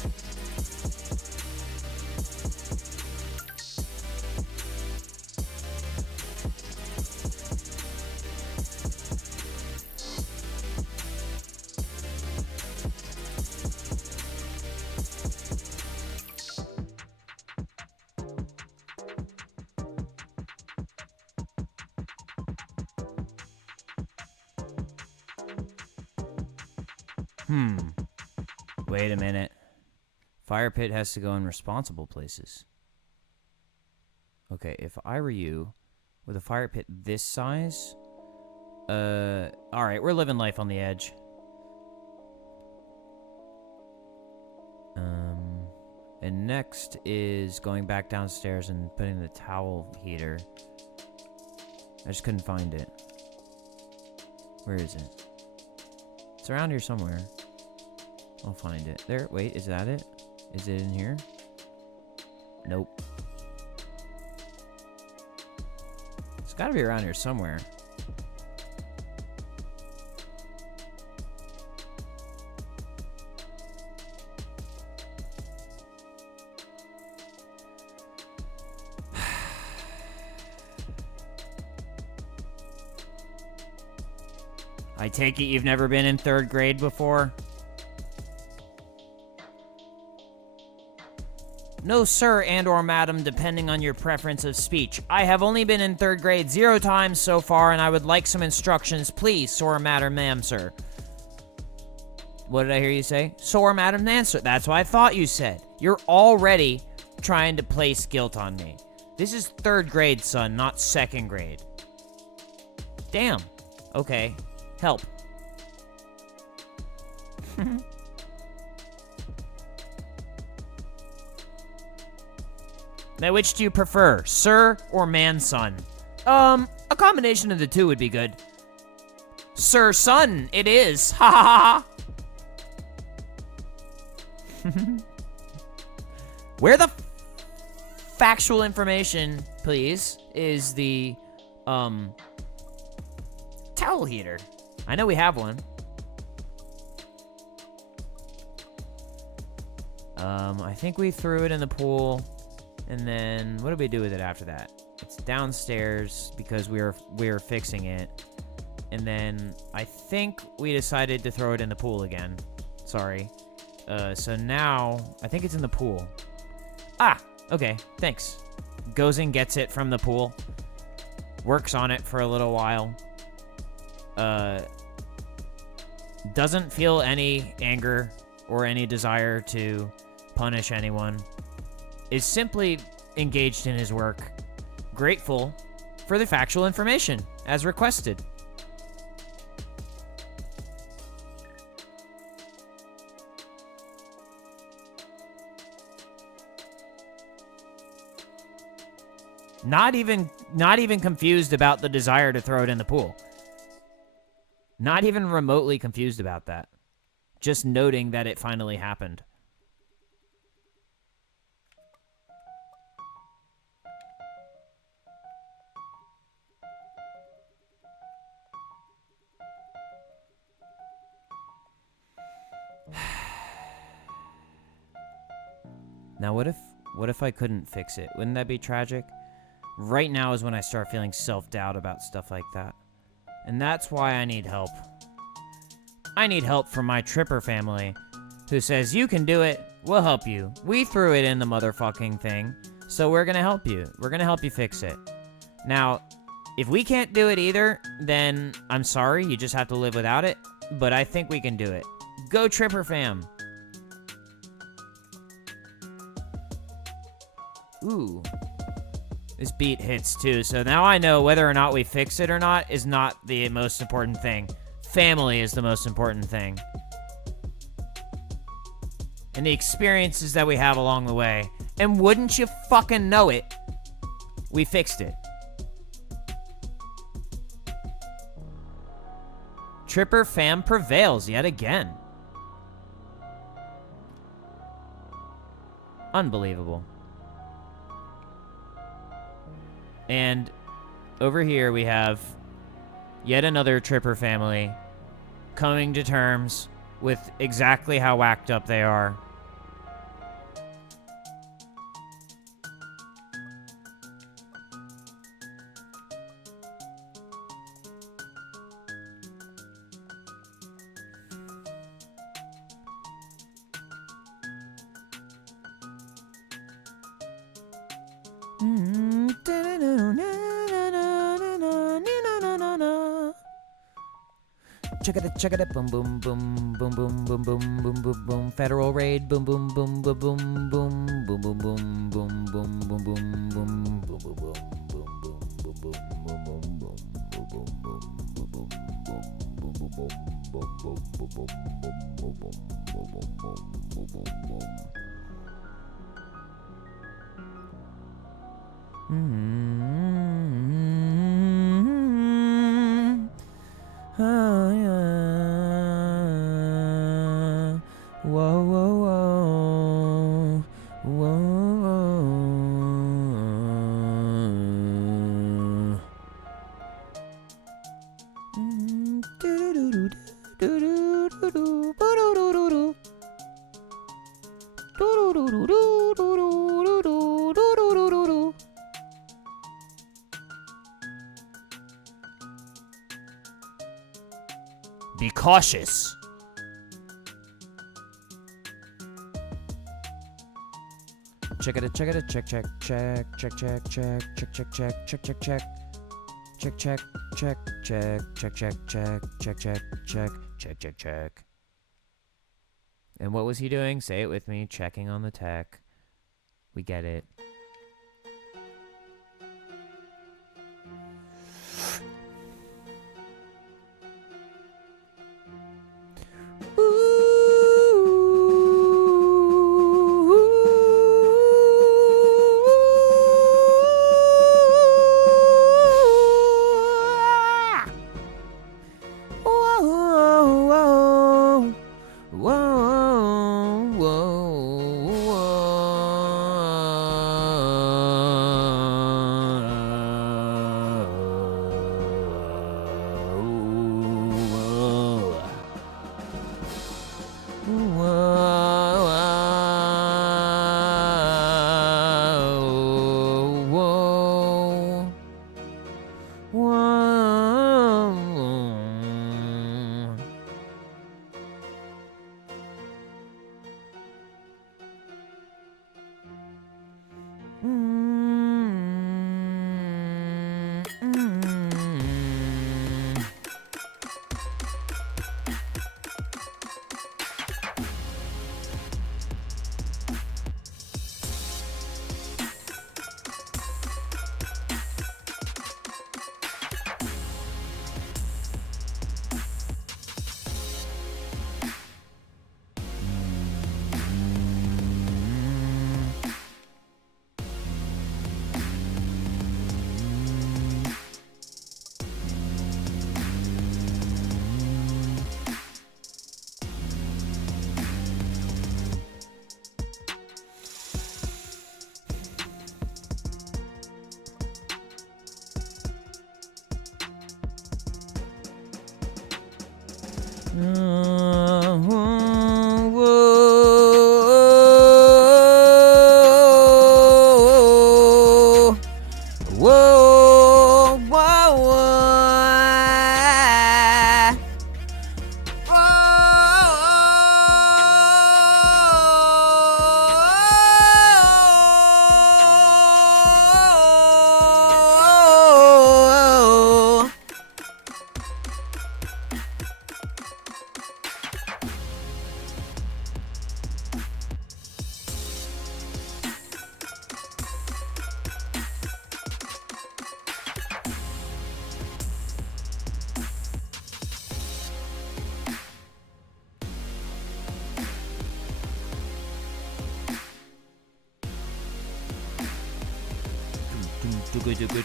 Wait a minute. Fire pit has to go in responsible places. Okay, if I were you, with a fire pit this size... Alright, we're living life on the edge. And next is going back downstairs and putting the towel heater. I just couldn't find it. Where is it? It's around here somewhere. I'll find it. There, wait, is that it? Is it in here? Nope. It's gotta be around here somewhere. I take it you've never been in 3rd grade before? No, sir and or madam, depending on your preference of speech. I have only been in 3rd grade 0 times so far, and I would like some instructions, please, sir, madam, ma'am, sir. What did I hear you say? Sir, madam, ma'am, sir. That's what I thought you said. You're already trying to place guilt on me. This is 3rd grade, son, not 2nd grade. Damn. Okay. Help. Now, which do you prefer, sir or man, son? A combination of the two would be good. Sir, son, it is. Ha ha ha. Where the factual information, please, is the, towel heater? I know we have one. I think we threw it in the pool, and then what did we do with it after that? It's downstairs because we were fixing it, and then I think we decided to throw it in the pool again. Sorry. So now I think it's in the pool. Ah, okay, thanks. Goes and gets it from the pool, works on it for a little while. Doesn't feel any anger or any desire to punish anyone, is simply engaged in his work, grateful for the factual information as requested. Not even confused about the desire to throw it in the pool. Not even remotely confused about that. Just noting that it finally happened. Now, what if I couldn't fix it? Wouldn't that be tragic? Right now is when I start feeling self-doubt about stuff like that. And that's why I need help. I need help from my Tripper family, who says, you can do it, we'll help you. We threw it in the motherfucking thing, so we're gonna help you. We're gonna help you fix it. Now, if we can't do it either, then I'm sorry, you just have to live without it, but I think we can do it. Go Tripper fam! Ooh. This beat hits too, so now I know whether or not we fix it or not is not the most important thing. Family is the most important thing. And the experiences that we have along the way. And wouldn't you fucking know it, we fixed it. Tripper fam prevails yet again. Unbelievable. And over here we have yet another Tripper family coming to terms with exactly how whacked up they are. Check it, boom, boom, boom, boom, boom, boom, boom, boom, boom, boom, federal raid, boom, boom, boom, boom, boom, boom, boom, boom, boom, boom, boom, boom, boom, boom, boom, boom, Oh, yeah. Whoa, whoa, whoa. Whoa, Be cautious. check it, check it, check, check, check, check, check, check, check, check, check, check, check, check. Check, check, check, check, check, check, check, check, check, check, check, check, check. And what was he doing? Say it with me. Checking on the tech. We get it.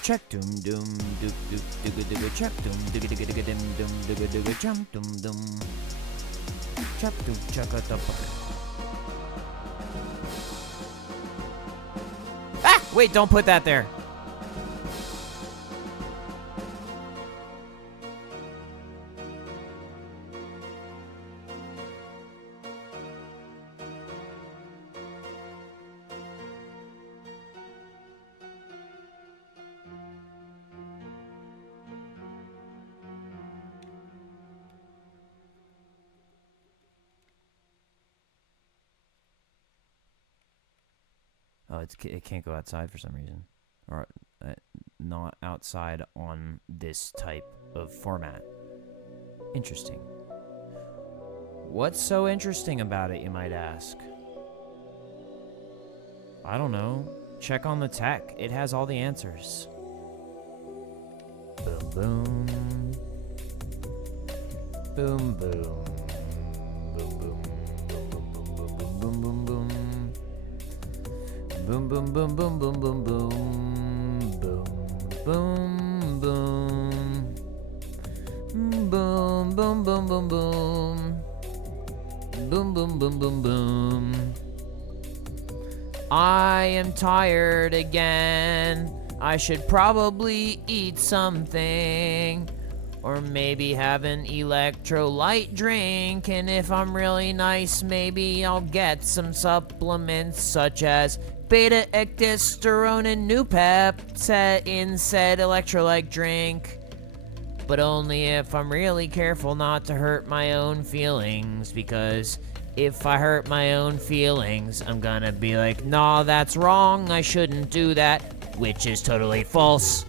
Check doom doom doop doop digga digga check doom digga digga digga dim dum digga digga jump dum dum check doom check it up. Ah! Wait, don't put that there. Oh, it can't go outside for some reason. Or not outside on this type of format. Interesting. What's so interesting about it, you might ask? I don't know. Check on the tech. It has all the answers. Boom, boom. Boom, boom. Boom, boom. Boom, boom, boom, boom, boom, boom, boom, boom. Boom, boom, boom, boom, boom, boom, boom. Boom, boom, boom. Boom, boom, boom, boom, boom. Boom, boom, boom, boom, boom. I am tired again. I should probably eat something. Or maybe have an electrolyte drink. And if I'm really nice, maybe I'll get some supplements such as beta-ecdysterone and Nupep set in said electrolyte drink. But only if I'm really careful not to hurt my own feelings, because if I hurt my own feelings, I'm gonna be like, nah, that's wrong, I shouldn't do that, which is totally false.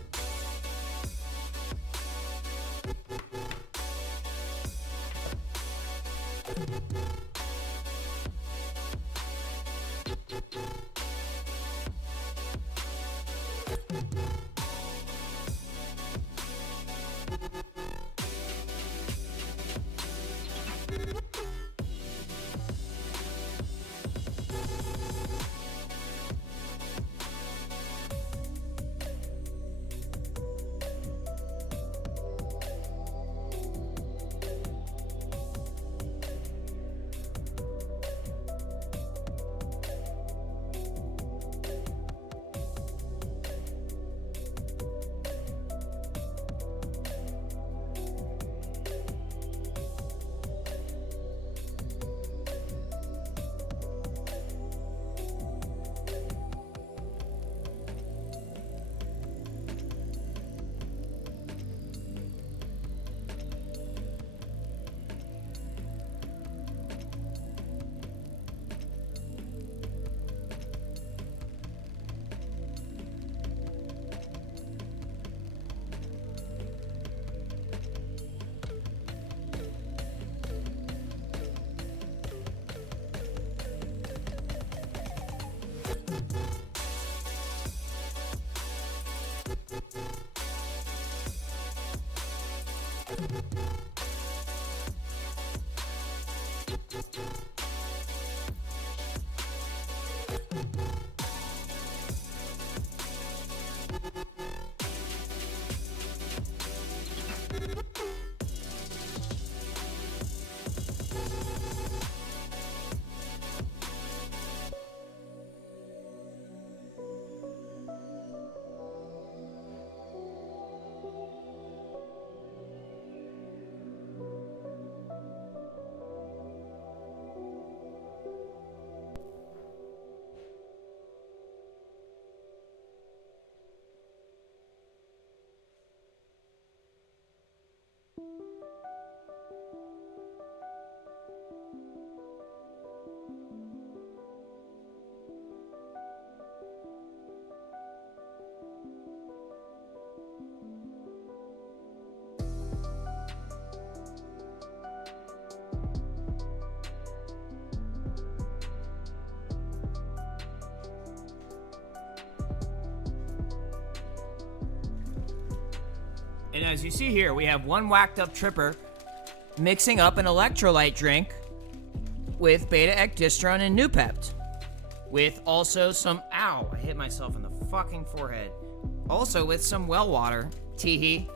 And as you see here, we have one whacked up tripper mixing up an electrolyte drink with beta-ecdystron and Noopept. With also some, ow, I hit myself in the fucking forehead. Also with some well water, teehee,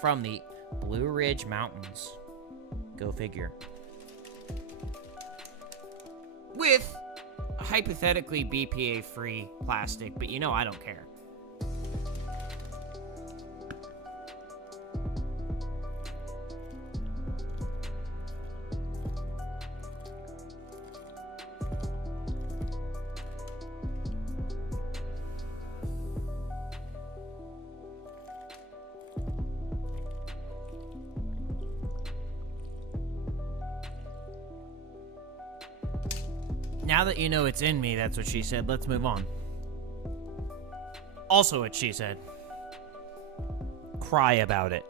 from the Blue Ridge Mountains. Go figure. With hypothetically BPA-free plastic, but you know I don't care. Now that you know it's in me, that's what she said. Let's move on. Also what she said. Cry about it.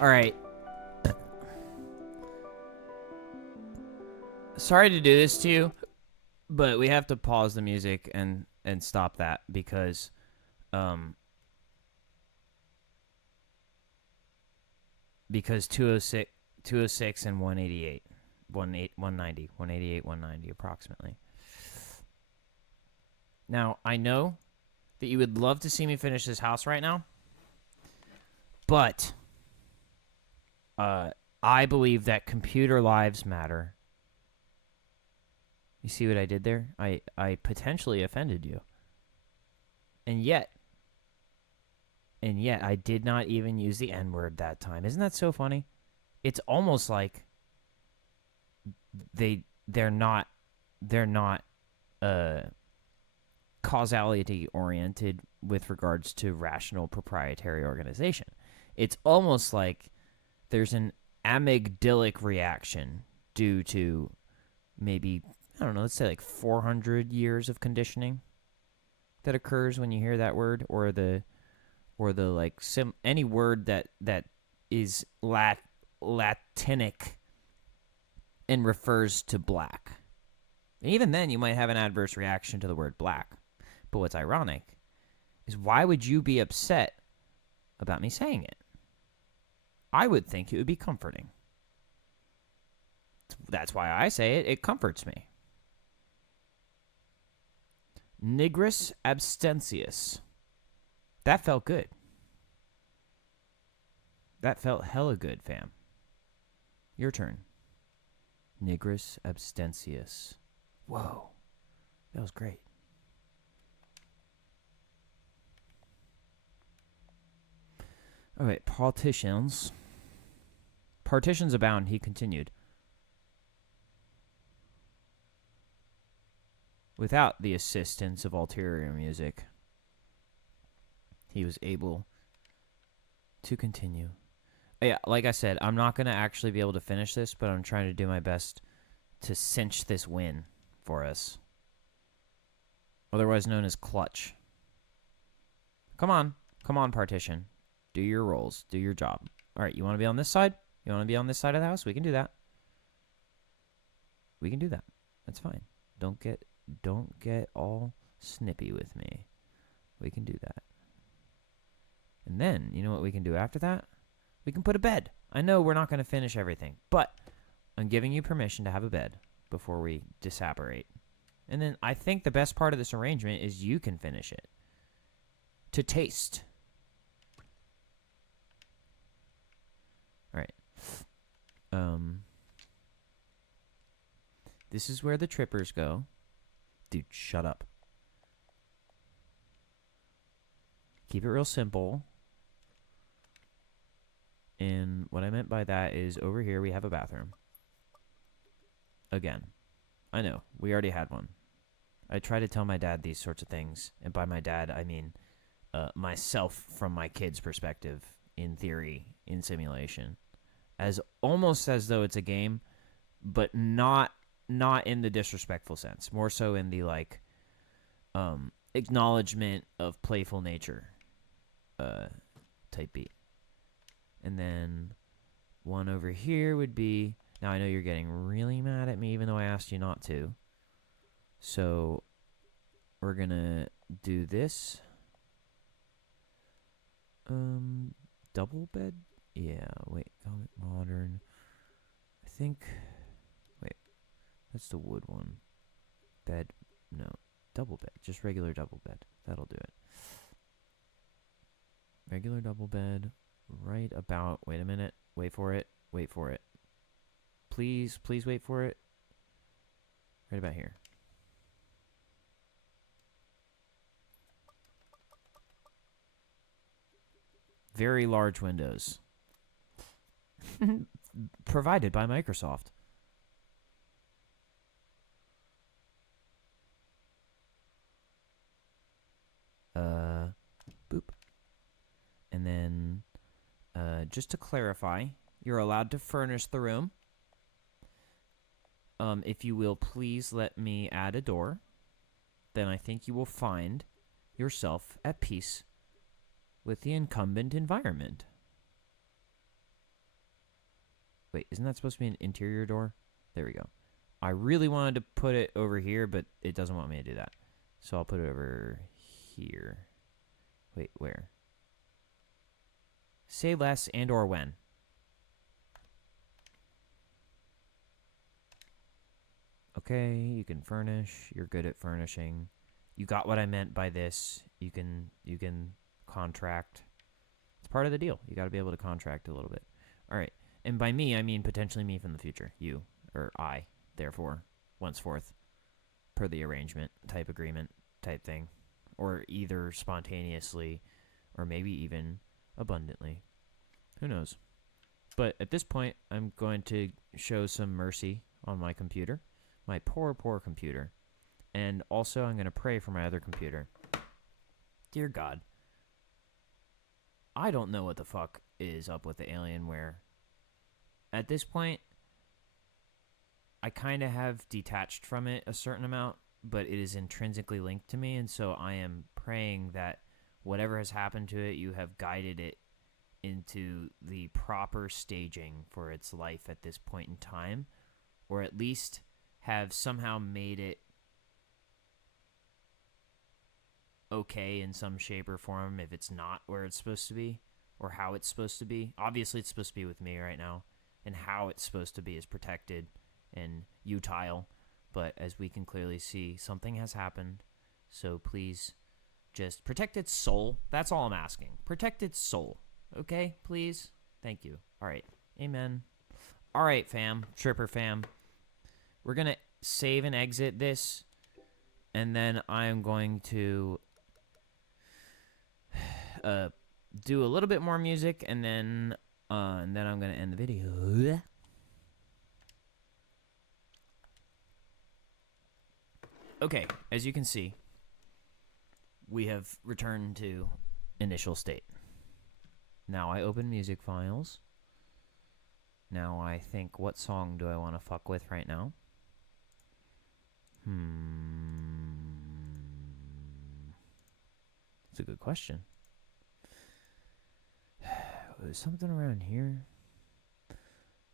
All right. Sorry to do this to you, but we have to pause the music and stop that because 206 and 188, 190, 188, 190 approximately. Now, I know that you would love to see me finish this house right now, but I believe that computer lives matter. You see what I did there? I potentially offended you. And yet I did not even use the N-word that time. Isn't that so funny? It's almost like they're not causality oriented with regards to rational proprietary organization. It's almost like there's an amygdalic reaction due to maybe, I don't know, let's say like 400 years of conditioning that occurs when you hear that word, or the like any word that is Latinic and refers to black. And even then you might have an adverse reaction to the word black. But what's ironic is, why would you be upset about me saying it? I would think it would be comforting. That's why I say it. It comforts me. Nigrus abstensius. That felt good. That felt hella good, fam. Your turn. Nigrus abstensius. Whoa. That was great. All right, partitions. Partitions abound, he continued. Without the assistance of ulterior music, he was able to continue. Yeah, like I said, I'm not going to actually be able to finish this, but I'm trying to do my best to cinch this win for us. Otherwise known as clutch. Come on, partition. Do your roles. Do your job. All right, you want to be on this side? You want to be on this side of the house? We can do that. We can do that. That's fine. Don't get all snippy with me. We can do that. And then, you know what we can do after that? We can put a bed. I know we're not going to finish everything, but I'm giving you permission to have a bed before we disapparate. And then I think the best part of this arrangement is you can finish it. To taste. All right. This is where the trippers go. Dude, shut up. Keep it real simple. And what I meant by that is, over here we have a bathroom. Again. I know, we already had one. I try to tell my dad these sorts of things. And by my dad, I mean myself from my kid's perspective, in theory, in simulation. As almost as though it's a game, but not in the disrespectful sense. More so in the, like, acknowledgement of playful nature type beat. And then one over here would be... Now, I know you're getting really mad at me, even though I asked you not to. So, we're going to do this. Double bed? Yeah, wait. Modern. I think... Wait. That's the wood one. Bed. No. Double bed. Just regular double bed. That'll do it. Regular double bed. Right about... Wait a minute. Wait for it. Wait for it. Please wait for it. Right about here. Very large windows. Provided by Microsoft. Boop. And then, just to clarify, you're allowed to furnish the room. If you will, please let me add a door. Then I think you will find yourself at peace with the incumbent environment. Wait, isn't that supposed to be an interior door? There we go. I really wanted to put it over here, but it doesn't want me to do that. So I'll put it over here. Wait, where? Say less and or when. Okay, you can furnish. You're good at furnishing. You got what I meant by this. You can contract. It's part of the deal. You got to be able to contract a little bit. All right. And by me, I mean potentially me from the future. You, or I, therefore, onceforth, per the arrangement, type agreement, type thing. or either spontaneously, or maybe even abundantly. Who knows? But at this point, I'm going to show some mercy on my computer, my poor, poor computer. And also, I'm going to pray for my other computer. Dear God, I don't know what the fuck is up with the Alienware. At this point, I kind of have detached from it a certain amount, but it is intrinsically linked to me, and so I am praying that whatever has happened to it, you have guided it into the proper staging for its life at this point in time, or at least have somehow made it okay in some shape or form if it's not where it's supposed to be, or how it's supposed to be. Obviously, it's supposed to be with me right now, and how it's supposed to be is protected and utile, but as we can clearly see, something has happened, so please just protect its soul. That's all I'm asking. Protect its soul, okay? Please? Thank you. All right. Amen. All right, fam. Tripper fam. We're going to save and exit this, and then I'm going to do a little bit more music, and then I'm going to end the video. Okay, as you can see, we have returned to initial state. Now I open music files. Now I think, what song do I want to fuck with right now? That's a good question. Was something around here?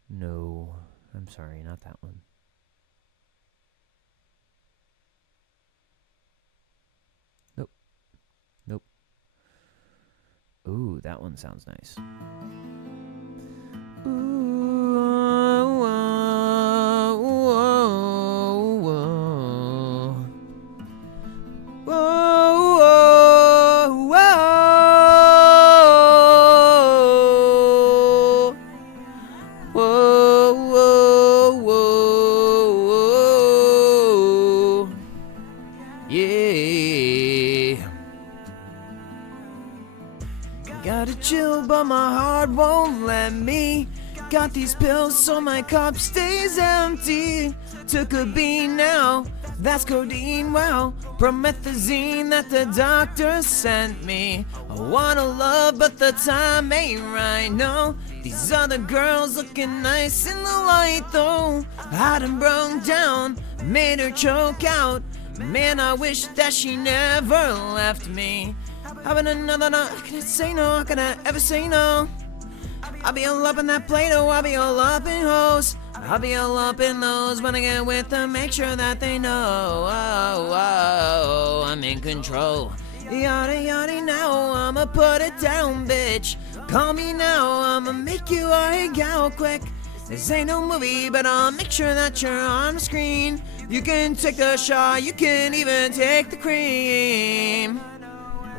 No, I'm sorry, not that one. Nope. Ooh, that one sounds nice. Ooh, whoa, whoa, whoa. Whoa, whoa, whoa. Whoa, whoa, whoa, whoa. Yeah. Gotta chill, but my heart won't let me. Got these pills so my cup stays empty. Took a bean now, that's codeine, wow. Promethazine that the doctor sent me. I wanna love, but the time ain't right, no. These other girls looking nice in the light, though. I done broke down, made her choke out. Man, I wish that she never left me. Having another night, I can't say no, how can I ever say no? I'll be all up in that Play-Doh, I'll be all up in hoes. I'll be all up in those when I get with them, make sure that they know. Oh, oh, I'm in control. Yada yada now, I'ma put it down, bitch. Call me now, I'ma make you a gal quick. This ain't no movie, but I'll make sure that you're on the screen. You can take the shot, you can even take the cream.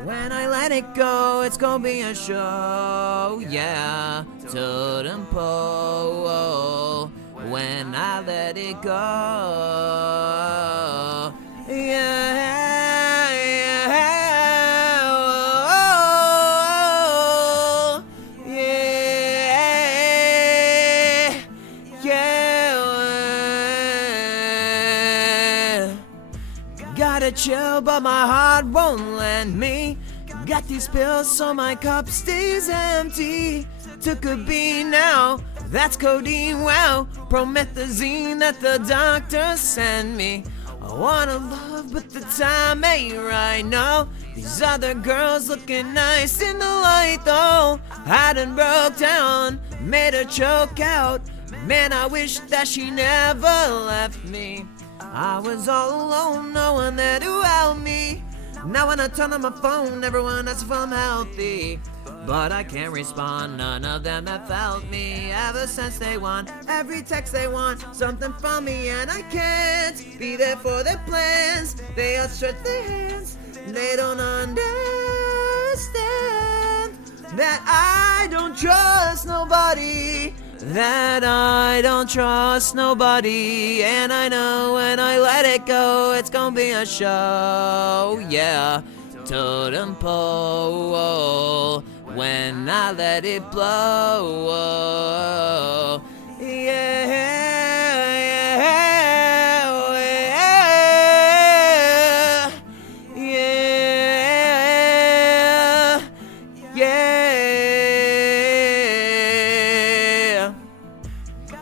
When I let it go, it's gonna be a show, yeah. Totem pole. When I let it go, yeah, yeah, oh, yeah, yeah. Gotta chill, but my heart won't let me. Got these pills so my cup stays empty. Took a bean now, that's codeine, wow. Promethazine that the doctor sent me. I wanna love, but the time ain't right, no. These other girls looking nice in the light, though. I done broke down, made her choke out. Man, I wish that she never left me. I was all alone, no one there to help me. Now when I turn on my phone, everyone asks if I'm healthy. But I can't respond, none of them have felt me. Ever since they want, every text they want something from me. And I can't be there for their plans. They outstretch their hands, they don't understand that I don't trust nobody. That I don't trust nobody. And I know when I let it go, it's gonna be a show, yeah. totem pole when I let it blow. Yeah, yeah, yeah, yeah.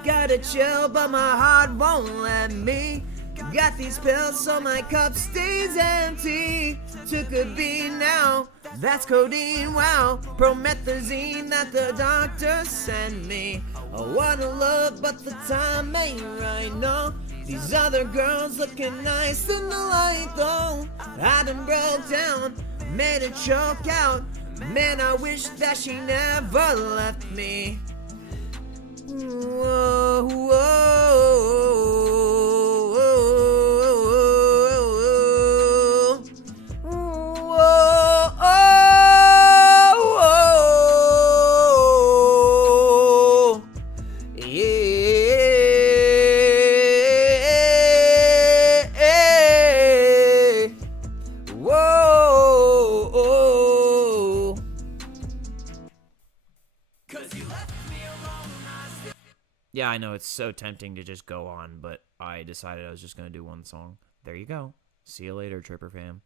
Gotta chill, but my heart won't let me. Got these pills so my cup stays empty. Took a beat now, that's codeine, wow. Promethazine that the doctor sent me. I wanna love, but the time ain't right, no. These other girls looking nice in the light, though. I done broke down, made her choke out. Man, I wish that she never left me. Whoa, Yeah, I know it's so tempting to just go on, but I decided I was just going to do one song. There you go. See you later, Tripper fam.